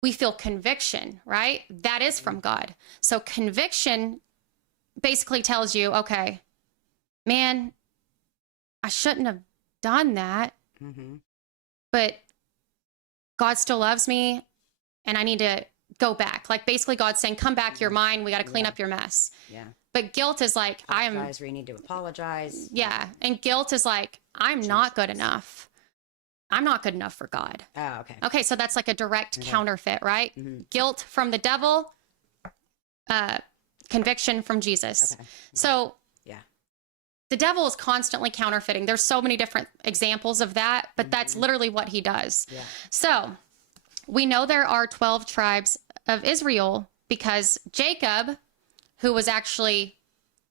We feel conviction, right? That is from God. So conviction basically tells you, okay, man, I shouldn't have done that, Mm-hmm. but God still loves me and I need to go back. Like basically God's saying, come back, you're mine. We got to clean up your mess. Yeah. But guilt is like, Apologize where you need to apologize. yeah. And guilt is like, I'm not good enough. I'm not good enough for God. Oh, okay. Okay. So that's like a direct counterfeit, right? Mhm. Guilt from the devil, conviction from Jesus. Okay. So Yeah. the devil is constantly counterfeiting. There's so many different examples of that, but that's literally what he does. Yeah. So we know there are 12 tribes of Israel because Jacob, who was actually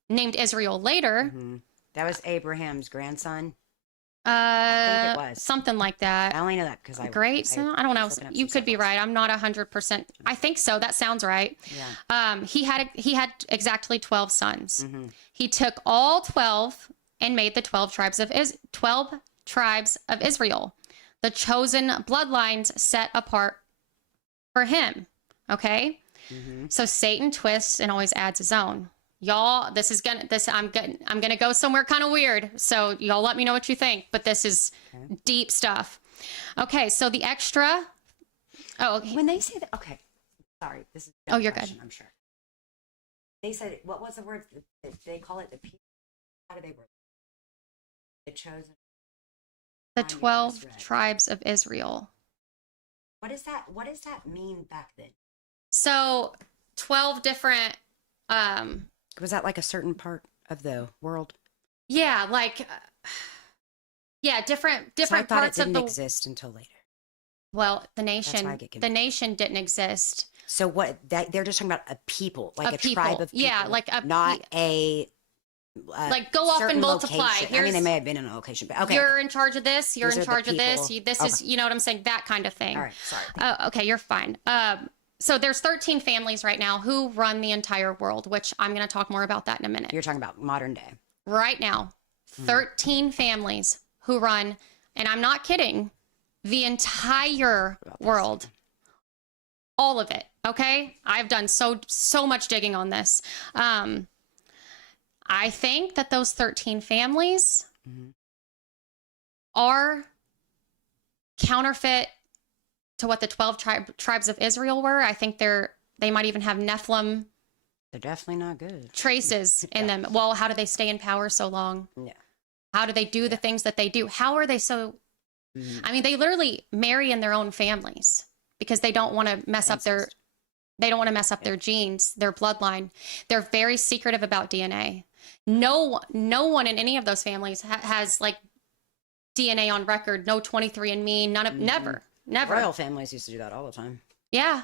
named Israel later, That was Abraham's grandson. think it was. something like that. I only know that because I Great. So I don't know. was looking up You some could be stuff else. right. I'm not 100%. I think so. That sounds right. Yeah. He had exactly 12 sons. Mm-hmm. He took all 12 and made the 12 tribes of Israel, the chosen bloodlines set apart for him. Okay? Mm-hmm. So Satan twists and always adds his own. Y'all, I'm gonna go somewhere kind of weird. So y'all let me know what you think, but this is deep stuff. Okay, so the extra. Oh, okay. When they say that, okay. Sorry, this is. a Oh, you're question, good. I'm sure. They said, what was the word? They call it the people. How do they word? The chosen. The I just 12 read. tribes of Israel. What is that? What does that mean back then? So 12 different. Was that like a certain part of the world? Yeah, like. Yeah, different So I thought parts it of didn't the. exist until later. Well, the why I nation. get The nation didn't exist. So what? They're just talking about a people, like A a tribe people. of people. Yeah, like a not a. Like, go off and certain multiply. location. I mean, they Here's- may have been in a location, but okay. You're in charge of this. You're These in are the charge of this. people- This is, you know what I'm saying? That kind of thing. All right, sorry. Okay, you're fine. So there's 13 families right now who run the entire world, which I'm going to talk more about that in a minute. You're talking about modern day. Right now, 13 families who run, and I'm not kidding, the entire world. All of it. Okay? I've done so much digging on this. I think that those 13 families are counterfeit to what the 12 tribes of Israel were. I think they might even have Nephilim They're definitely not good. traces in them. Well, how do they stay in power so long? Yeah. How do they do the things that they do? How are they so? I mean, they literally marry in their own families because they don't want to mess up their. They don't want to mess up their genes, their bloodline. They're very secretive about DNA. No one in any of those families has like DNA on record. No 23andMe. None of never. Royal families used to do that all the time. Yeah.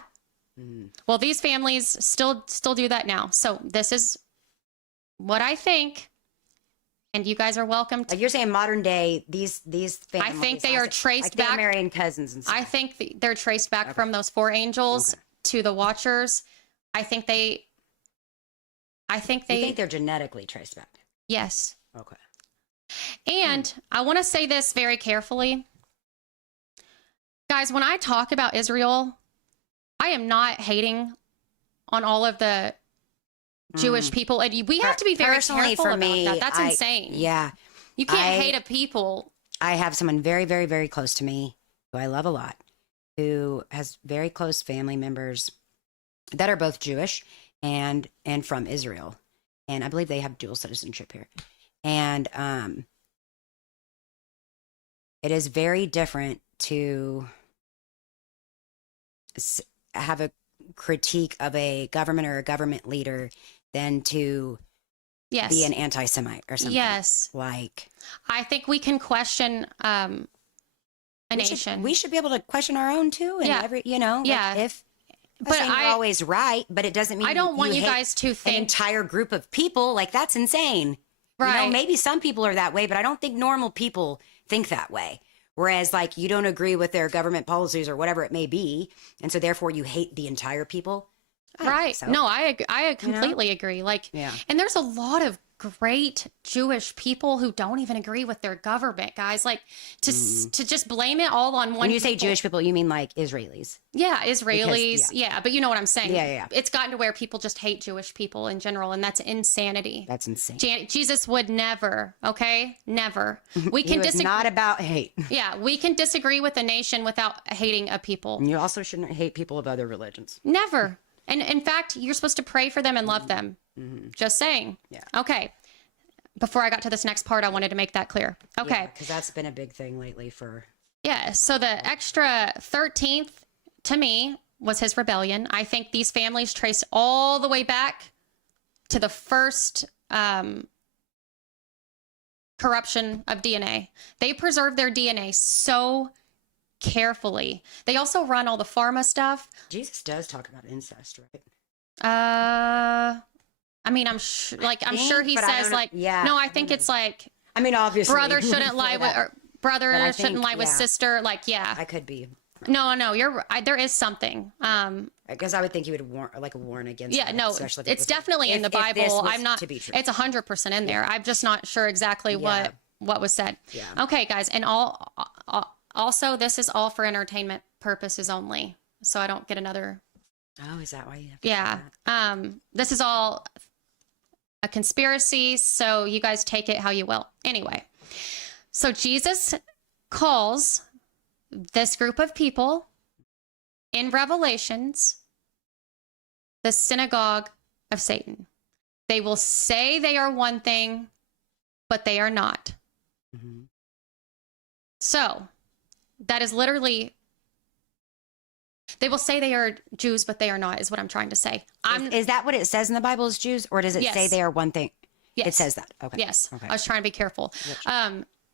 Well, these families still do that now. So this is what I think, and you guys are welcome to. Like you're saying, modern day, these families. I think they are traced like back. They're marrying cousins and stuff. I think they're traced back from those 4 angels to the Watchers. I think they. You think they're genetically traced back? Yes. Okay. And I want to say this very carefully. Guys, when I talk about Israel, I am not hating on all of the Jewish people. And we have to be very Personally, careful for about me, that. That's insane. Yeah. You can't hate a people. I have someone very, very, very close to me who I love a lot, who has very close family members that are both Jewish and from Israel. And I believe they have dual citizenship here. And it is very different to have a critique of a government or a government leader than to Yes. be an anti-Semite or something. Yes. Like, I think we can question a nation. we should be able to question our own too. And Yeah. like if But saying you're always right, but it doesn't mean I don't want you hate guys to an think entire group of people. Like, that's insane. right. Maybe some people are that way, but I don't think normal people think that way. Whereas, like, you don't agree with their government policies or whatever it may be, and so therefore you hate the entire people. I don't think Right. so. No, I completely agree. Like, Yeah. and there's a lot of great Jewish people who don't even agree with their government, guys. Like to just blame it all on one. When you say people. Jewish people, you mean like Israelis? Yeah, Israelis. Yeah, but you know what I'm saying. Yeah. It's gotten to where people just hate Jewish people in general, and that's insanity. That's insane. Jesus would never. Okay, never. We He can was disagree. not about hate. Yeah, we can disagree with a nation without hating a people. And you also shouldn't hate people of other religions. Never. And in fact, you're supposed to pray for them and love them. Just saying. Yeah. Okay. Before I got to this next part, I wanted to make that clear. Okay. Because that's been a big thing lately for. Yeah. So the extra 13th to me was his rebellion. I think these families trace all the way back to the first corruption of DNA. They preserve their DNA so carefully. They also run all the pharma stuff. Jesus does talk about incest, right? I mean, I'm sure he but I says don't know. like, Yeah, no, I I think don't it's like I mean, obviously. brother shouldn't lie with, or brother But I shouldn't think, lie with yeah. sister. Like, yeah, I could be. no, you're right. There is something. Because I would think he would warn against. Yeah, that, no, especially if it it's was- definitely in the if this Bible. was I'm not, to be true. it's 100% in there. I'm just not sure exactly Yeah. what was said. Yeah. Okay, guys. And also this is all for entertainment purposes only. So I don't get another. Oh, is that why you have to Yeah. say that? This is all a conspiracy, so you guys take it how you will. Anyway, so Jesus calls this group of people in Revelations the synagogue of Satan. They will say they are one thing, but they are not. Mhm. So that is literally, they will say they are Jews, but they are not, is what I'm trying to say. Is that what it says in the Bible as Jews, or does it say Yes. they are one thing? Yes. It says that. Okay. Yes. Okay. I was trying to be careful.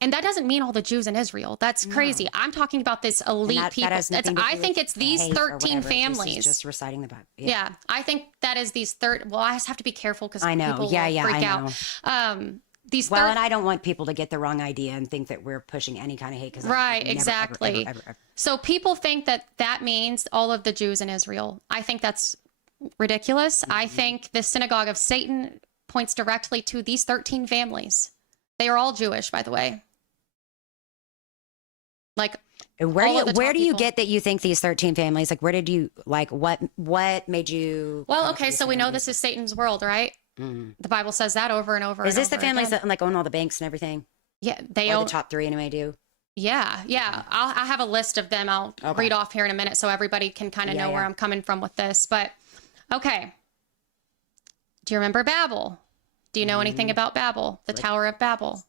And that doesn't mean all the Jews in Israel. That's crazy. I'm talking about this elite And that people. has nothing to I do think with it's these hate or 13 whatever. This is families. just reciting the Bible. Yeah. I think that is these well, I just have to be careful because I know. people Yeah, will yeah, freak I out. These Well, and I don't want people to get the wrong idea and think that we're pushing any kind of hate. Right, exactly. Ever. So people think that means all of the Jews in Israel. I think that's ridiculous. I think the synagogue of Satan points directly to these 13 families. They are all Jewish, by the way. Like, And where all do of the where top do you people. get that you think these 13 families, like, where did you, like, what made you? well, okay, so we know this is Satan's world, right? Mm. The Bible says that over and over. Is and this the over families again. that, like, own all the banks and everything? Yeah, they Or own. the top three anyway do? Yeah. I have a list of them. I'll Okay. read off here in a minute so everybody can kind of Yeah, know where yeah. I'm coming from with this. But okay. Do you remember Babel? Do you know anything about Babel, the Tower of Babel?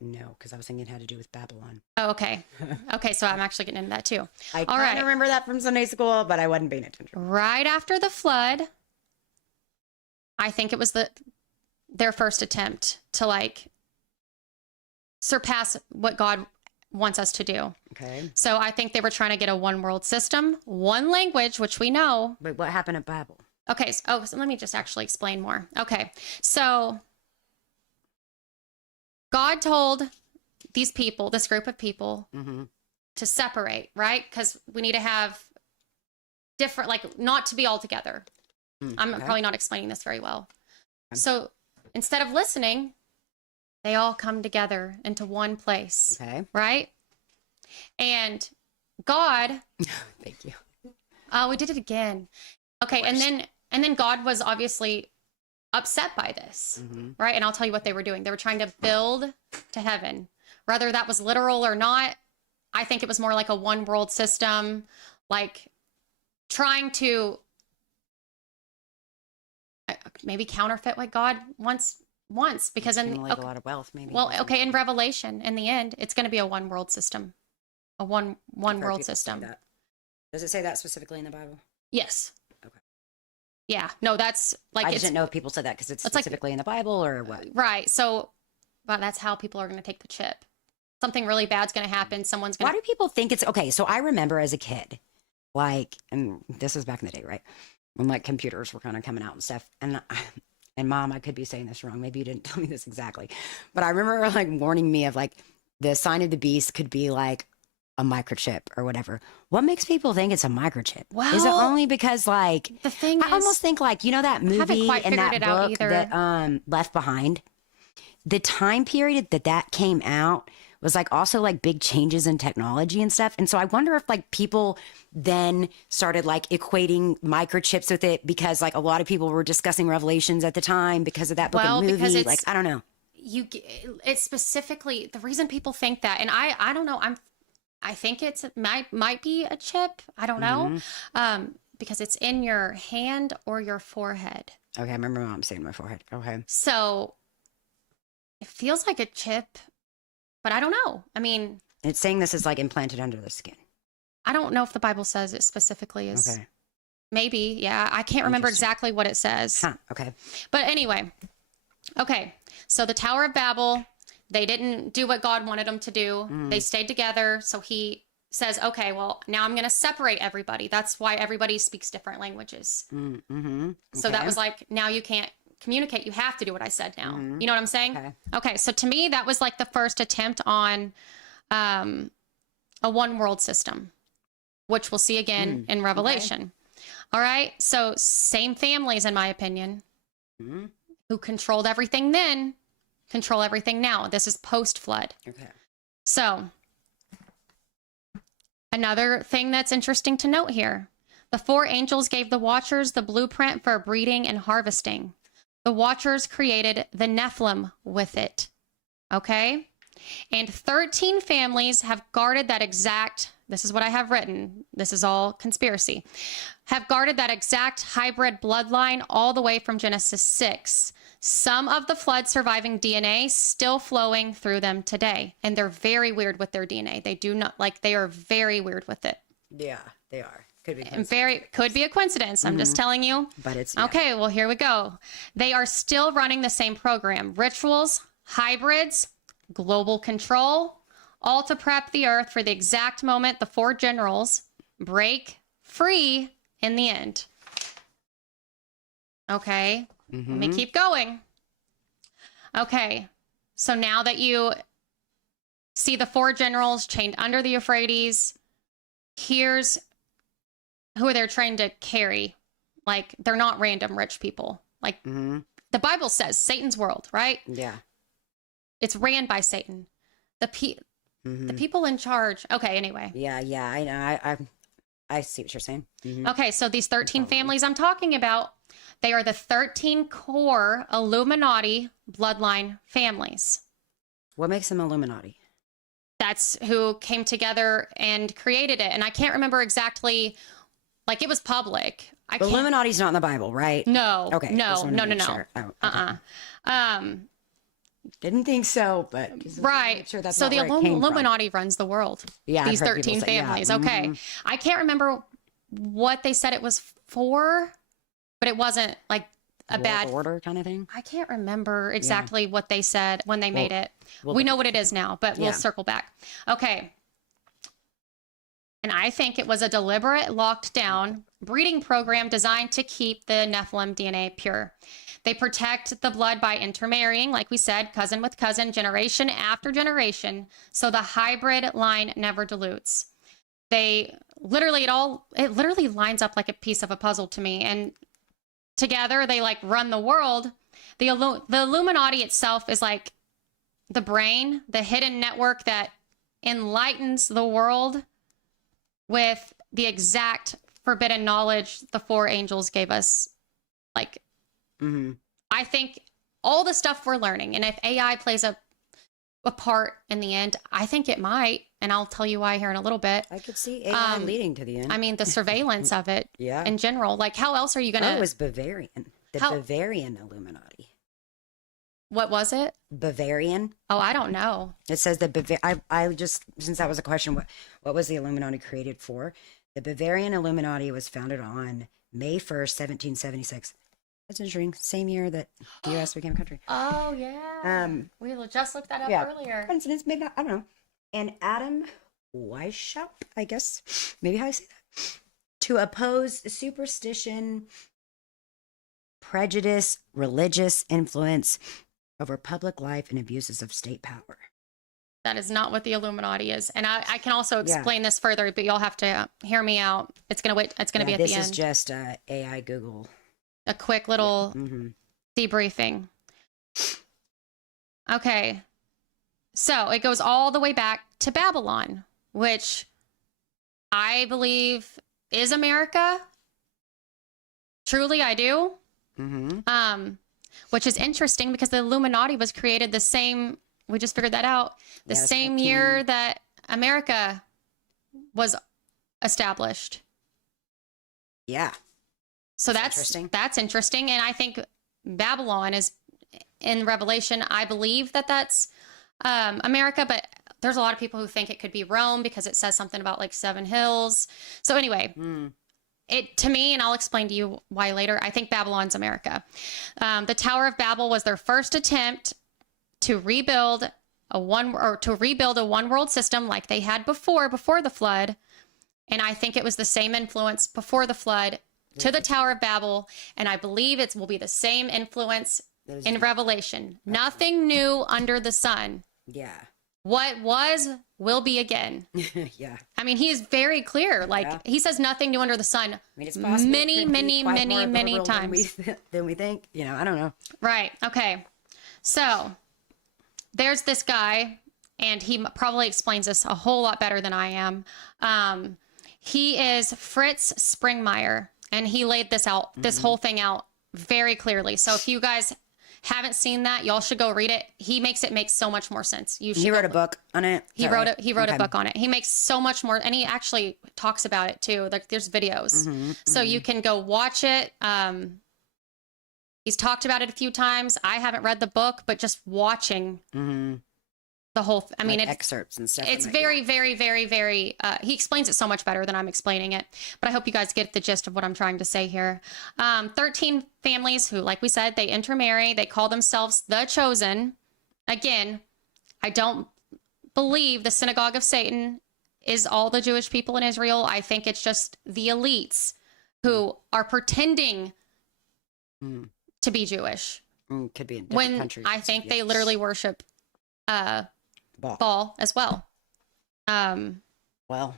No, because I was thinking it had to do with Babylon. Oh, okay. Okay, so I'm actually getting into that too. I All kind right. of remember that from Sunday school, but I wasn't paying attention. Right after the flood, I think it was their first attempt to like surpass what God wants us to do. Okay. So I think they were trying to get a one world system, one language, which we know. But what happened at Babel? Okay. So let me just actually explain more. Okay. So God told these people, this group of people, to separate, right? Because we need to have different, like not to be all together. I'm probably not explaining this very well. So instead of listening, they all come together into one place. Okay. Right? And God, Thank you. oh, we did it again. Okay, and then God was obviously upset by this, right? And I'll tell you what they were doing. They were trying to build to heaven. Whether that was literal or not, I think it was more like a one world system, like trying to maybe counterfeit what God wants because in Accumulate a lot of wealth, maybe. well, okay, in Revelation, in the end, it's going to be a one world system, a one I've heard world people say system. that. Does it say that specifically in the Bible? Yes. Okay. Yeah. No, that's like I just didn't know if people said that because it's specifically in the Bible or what. Right. So, but that's how people are going to take the chip. Something really bad's going to happen. Someone's going Why to. do people think it's okay? So I remember as a kid, like, and this was back in the day, right? When like computers were kind of coming out and stuff. And Mom, I could be saying this wrong. Maybe you didn't tell me this exactly, but I remember like warning me of like the sign of the beast could be like a microchip or whatever. What makes people think it's a microchip? Is it Well, only because like the thing I almost think like, you know, that haven't movie quite and figured that it out book either. that Left Behind, the time period that came out was like also like big changes in technology and stuff. And so I wonder if like people then started like equating microchips with it because like a lot of people were discussing Revelations at the time because of that book Well, and because movie. it's- Like, I don't know. it's specifically the reason people think that, and I don't know. I think it's might be a chip. I don't know, because it's in your hand or your forehead. Okay, I remember Mom saying my forehead. Okay. So it feels like a chip, but I don't know. I mean, It's saying this is like implanted under the skin. I don't know if the Bible says it specifically is. Okay. Maybe, yeah. I can't remember Interesting. exactly what it says. Huh. Okay. But anyway, okay. So the Tower of Babel, they didn't do what God wanted them to do. They stayed together. So he says, okay, well, now I'm going to separate everybody. That's why everybody speaks different languages. Mm-hmm. So that was like, now you can't communicate. You have to do what I said now. You know what I'm saying? Okay. Okay. So to me, that was like the first attempt on a one world system, which we'll see again in Revelation. All right. So same families, in my opinion, who controlled everything then, control everything now. This is post flood. Okay. So another thing that's interesting to note here, the four angels gave the watchers the blueprint for breeding and harvesting. The watchers created the Nephilim with it. Okay. And 13 families have guarded that exact, this is what I have written, this is all conspiracy, have guarded that exact hybrid bloodline all the way from Genesis 6. Some of the flood surviving DNA still flowing through them today. And they're very weird with their DNA. They do not, like, they are very weird with it. Yeah, they are. Could be. And could be a coincidence. I'm just telling you. But it's Okay, well, here we go. They are still running the same program. Rituals, hybrids, global control, all to prep the earth for the exact moment the four generals break free in the end. Okay, let me keep going. Okay, so now that you see the four generals chained under the Euphrates, here's who they're trying to carry. Like, they're not random rich people. Like, the Bible says Satan's world, right? Yeah. It's ran by Satan. The people in charge. Okay, anyway. Yeah, I know. I see what you're saying. Okay, so these 13 families I'm talking about, they are the 13 core Illuminati bloodline families. What makes them Illuminati? That's who came together and created it. And I can't remember exactly Like it was public. I The can't. Illuminati's not in the Bible, right? No. Okay. just No. wanted No. to No. make No. sure. Oh, okay. Didn't think so, but just wanted to Right. make sure that's So not the where it came from. Illuminati runs the world. Yeah, I've These heard people 13 say- yeah, families. Okay. I can't remember what they said it was for, but it wasn't like a World bad order kind of thing. I can't remember exactly what they said when they made it. we'll We look know at what it is now, but we'll Yeah. circle back. Okay. And I think it was a deliberate, locked down breeding program designed to keep the Nephilim DNA pure. They protect the blood by intermarrying, like we said, cousin with cousin, generation after generation, so the hybrid line never dilutes. They literally, it literally lines up like a piece of a puzzle to me. And together they like run the world. The Illuminati itself is like the brain, the hidden network that enlightens the world with the exact forbidden knowledge the four angels gave us. Like, I think all the stuff we're learning, and if AI plays a part in the end, I think it might, and I'll tell you why here in a little bit. I could see AI leading to the end. I mean, the surveillance of it Yeah. in general. Like, how else are you going Oh, it to... was Bavarian. The How- Bavarian Illuminati. What was it? Bavarian. Oh, I don't know. It says that I just, since that was a question, what was the Illuminati created for? The Bavarian Illuminati was founded on May 1st, 1776. That's interesting. Same year that the U.S. became a country. Oh, yeah. We just looked that up earlier. Coincidence, maybe not, I don't know. And Adam Weishaupt, I guess, maybe how I say that, to oppose superstition, prejudice, religious influence over public life and abuses of state power. That is not what the Illuminati is. And I can also Yeah. explain this further, but you'll have to hear me out. It's going to be at the This is end. just AI Google. A quick little Mm-hmm. debriefing. Okay. So it goes all the way back to Babylon, which I believe is America. Truly, I do. Mm-hmm. Which is interesting because the Illuminati was created the same, we just figured that out, the Yes, same 15. year that America was established. Yeah. So That's interesting. that's interesting. And I think Babylon is in Revelation. I believe that that's America, but there's a lot of people who think it could be Rome because it says something about like 7 hills. So anyway, it to me, and I'll explain to you why later, I think Babylon's America. The Tower of Babel was their first attempt to rebuild a one world system like they had before the flood. And I think it was the same influence before the flood to the Tower of Babel. And I believe it will be the same influence in Revelation. Nothing new under the sun. Yeah. What was will be again. Yeah. I mean, he is very clear. Like Yeah. he says nothing new under the sun. I mean, it's possible. Many, it could many, be quite many, more many liberal times. than we think. You know, I don't know. Right. Okay. So there's this guy, and he probably explains this a whole lot better than I am. He is Fritz Springmeier, and he laid this out, this whole thing out very clearly. So if you guys haven't seen that, y'all should go read it. He makes it make so much more sense. You should. He go wrote a book on it. He wrote a book on it. He makes so much more, and he actually talks about it too. Like there's videos, so you can go watch it. He's talked about it a few times. I haven't read the book, but just watching the whole. I mean, Like it's excerpts and stuff. it's from it, very, very, very, very. He explains it so much better than I'm explaining it. But I hope you guys get the gist of what I'm trying to say here. 13 families who, like we said, they intermarry. They call themselves the Chosen. Again, I don't believe the synagogue of Satan is all the Jewish people in Israel. I think it's just the elites who are pretending to be Jewish. Could be in different When countries. I think they Yes. literally worship Baal as well. Well,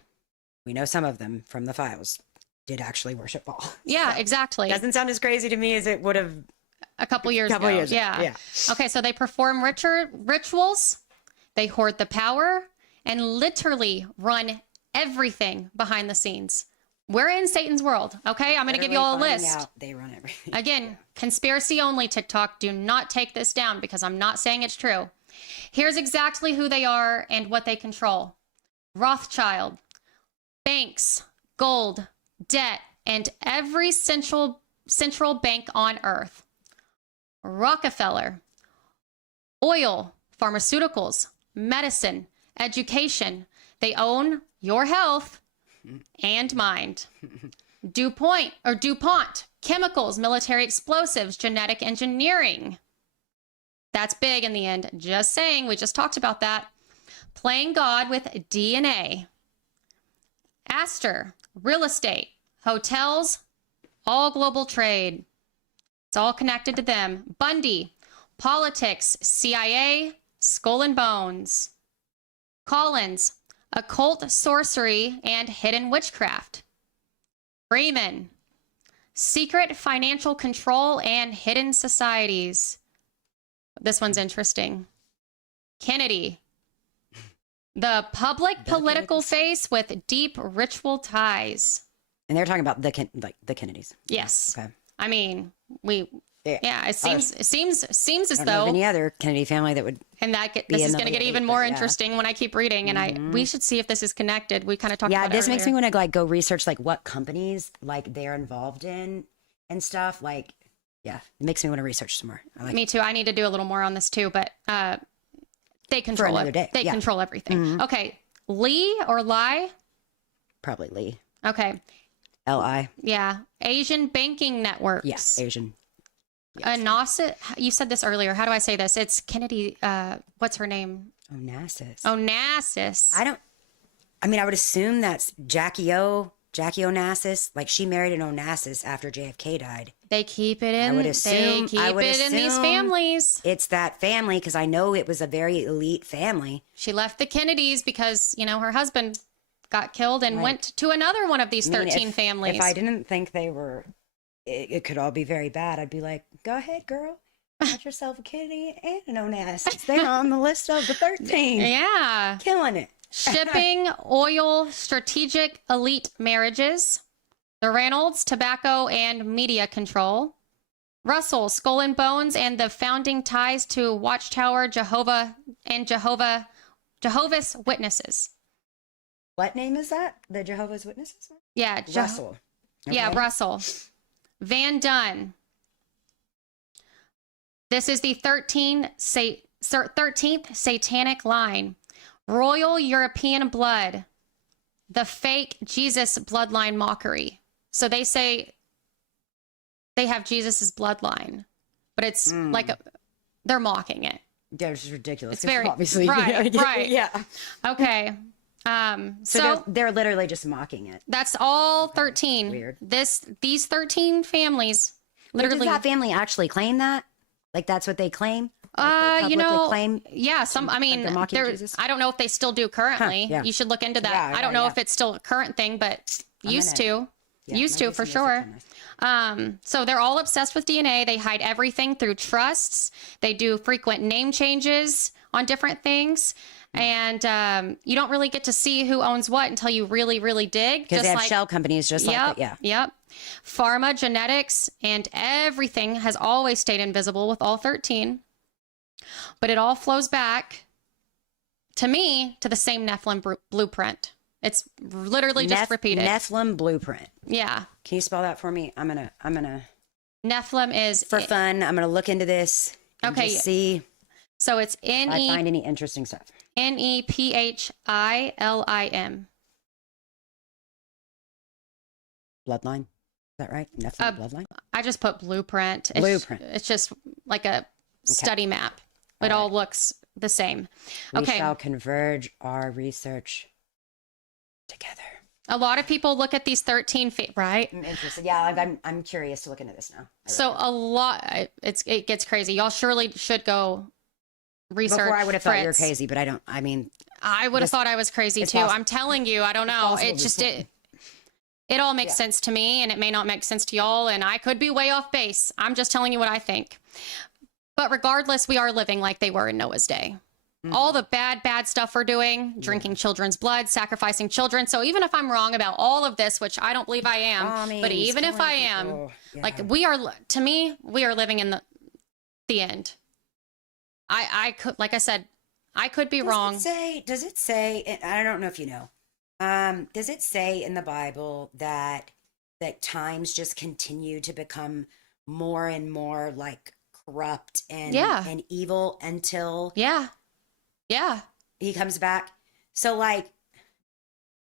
we know some of them from the files did actually worship Baal. Yeah, exactly. Doesn't sound as crazy to me as it would have A couple years couple ago. years ago. Yeah. Yeah. Okay, so they perform rituals, they hoard the power, and literally run everything behind the scenes. We're in Satan's world. Okay, I'm going to give you all a Literally finding list. out they run everything. Again, conspiracy only, TikTok. Do not take this down because I'm not saying it's true. Here's exactly who they are and what they control: Rothschild, banks, gold, debt, and every central bank on earth. Rockefeller, oil, pharmaceuticals, medicine, education. They own your health and mind. DuPont, chemicals, military explosives, genetic engineering. That's big in the end. Just saying, we just talked about that. Playing God with DNA. Astor, real estate, hotels, all global trade. It's all connected to them. Bundy, politics, CIA, skull and bones. Collins, occult sorcery and hidden witchcraft. Freeman, secret financial control and hidden societies. This one's interesting. Kennedy, the public political face with deep ritual ties. And they're talking about the Kennedys. Yes. Okay. I mean, it seems as I don't know though of any other Kennedy family that would. and be this in is the going to get elite, even but more yeah. interesting when I keep reading, and we should see if this is connected. We kind of talked about it This makes me earlier. want to like go research like what companies like they're involved in and stuff. Like, yeah, it makes me want to research some more. I like Me too. I need to do a little more on this too, but they control another day. They Yeah. control everything. Okay, Lee or Lie? probably Lee. Okay, L-I. yeah. Asian banking networks. Yes, Asian. Onassis. You said this earlier. How do I say this? It's Kennedy. What's her name? Onassis. Onassis. I mean, I would assume that's Jackie Onassis. Like she married an Onassis after JFK died. They keep it in. I would assume. They keep it in these assume families. It's that family because I know it was a very elite family. She left the Kennedys because her husband got killed and went to another one of these 13 families. If I didn't think they were, it could all be very bad. I'd be like, go ahead, girl. Got yourself a Kennedy and an Onassis. They're on the list of the 13. Yeah. Killing it. Shipping, oil, strategic elite marriages. The Reynolds, tobacco and media control. Russell, Skull and Bones, and the founding ties to Watchtower, Jehovah's Witnesses. What name is that? The Jehovah's Witnesses? Yeah, Russell. Yeah, Okay. Russell. Van Dunn. This is the 13th satanic line. Royal European blood. The fake Jesus bloodline mockery. So they say they have Jesus's bloodline, but it's like they're mocking it. Yeah, it's just ridiculous. It's very obviously right, right. Yeah. Okay. So they're literally just mocking it. that's all 13. Weird. These 13 families literally. Does that family actually claim that? Like that's what they claim? Like they publicly claim? Yeah, I mean, they're mocking Jesus? I don't know if they still do currently. yeah. You should look into that. Yeah, I don't know yeah. if it's still a current thing, but used to. Yeah, Used to, maybe for some research sure. on this. So they're all obsessed with DNA. They hide everything through trusts. They do frequent name changes on different things. And you don't really get to see who owns what until you really, really dig. Because they have shell companies just like that. Yeah. Yep. Pharma, genetics, and everything has always stayed invisible with all 13. But it all flows back, to me, to the same Nephilim blueprint. It's literally just repeated. Nephilim blueprint. Yeah. Can you spell that for me? I'm gonna Nephilim is for fun. I'm gonna look into this. And Okay. just see So it's if I find any interesting stuff. Nephilim. Bloodline. Is that right? Nephilim bloodline. I just put blueprint. Blueprint. It's just like a study map. It all looks the same. We Okay. shall converge our research together. A lot of people look at these 13, right? I'm interested. Yeah, I'm curious to look into this now. So a lot, it gets crazy. Y'all surely should go research. Before I would have thought you were Fritz. crazy, but I don't. I mean, I would have thought I was crazy it's too. possi- I'm telling you, I don't know. possible It just to- it all makes sense to me, and it may not make sense to y'all, and I could be way off base. I'm just telling you what I think. But regardless, we are living like they were in Noah's day. All the bad stuff we're doing, drinking children's blood, sacrificing children. So even if I'm wrong about all of this, which I don't believe I am, but even if I am, like to me, we are living in the end. I could, like I said, I could be wrong. Does it say, I don't know if you know, does it say in the Bible that that times just continue to become more and more like corrupt and evil until Yeah. he comes back. So like,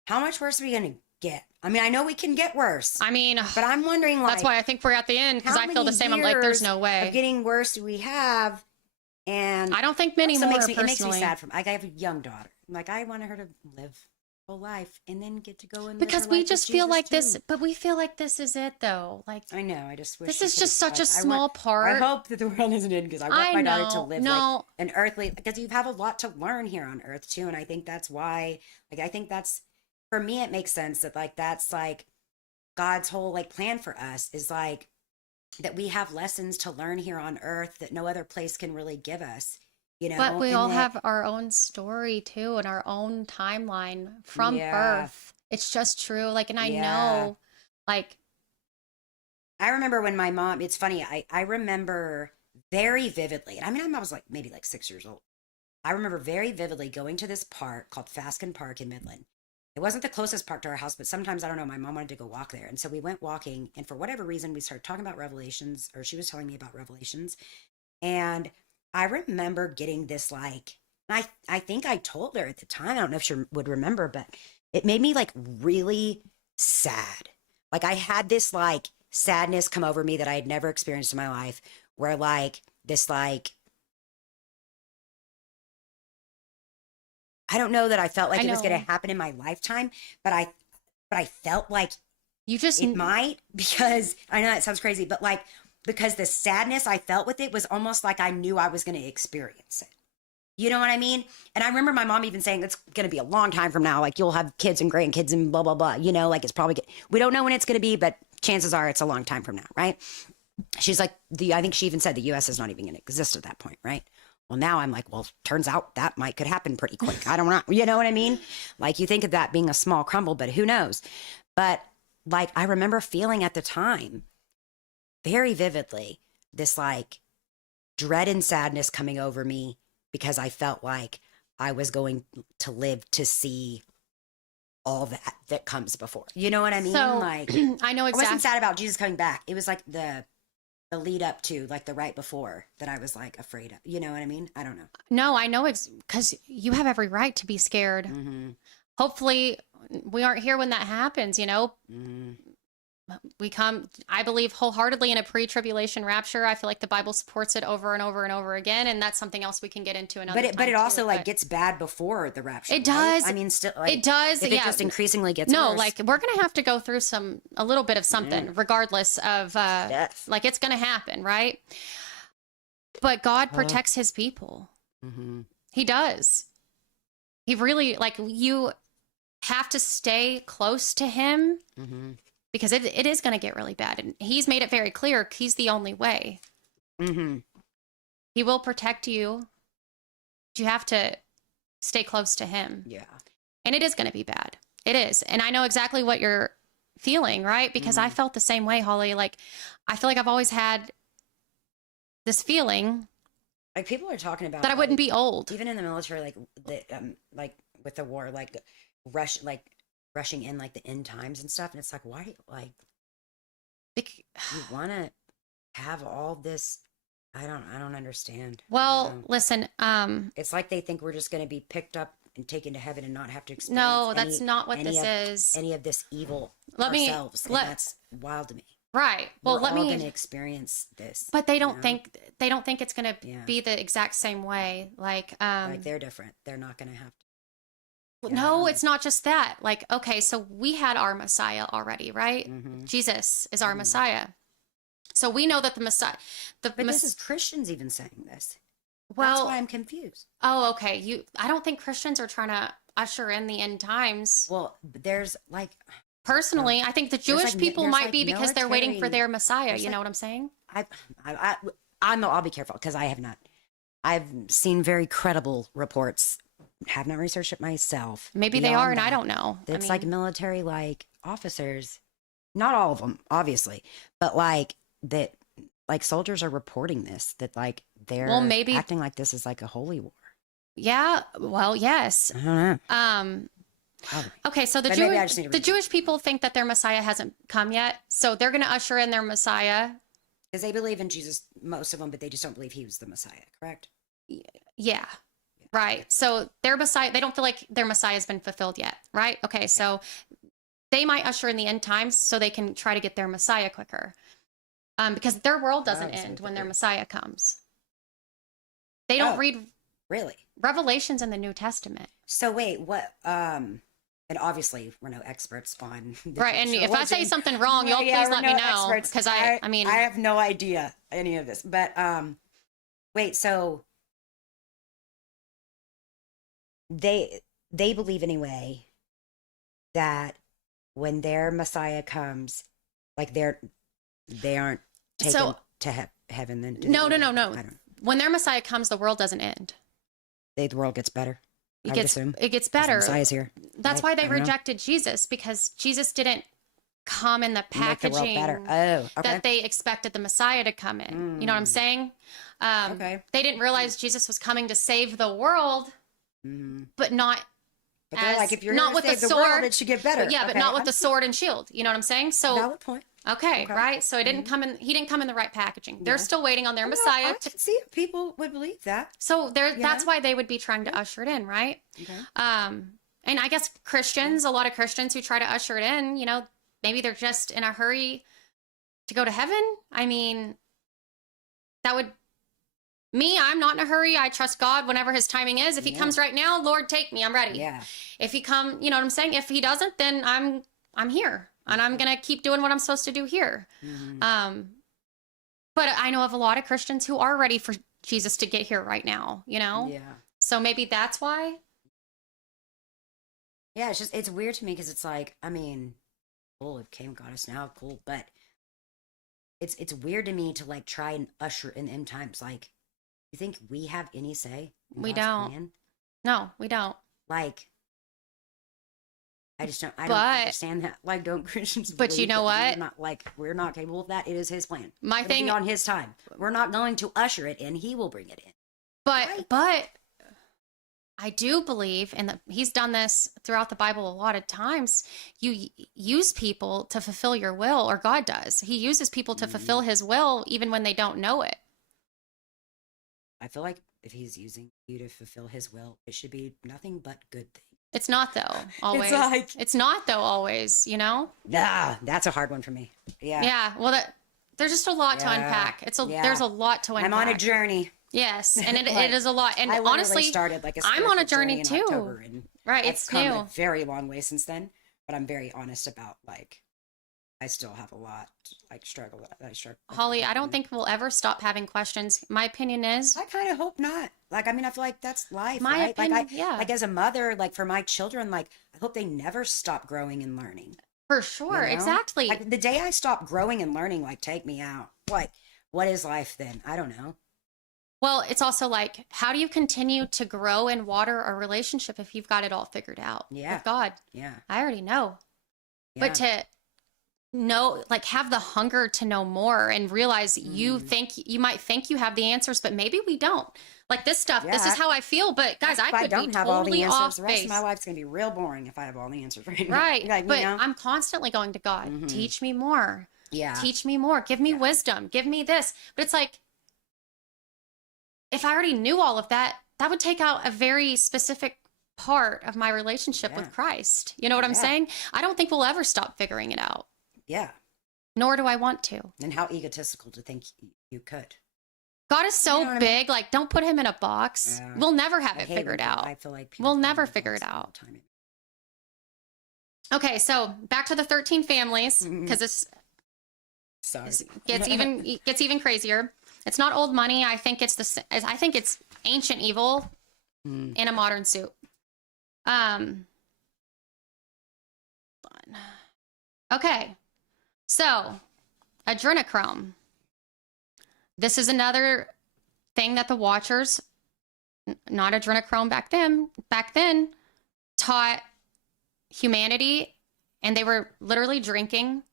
how much worse are we gonna get? I mean, I know we can get worse. I mean, but I'm wondering, like, that's why I think we're at the end, because how I feel the many same. I'm like, there's years no way. of getting worse do we have? And I don't think many also more, makes me, personally. it makes me sad. From like, I have a young daughter. Like, I want her to live her whole life and then get to go and live Because her we life just with feel Jesus like this, too. but we feel like this is it, though. Like, I know. I just wish this she is could've- just such a like, small I part. hope that the world isn't in, because I want I my daughter to know. live No. like an earthly, because you have a lot to learn here on earth too. And I think that's why, like, I think that's, for me, it makes sense that like, that's like God's whole like plan for us is like that we have lessons to learn here on earth that no other place can really give us, you know? But we and all that- have our own story, too, and our own timeline from Yeah. birth. It's just true. Like, and I Yeah. know, like, I remember when my mom, it's funny, I remember very vividly, and I mean, I was like maybe like 6 years old. I remember very vividly going to this park called Faskin Park in Midland. It wasn't the closest park to our house, but sometimes, I don't know, my mom wanted to go walk there. And so we went walking, and for whatever reason, we started talking about Revelations, or she was telling me about Revelations. And I remember getting this like, I think I told her at the time, I don't know if she would remember, but it made me like really sad. Like I had this like sadness come over me that I had never experienced in my life, where like this like, I don't know that I felt like I it was going know. to happen in my lifetime, but I felt like you just, it might, because I know that sounds crazy, but like, because the sadness I felt with it was almost like I knew I was going to experience it. You know what I mean? And I remember my mom even saying, it's going to be a long time from now. Like you'll have kids and grandkids and blah, blah, blah. You know, like it's probably, we don't know when it's going to be, but chances are it's a long time from now. Right. She's like, I think she even said the US is not even going to exist at that point. Right. Well, now I'm like, well, turns out that could happen pretty quick. I don't know. You know what I mean? Like you think of that being a small crumble, but who knows? But like, I remember feeling at the time very vividly this like dread and sadness coming over me, because I felt like I was going to live to see all that comes before. You know what I mean? So, like I know I exactly. wasn't sad about Jesus coming back. It was like the lead up to, like the right before, that I was like afraid of. You know what I mean? I don't know. No, I know, because you have every right to be scared. Mm-hmm. Hopefully, we aren't here when that happens, you know? Mm-hmm. We come, I believe, wholeheartedly in a pre-tribulation rapture. I feel like the Bible supports it over and over and over again, and that's something else we can get into another time. But it also too, like gets bad before the rapture. It right? does. I mean, still, like, it does. If Yeah. it just increasingly gets No, worse. like we're gonna have to go through a little bit of something, regardless of Death. like it's gonna happen, right? But God protects His people. Mm-hmm. He does. He really, like, you have to stay close to Him. Mm-hmm. Because it is going to get really bad. And He's made it very clear He's the only way. Mm-hmm. He will protect you. But you have to stay close to Him. Yeah. And it is going to be bad. It is. And I know exactly what you're feeling, right? Because I felt the same way, Holly. Like, I feel like I've always had this feeling Like people are talking about that I wouldn't be old. even in the military, like with the war, like rushing in like the end times and stuff. And it's like, why, like, you want to have all this? I don't understand. Well, I don't know. listen, It's like they think we're just going to be picked up and taken to heaven and not have to experience. no, that's not what any this of- is. Any of this evil Let me- ourselves. And let- that's wild to me. Right. Well, We're let all me. going to experience this. But they you don't know? think it's going to Yeah. be the exact same way. Like, Like they're different. They're not going to have to. well, Yeah, I no, don't it's not just that. Like, okay, so we had our Messiah already, right? Mhm. Jesus is our Messiah. So we know that the Messiah, But this is Christians even saying this. That's well, why I'm confused. oh, okay. I don't think Christians are trying to usher in the end times. Well, there's like, Personally, I think the Jewish like- people there's might like be because they're waiting for military- their Messiah. there's You like- know what I'm saying? I'll be careful because I have not. I've seen very credible reports. Have not researched it myself. Maybe they Beyond are, and I that, don't know. I It's mean, like military, like officers, not all of them, obviously, but like that, like soldiers are reporting this, that like they're Well, maybe- acting like this is like a holy war. yeah. Well, yes. I don't know. Probably. Okay, so the But maybe I just need to read it. Jewish people think that their Messiah hasn't come yet, so they're going to usher in their Messiah. Because they believe in Jesus, most of them, but they just don't believe he was the Messiah, correct? Yeah. Right. So their Messiah, they don't feel like their Messiah has been fulfilled yet, right? Okay, so they might usher in the end times so they can try to get their Messiah quicker. Because their world doesn't so end when weird. their Messiah comes. They don't Oh. read Really? Revelations in the New Testament. So wait, what? And obviously we're no experts on the Right, and Jewish if I say religion. something wrong, y'all Yeah, please we're let me no know. experts. Because I mean, I have no idea any of this. But wait, so they believe anyway that when their Messiah comes, like they aren't taken So- to heaven then. no. I don't. When their Messiah comes, the world doesn't end. The world gets better. I would assume. It gets 'cause the better. Messiah's here. That's right? why they I don't know. rejected Jesus, because Jesus didn't come in the Make the world packaging better. Oh, okay. that they expected the Messiah to come in. You know what I'm saying? Okay. They didn't realize Jesus was coming to save the world, Mhm. but not But they're as- like, if you're not not with with the the world, sword. it should get better. yeah, but Okay, not with I'm- the sword and shield. You know what I'm saying? So Valid point. okay, Okay. right? So it didn't come in. He didn't come in the right packaging. They're still waiting on their No, Messiah. I can see if people would believe that. So there, that's Yeah. why they would be trying to usher it in, right? Okay. And I guess Christians, a lot of Christians who try to usher it in, you know, maybe they're just in a hurry to go to heaven. I mean, that would I'm not in a hurry. I trust God whenever his timing is. If he comes right now, Lord, take me. I'm ready. Yeah. If he you know what I'm saying? If he doesn't, then I'm here and I'm going to keep doing what I'm supposed to do here. Mhm. But I know of a lot of Christians who are ready for Jesus to get here right now, you know? Yeah. So maybe that's why. Yeah, it's weird to me because it's like, I mean, cool, it came, got us now, cool, but it's weird to me to like try and usher in end times. Like, you think we have any say in We God's don't. plan? No, we don't. Like, I just don't. I But- don't understand that. Like, don't Christians? But you believe know that what? we're not capable of that. It is His plan. My It'll be thing, on His time. We're not going to usher it in. He will bring it in. but I do believe, and he's done this throughout the Bible a lot of times. You use people to fulfill your will, or God does. He uses people to fulfill his will even when they don't know it. I feel like if He's using you to fulfill His will, it should be nothing but good things. It's not though, always. like- It's not though, always, you know? Nah, that's a hard one for me. Yeah. Yeah. Well, there's just a lot to Yeah. unpack. Yeah. There's a lot to unpack. I'm on a journey. Yes. And it Like, is a lot. And I literally honestly, started like a I'm on a spiritual journey in too. October, and right. I've It's come new. a very long way since then. But I'm very honest about like I still have a lot like struggle. I struggle. with. Holly, I don't think we'll ever stop having questions. My opinion is, I kind of hope not. Like, I mean, I feel like that's life, My right? opinion, like, yeah. like as a mother, like for my children, like I hope they never stop growing and learning. for you sure, know? exactly. Like the day I stop growing and learning, like take me out. Like, what is life then? I don't know. Well, it's also like, how do you continue to grow and water a relationship if you've got it all figured out Yeah. with God? Yeah. I already know. Yeah. But to know, like, have the hunger to know more and realize you might think you have the answers, but maybe we don't. Like this stuff, this Yeah. is how I feel, but guys, I if I could don't be have all the totally answers, off the rest base. of my life's gonna be real boring if I have all the answers right now. Right. Like, But you know? I'm constantly going to God. Mhm. Teach me more. Yeah. Teach me more. Give me Yeah. wisdom. Give me this. But it's like, if I already knew all of that, that would take out a very specific part of my relationship Yeah. with Christ. You know what I'm Yeah. saying? I don't think we'll ever stop figuring it out, Yeah. nor do I want to. And how egotistical to think you could. God is so You know what I big, like, don't put him in a box. Yeah. We'll never have I it hate figured when out. I feel like people We'll put me never in a figure it box all out. the time. Okay, so back to the 13 families, Mhm. because this Sorry. gets even crazier. It's not old money. I think it's I think it's ancient evil Mm. in a modern suit. Okay, so adrenochrome. This is another thing that the Watchers, not adrenochrome back then, taught humanity, and they were literally drinking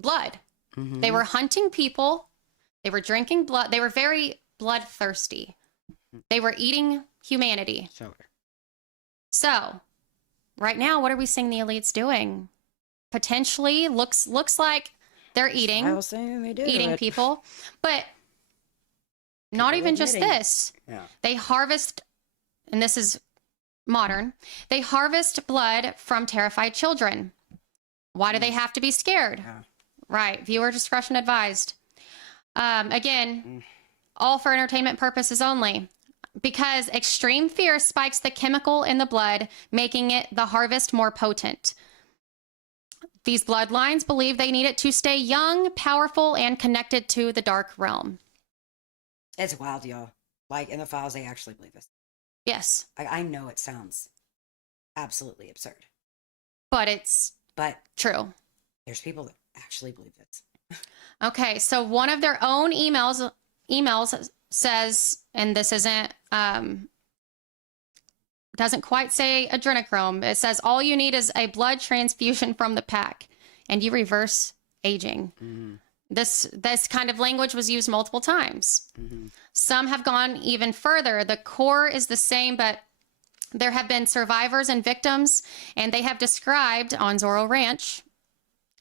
blood. Mhm. They were hunting people. They were drinking blood. They were very bloodthirsty. They were eating humanity. Sure. So, right now, what are we seeing the elites doing? Potentially looks like they're eating I was saying they do eating it. people, but not People even just admitting. this. Yeah. They harvest, and this is modern, they harvest blood from terrified children. Why do they have to be scared? Yeah. Right. Viewer discretion advised. Again, all for entertainment purposes only. Because extreme fear spikes the chemical in the blood, making it the harvest more potent. These bloodlines believe they need it to stay young, powerful, and connected to the dark realm. It's wild, y'all. Like in the files, they actually believe this. Yes, I know it sounds absolutely absurd, but it's but true. there's people that actually believe this. Okay, so one of their own emails says, and this isn't doesn't quite say adrenochrome. It says all you need is a blood transfusion from the pack, and you reverse aging. Mm-hmm. This kind of language was used multiple times. Mm-hmm. Some have gone even further. The core is the same, but there have been survivors and victims, and they have described on Zorro Ranch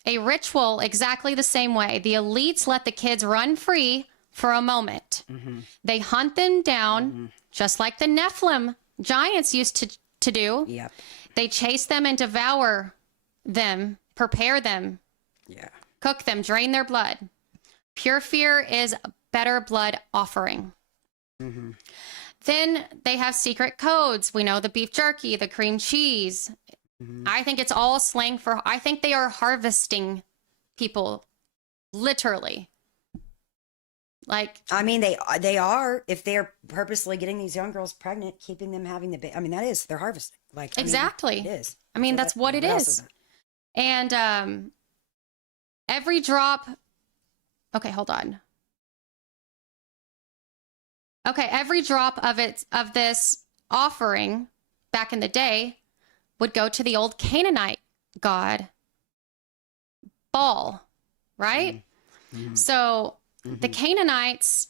a ritual exactly the same way. The elites let the kids run free for a moment. Mm-hmm. They hunt them down, just like the Nephilim giants used to do. Yep. They chase them and devour them, prepare them, Yeah. cook them, drain their blood. Pure fear is a better blood offering. Mm-hmm. Then they have secret codes. We know the beef jerky, the cream cheese. Mm-hmm. I think it's all slang for, I think they are harvesting people, literally. Like, I mean, they are, if they're purposely getting these young girls pregnant, keeping them having the baby. I mean, that is, they're harvesting. Like, I mean, exactly. it is. I mean, So that's what it else is. it? And every drop, okay, hold on. Okay, every drop of this offering back in the day would go to the old Canaanite god Baal, right? Mm-hmm. So the Canaanites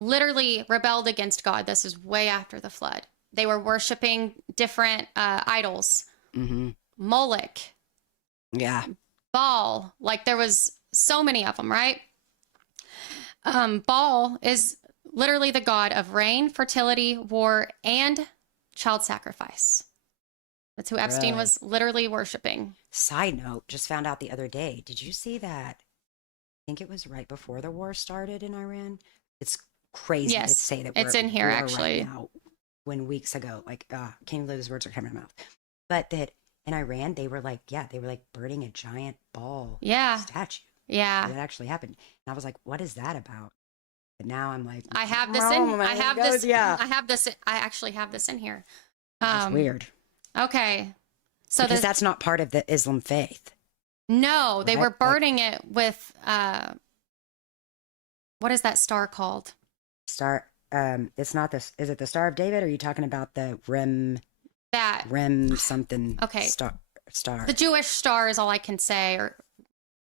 literally rebelled against God. This is way after the flood. They were worshiping different idols. Mm-hmm. Moloch, Yeah. Baal, like there was so many of them, right? Baal is literally the god of rain, fertility, war, and child sacrifice. That's who Epstein Really? was literally worshiping. Side note, just found out the other day. Did you see that? I think it was right before the war started in Iran. It's crazy Yes, to say that it's we're in at here, war actually. Right now, when weeks ago, like, can't even believe those words are coming out of my mouth. But that in Iran, they were like burning a giant ball Yeah. statue. Yeah. That actually happened. And I was like, what is that about? But now I'm like, I have this oh in. my I have God, this. Yeah. I have this. I actually have this in here. That's weird. Okay. So Because the, that's not part of the Islam faith. no, they Right, were like- burning it with what is that star called? Star, it's not this. Is it the Star of David? Or are you talking about the That Rem something? Okay. Star. the Jewish star is all I can say, or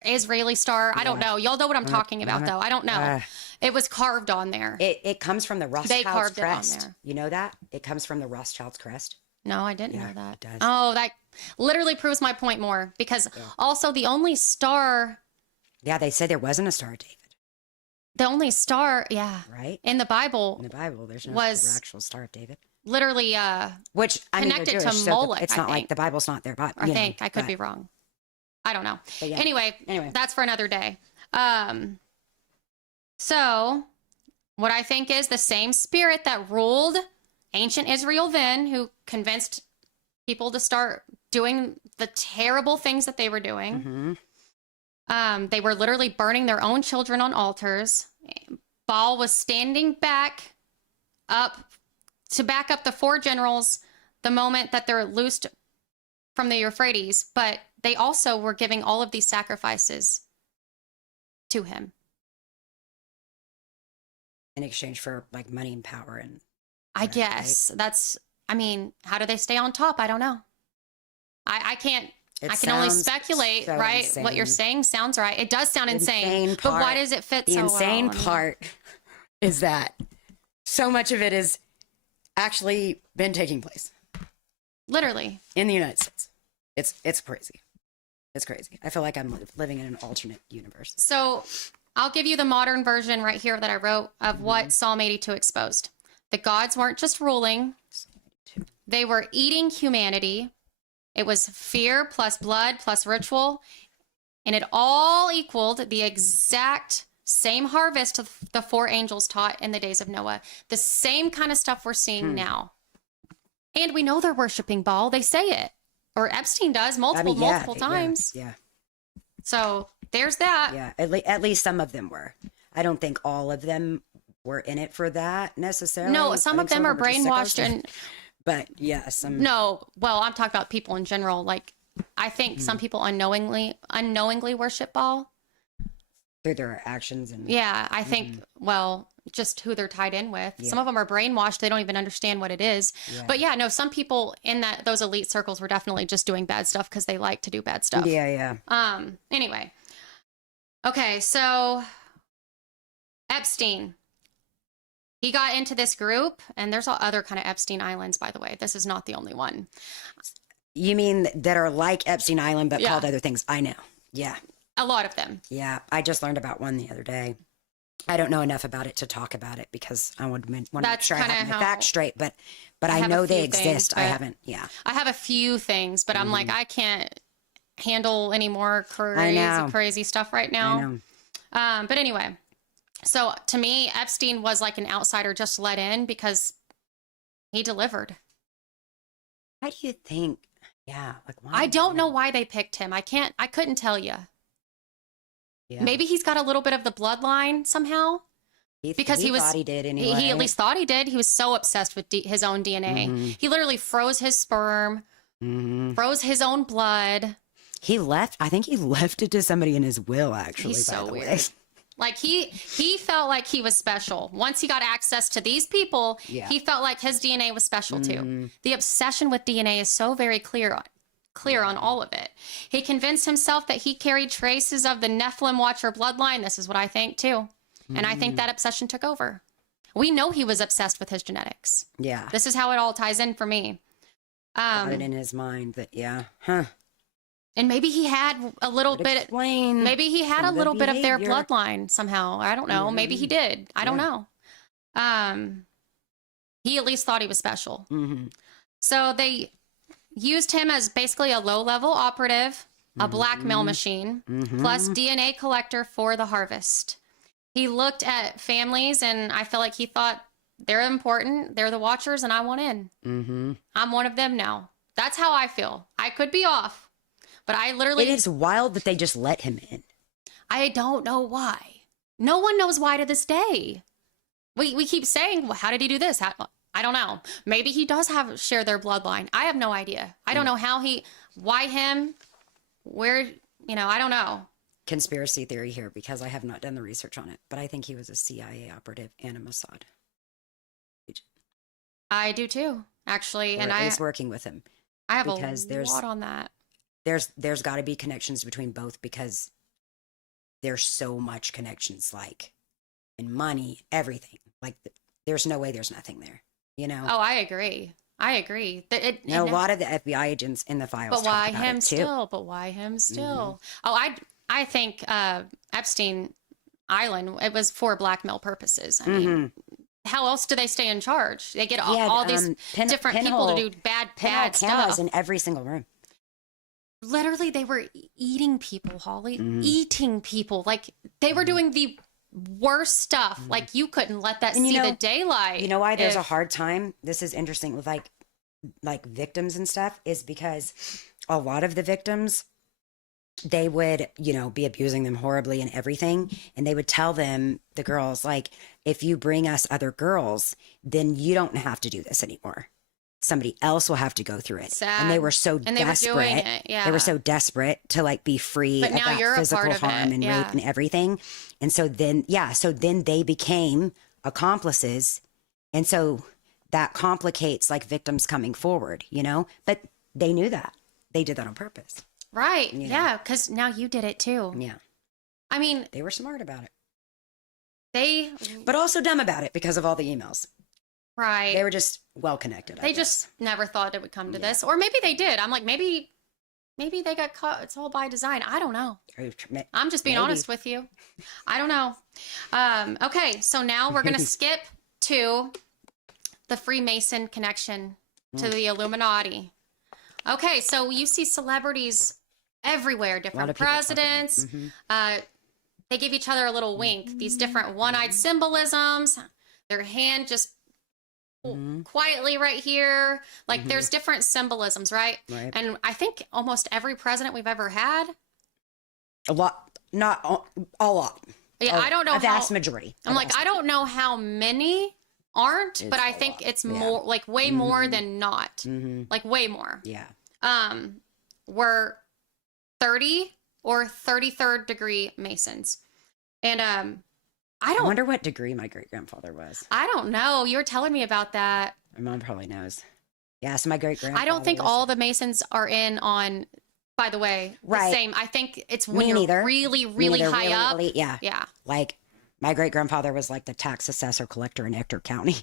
Israeli star. I don't Yeah. know. Y'all know what I'm talking about, though. I don't know. It was carved on there. It comes from the Rothschild's carved it on crest. there. You know that? It comes from the Rothschild's crest. No, I didn't Yeah, know that. it does. Oh, that literally proves my point more, because Yeah. also the only star, Yeah, they said there wasn't a Star of David, yeah, right? in the Bible In the Bible, there's no was- actual Star of David. literally Which, I mean, they're connected to Jewish, so Moloch, it's I not like think. the Bible's not their Bible. I think I could be wrong. I don't know. But yeah. Anyway, Anyway. that's for another day. So what I think is the same spirit that ruled ancient Israel then, who convinced people to start doing the terrible things that they were doing. Mm-hmm. They were literally burning their own children on altars. Baal was standing back up the four generals the moment that they're loosed from the Euphrates, but they also were giving all of these sacrifices to him. In exchange for like money and power and I guess that's, I mean, how do they stay on top? I don't know. I can't, it I can only sounds speculate, so right? insane. What you're saying sounds right. It does sound insane, but why part- does it fit The so insane well? I mean, part is that so much of it is actually been taking place. Literally. in the United States. It's crazy. It's crazy. I feel like I'm living in an alternate universe. So I'll give you the modern version right here that I wrote of what Psalm 82 exposed. The gods weren't just ruling, they were eating humanity. It was fear plus blood plus ritual, and it all equaled the exact same harvest the 4 angels taught in the days of Noah. The same kind of stuff we're seeing now. And we know they're worshiping Baal. They say it. Or Epstein does multiple times. Yeah. So there's that. Yeah. At least some of them were. I don't think all of them were in it for that necessarily. No, some of them are were just brainwashed sickos. and But yeah, some. no. Well, I'm talking about people in general. Like, I think some people unknowingly worship Baal. Through their actions and. Yeah, I think. Well, just who they're tied in with. Yeah. Some of them are brainwashed. They don't even understand what it is. Yeah. But yeah, no. Some people in those elite circles were definitely just doing bad stuff because they like to do bad stuff. Yeah. Anyway. Okay, so Epstein. He got into this group, and there's all other kind of Epstein Islands, by the way. This is not the only one. You mean that are like Epstein Island, but Yeah. called other things? I know. Yeah. A lot of them. Yeah. I just learned about one the other day. I don't know enough about it to talk about it because I want to make That's sure I have kinda the how- facts straight, but I have a know they few things, exist. I but- haven't. Yeah. I have a few things, but I'm like, I can't handle any more know. crazy stuff right now. I know. But anyway, so to me, Epstein was like an outsider just let in because he delivered. Why do you think? Yeah. Like, why? I don't know why they picked him. I couldn't tell you. Yeah. Maybe he's got a little bit of the bloodline somehow. Because he was- thought he did anyway. He at least thought he did. He was so obsessed with his own DNA. Mhm. He literally froze his sperm, froze his own blood. He left. I think he left it to somebody in his will. Actually, He's by so the weird. way. Like he felt like he was special. Once he got access to these people, Yeah. he felt like his DNA was special too. The obsession with DNA is so very clear on all of it. He convinced himself that he carried traces of the Nephilim Watcher bloodline. This is what I think too. And I think that obsession took over. We know he was obsessed with his genetics. Yeah. This is how it all ties in for me. Got it in his mind that And maybe he had a little Would bit. explain Maybe he had some a of the little bit of their behavior. bloodline somehow. I don't know. Maybe he did. I don't know. He at least thought he was special. So they used him as basically a low-level operative, a blackmail machine, plus DNA collector for the harvest. He looked at families, and I feel like he thought they're important. They're the watchers, and I want in. I'm one of them now. That's how I feel. I could be off, but I literally... It is wild that they just let him in. I don't know why. No one knows why to this day. We keep saying, well, how did he do this? I don't know. Maybe he does share their bloodline. I have no idea. I don't know why him, where, I don't know. Conspiracy theory here because I have not done the research on it, but I think he was a CIA operative and a Mossad agent. I do too, actually. Or And at least working with him. I have because a lot on that. There's got to be connections between both because there's so much connections, like in money, everything. Like there's no way there's nothing there. Oh, I agree. A lot of the FBI agents in the files. But why talk about him it, too. still? But why him still? Oh, I think Epstein Island, it was for blackmail purposes. I mean, how else do they stay in charge? They get all these different people to do bad cameras stuff. in every single room. Literally, they were eating people, Holly. Eating people. Like, they were doing the worst stuff. Like, you couldn't let that see the daylight. You know why there's a hard time? This is interesting with like victims and stuff is because a lot of the victims, they would, be abusing them horribly and everything. And they would tell them, the girls, like, if you bring us other girls, then you don't have to do this anymore. Somebody else will have to go through it. Sad. And they were so And they were desperate. doing it, yeah. They were so desperate to like be free But of now that you're a physical part of harm it, and yeah. rape and everything. And so then, they became accomplices. And so that complicates like victims coming forward, but they knew that. They did that on purpose. Right. Yeah. Because now you did it too. Yeah. I mean, They were smart about it, they. but also dumb about it because of all the emails. Right. They were just well connected. They just never thought it would come to this. Or maybe they did. I'm like, maybe they got caught. It's all by design. I don't know. I'm just being honest with you. I don't know. Okay, so now we're going to skip to the Freemason connection to the Illuminati. Okay, so you see celebrities everywhere, different presidents. They give each other a little wink. These different one-eyed symbolisms. Their hand just quietly right here. Like there's different symbolisms, right? And I think almost every president we've ever had. A lot, not a lot. Yeah, I don't know. A vast majority. I'm like, I don't know how many aren't, but I think it's more, like way more than not. Like way more. Yeah. We're 30 or 33rd degree Masons. And I wonder what degree my great grandfather was. I don't know. You were telling me about that. My mom probably knows. Yeah, so my great grandfather. I don't think all the Masons are in on, by the way, the same. I think it's when you're really, really high up. Yeah. Yeah. Like my great grandfather was like the tax assessor collector in Ector County.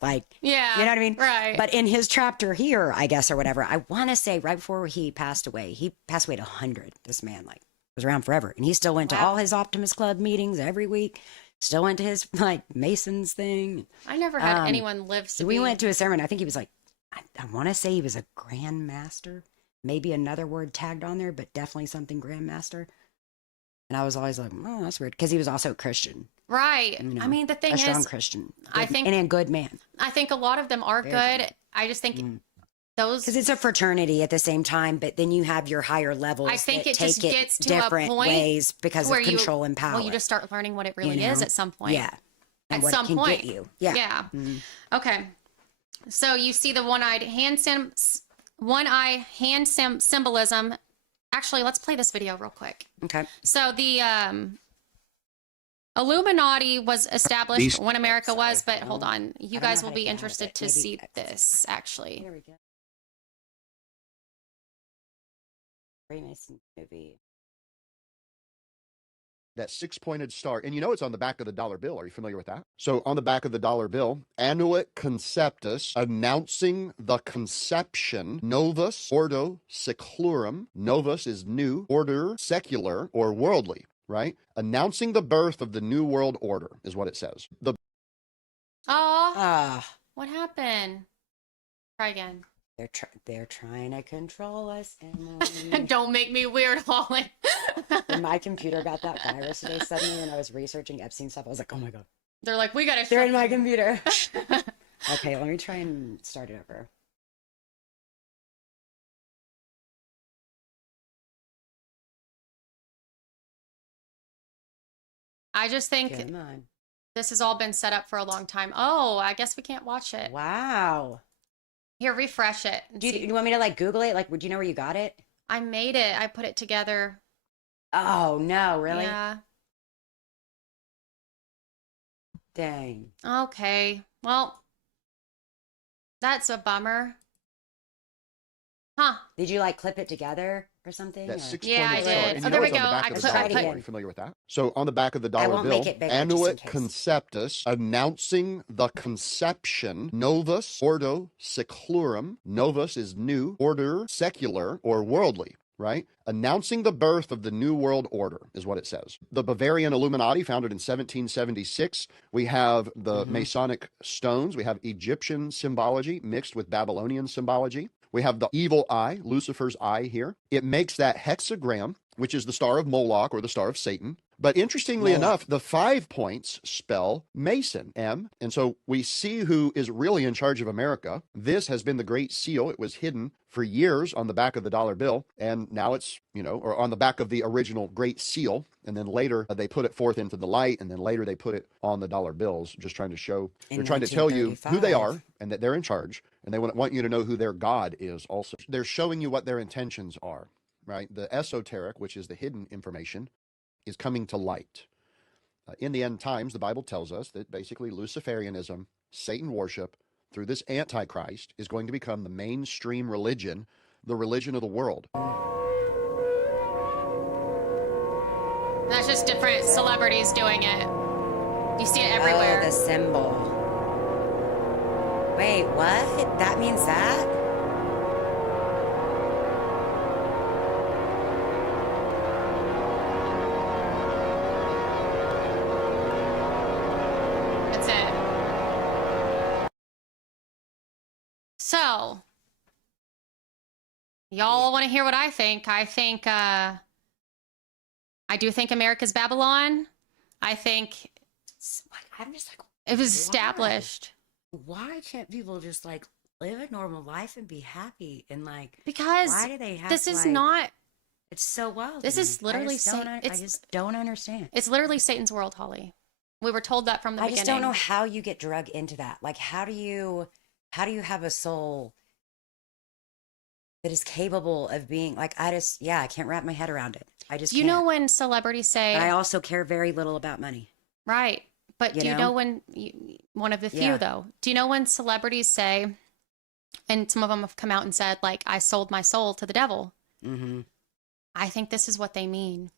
Like, yeah. You know what I mean? Right. But in his chapter here, I guess, or whatever, I want to say right before he passed away at 100. This man, like, was around forever. And he still went to all his Optimus Club meetings every week. Still went to his like Masons thing. I never had anyone live to we went to a sermon. I think he was like, I want to say he was a Grand Master. Maybe another word tagged on there, but definitely something Grand Master. And I was always like, oh, that's weird. Because he was also a Christian. Right. You know, I mean, the thing a is, strong Christian. I think, and a good man. I think a lot of them are good. I just think those, because it's a fraternity at the same time, but then you have your higher levels. I think that it just take gets to different a point ways because of control and power. Well, you just start learning what it really is at some point. Yeah. And at what some it can point. Get you. Yeah. Yeah. Okay. So you see the one-eye hand symbolism. Actually, let's play this video real quick. Okay. So the Illuminati was established when America was, but hold on. You guys will be interested to see this, actually. Here we go. Freemason movie. That six-pointed star, and you know it's on the back of the dollar bill. Are you familiar with that? So on the back of the dollar bill, Annuit Conceptus, announcing the conception, Novus Ordo Seclorum. Novus is new, order secular or worldly, right? Announcing the birth of the new world order is what it says. What happened? Try again. They're trying to control us, Emily. Don't make me weird, Holly. When my computer got that virus today suddenly when I was researching Epstein stuff, I was like, oh my God. They're like, we gotta They're in my computer. Okay, let me try and start it over. I just think this has all been set up for a long time. Oh, I guess we can't watch it. Wow. Here, refresh it. Do you want me to like Google it? Like, would you know where you got it? I made it. I put it together. Oh, no, really? Yeah. Dang. Okay. Well, that's a bummer. Huh. Did you like clip it together or something? That or? six-pointed Yeah, I star. did. And Oh, you there know we it's on go. the back I of the put- dollar I bill. put- Are you familiar with that? So on the back of the dollar won't bill, make it bigger, just in Annuit case. Conceptus, announcing the conception, Novus Ordo Seclorum. Novus is new, order secular or worldly, right? Announcing the birth of the new world order is what it says. The Bavarian Illuminati, founded in 1776. We have the Masonic stones. We have Egyptian symbology mixed with Babylonian symbology. We have the evil eye, Lucifer's eye here. It makes that hexagram, which is the star of Moloch or the star of Satan. But interestingly enough, the 5 points spell Mason, M. And so we see who is really in charge of America. This has been the Great Seal. It was hidden for years on the back of the dollar bill. And now it's, or on the back of the original Great Seal. And then later they put it forth into the light. And then later they put it on the dollar bills, just trying to show, they're trying to tell you who they are and that they're in charge. And they want you to know who their God is also. They're showing you what their intentions are, right? The esoteric, which is the hidden information, is coming to light. In the end times, the Bible tells us that basically Luciferianism, Satan worship, through this Antichrist, is going to become the mainstream religion, the religion of the world. That's just different celebrities doing it. You see it everywhere. Oh, the symbol. Wait, what? That means that? That's it. So, y'all want to hear what I think? I think, I do think America's Babylon. I think I'm just like, it was why? established Why can't people just like live a normal life and be happy? And like, because why do they have this is like, not, it's so wild. this to is me. literally I just, don't, Satan. I just don't understand. It's literally Satan's world, Holly. We were told that from the I beginning. just don't know how you get drug into that. Like, how do you have a soul that is capable of being like, I can't wrap my head around it. I just Do you can't. know when celebrities say, And I also care very little about money. right, but You do you know? know when, one of the few Yeah. though, do you know when celebrities say, and some of them have come out and said, like, I sold my soul to the devil? Mm-hmm. I think this is what they mean.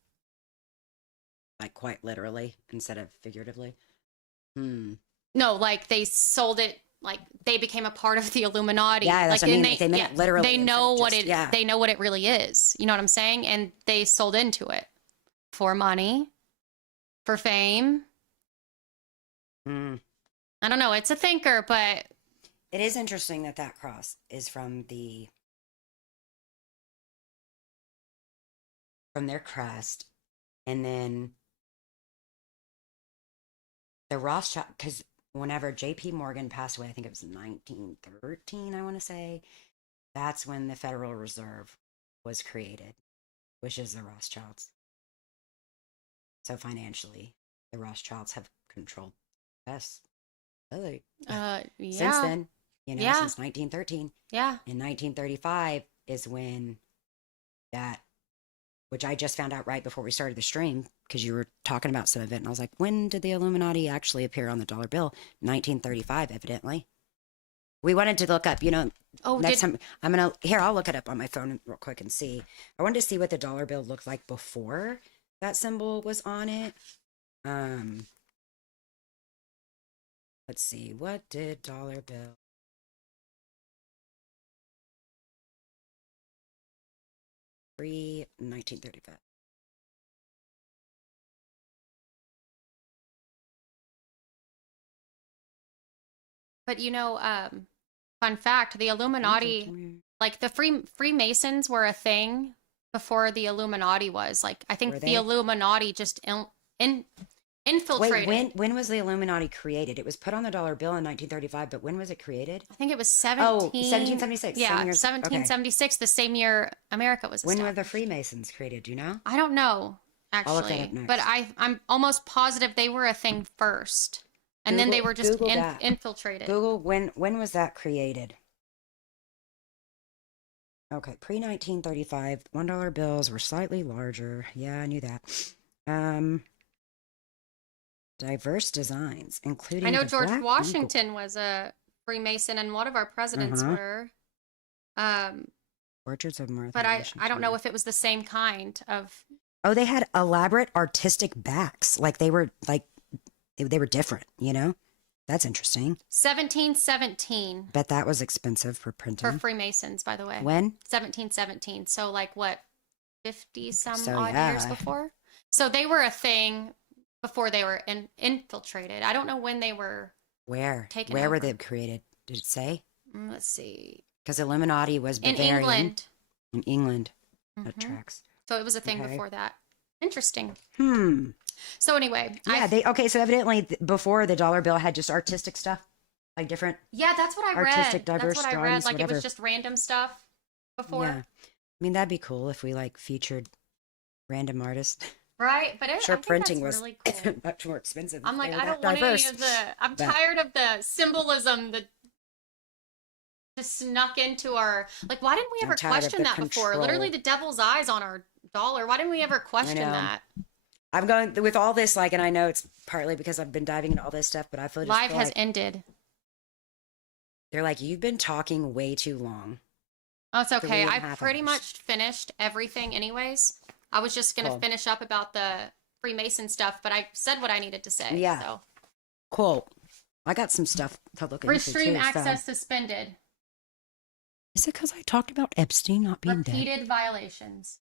Like quite literally instead of figuratively. No, like they sold it, like they became a part of the Illuminati. Yeah, that's like, what I mean. and Like, they meant it literally They instead know of what just- it. yeah. They know what it really is. You know what I'm saying? And they sold into it for money, for fame. Mm. I don't know. It's a thinker, but It is interesting that that cross is from their crest, and then the Rothschild, because whenever J.P. Morgan passed away, I think it was 1913, I want to say, that's when the Federal Reserve was created, which is the Rothschilds. So financially, the Rothschilds have controlled us, really, yeah, since then, Yeah. since 1913. yeah. In 1935 is when that, which I just found out right before we started the stream, because you were talking about some of it, and I was like, when did the Illuminati actually appear on the dollar bill? 1935, evidently. We wanted to look up, Oh, next time I'll look it up on my phone real quick and see. I wanted to see what the dollar bill looked like before that symbol was on it. Let's see, what did dollar bill? Pre-1935. But fun fact: the Illuminati, like the Freemasons, were a thing before the Illuminati was. Like, I think Were the they? Illuminati just infiltrated. Wait, when was the Illuminati created? It was put on the dollar bill in 1935, but when was it created? I think it was 1776. Yeah, same year- 1776, the same year America was When established. were the Freemasons created? Do you know? I don't know, I'll look that actually, up next. but I'm almost positive they were a thing first, and then they were just Google that. infiltrated. Google when was that created? Okay, pre-1935, $1 bills were slightly larger. Yeah, I knew that. Diverse designs, including I know the George Black Washington was a Freemason, and one of our presidents Uh-huh. were. Eagle. Portraits of Martha. But I don't know Washington. if it was the same kind of. Oh, they had elaborate artistic backs. Like they were different, That's interesting. 1717 Bet that was expensive for for printing. Freemasons, by the way. When? 1717. So, like, what, 50 some So, odd yeah. years before? So they were a thing before they were infiltrated. I don't know when they were. Where? Taken Where were over. they created? Did it say? Let's see. Because Illuminati was In Bavarian. England. In England. That Mhm. tracks. So it was a thing Okay. before that. Interesting. Hmm. So anyway, Yeah, so evidently before the dollar bill had just artistic stuff, like different. yeah, that's what I Artistic, read. diverse That's what I read. drawings, Like, it whatever. was just random stuff before, Yeah. I mean, that'd be cool if we like featured random artists. right? But Sure, I think printing that's was really cool. much more expensive. I'm if like, they were I that don't want diverse. any of the. I'm But- tired of the symbolism that just snuck into our. Like, why didn't we I'm ever tired of question the that before? control. Literally, the devil's eyes on our dollar. Why didn't we ever question know. that? I'm going with all this, like, and I know it's partly because I've been diving into all this stuff, but I feel Live has like ended. they're like, you've been talking way too long. Oh, it's okay. 3.5 I pretty hours. much finished everything, anyways. I was just gonna Cool. finish up about the Freemason stuff, but I said what I needed to say. Yeah. So Cool. I got some stuff to look into too. Restream access suspended. Is it because I talked about Epstein not being dead? Repeated violations.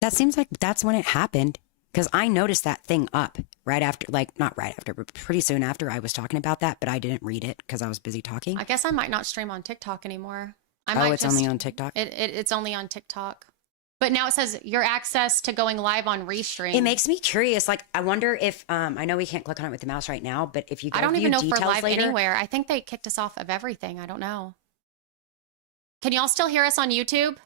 That seems like that's when it happened. Because I noticed that thing up right after, like not right after, but pretty soon after I was talking about that, but I didn't read it because I was busy talking. I guess I might not stream on TikTok anymore. It's only on TikTok? It's only on TikTok. But now it says your access to going live on Restream. It makes me curious. Like, I wonder if, I know we can't click on it with the mouse right now, but if you go I don't even know if we're live later, anywhere. I think they kicked us off of everything. I don't know. Can y'all still hear us on YouTube?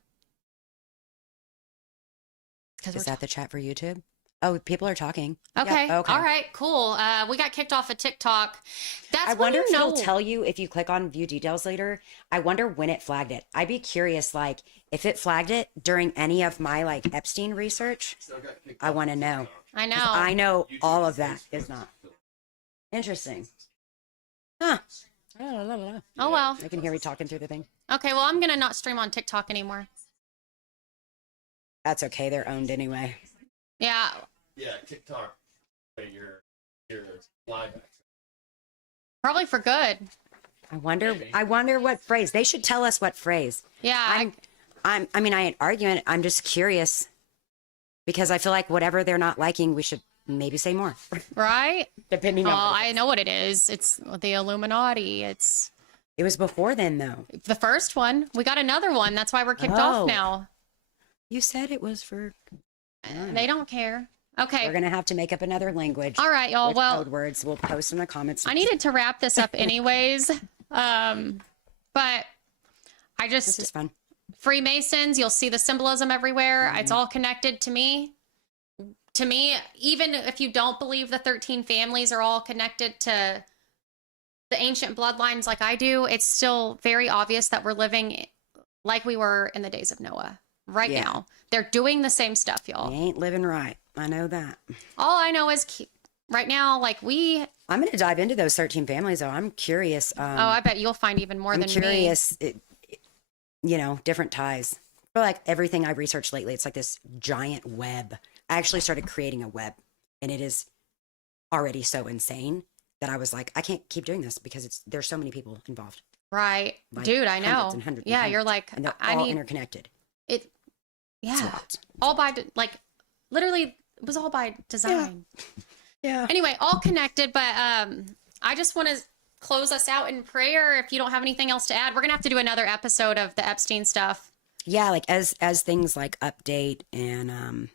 Is that the chat for YouTube? Oh, people are talking. Okay. Yeah, okay. All right. Cool. We got kicked off of TikTok. That's I wonder if know. it'll tell you if you click on view details later. I wonder when it flagged it. I'd be curious, like, if it flagged it during any of my, like, Epstein research. I want to know. I know. I know all of that is not. Interesting. Huh. Oh, well. I can hear me talking through the thing. Okay. Well, I'm going to not stream on TikTok anymore. That's okay. They're owned anyway. Yeah. Yeah, TikTok. Your live access. Probably for good. I wonder what phrase. They should tell us what phrase. Yeah. I ain't arguing. I'm just curious because I feel like whatever they're not liking, we should maybe say more. Right? Depending on. Well, I know what it is. It's the Illuminati. It was before then, though. The first one. We got another one. That's why we're kicked off now. You said it was for. They don't care. Okay. We're gonna have to make up another language. All right, y'all. With Well, code words. We'll post in the comments. I needed to wrap this up anyways. But I just This is fun. Freemasons, you'll see the symbolism everywhere. It's all connected to me. To me, even if you don't believe the 13 families are all connected to the ancient bloodlines like I do, it's still very obvious that we're living like we were in the days of Noah right now. They're doing the same stuff, y'all. You ain't living right. I know that. All I know is right now, like I'm going to dive into those 13 families, though. I'm curious. I bet you'll find even more I'm than curious, different ties. I feel like everything I researched lately, it's like this giant web. I actually started creating a web, and it is already so insane that I was like, I can't keep doing this because there's so many people involved. Right. Like Dude, I know. hundreds and hundreds and yeah, hundreds. you're like, And they're I all need interconnected. it. Yeah. It's a lot. All by, like, literally, it was all by design. Yeah. Anyway, all connected, but I just want to close us out in prayer. If you don't have anything else to add, we're going to have to do another episode of the Epstein stuff. Yeah, like as things like update and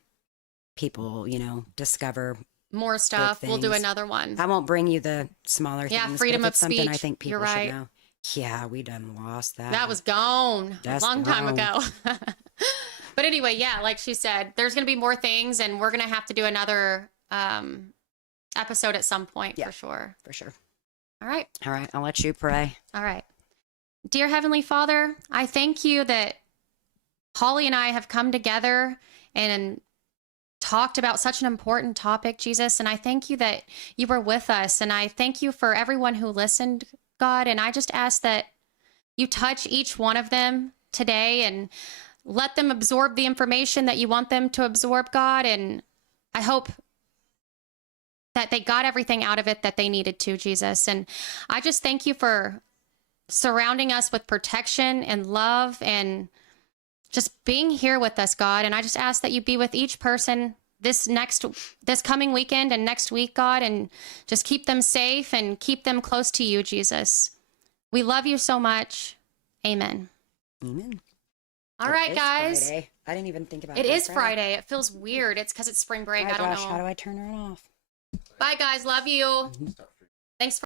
people, discover More stuff. We'll do things. another one. I won't bring you the smaller Yeah, things. freedom but if of it's something I speech. think people You're right. should know. Yeah, we done lost that. That was gone That's a long time gone. ago. But anyway, yeah, like she said, there's going to be more things, and we're going to have to do another episode at some point for sure. For sure. All right. All right, I'll let you pray. All right. Dear Heavenly Father, I thank you that Holly and I have come together and talked about such an important topic, Jesus. And I thank you that you were with us. And I thank you for everyone who listened, God. And I just ask that you touch each one of them today and let them absorb the information that you want them to absorb, God. And I hope that they got everything out of it that they needed to, Jesus. And I just thank you for surrounding us with protection and love and just being here with us, God. And I just ask that you be with each person this coming weekend and next week, God, and just keep them safe and keep them close to you, Jesus. We love you so much. Amen. Amen. All right, guys. Friday. I didn't even think about It it. is Friday. It feels weird. It's because it's spring break. Oh my I don't gosh, know. how do I turn it off? Bye, guys. Love you. Thanks for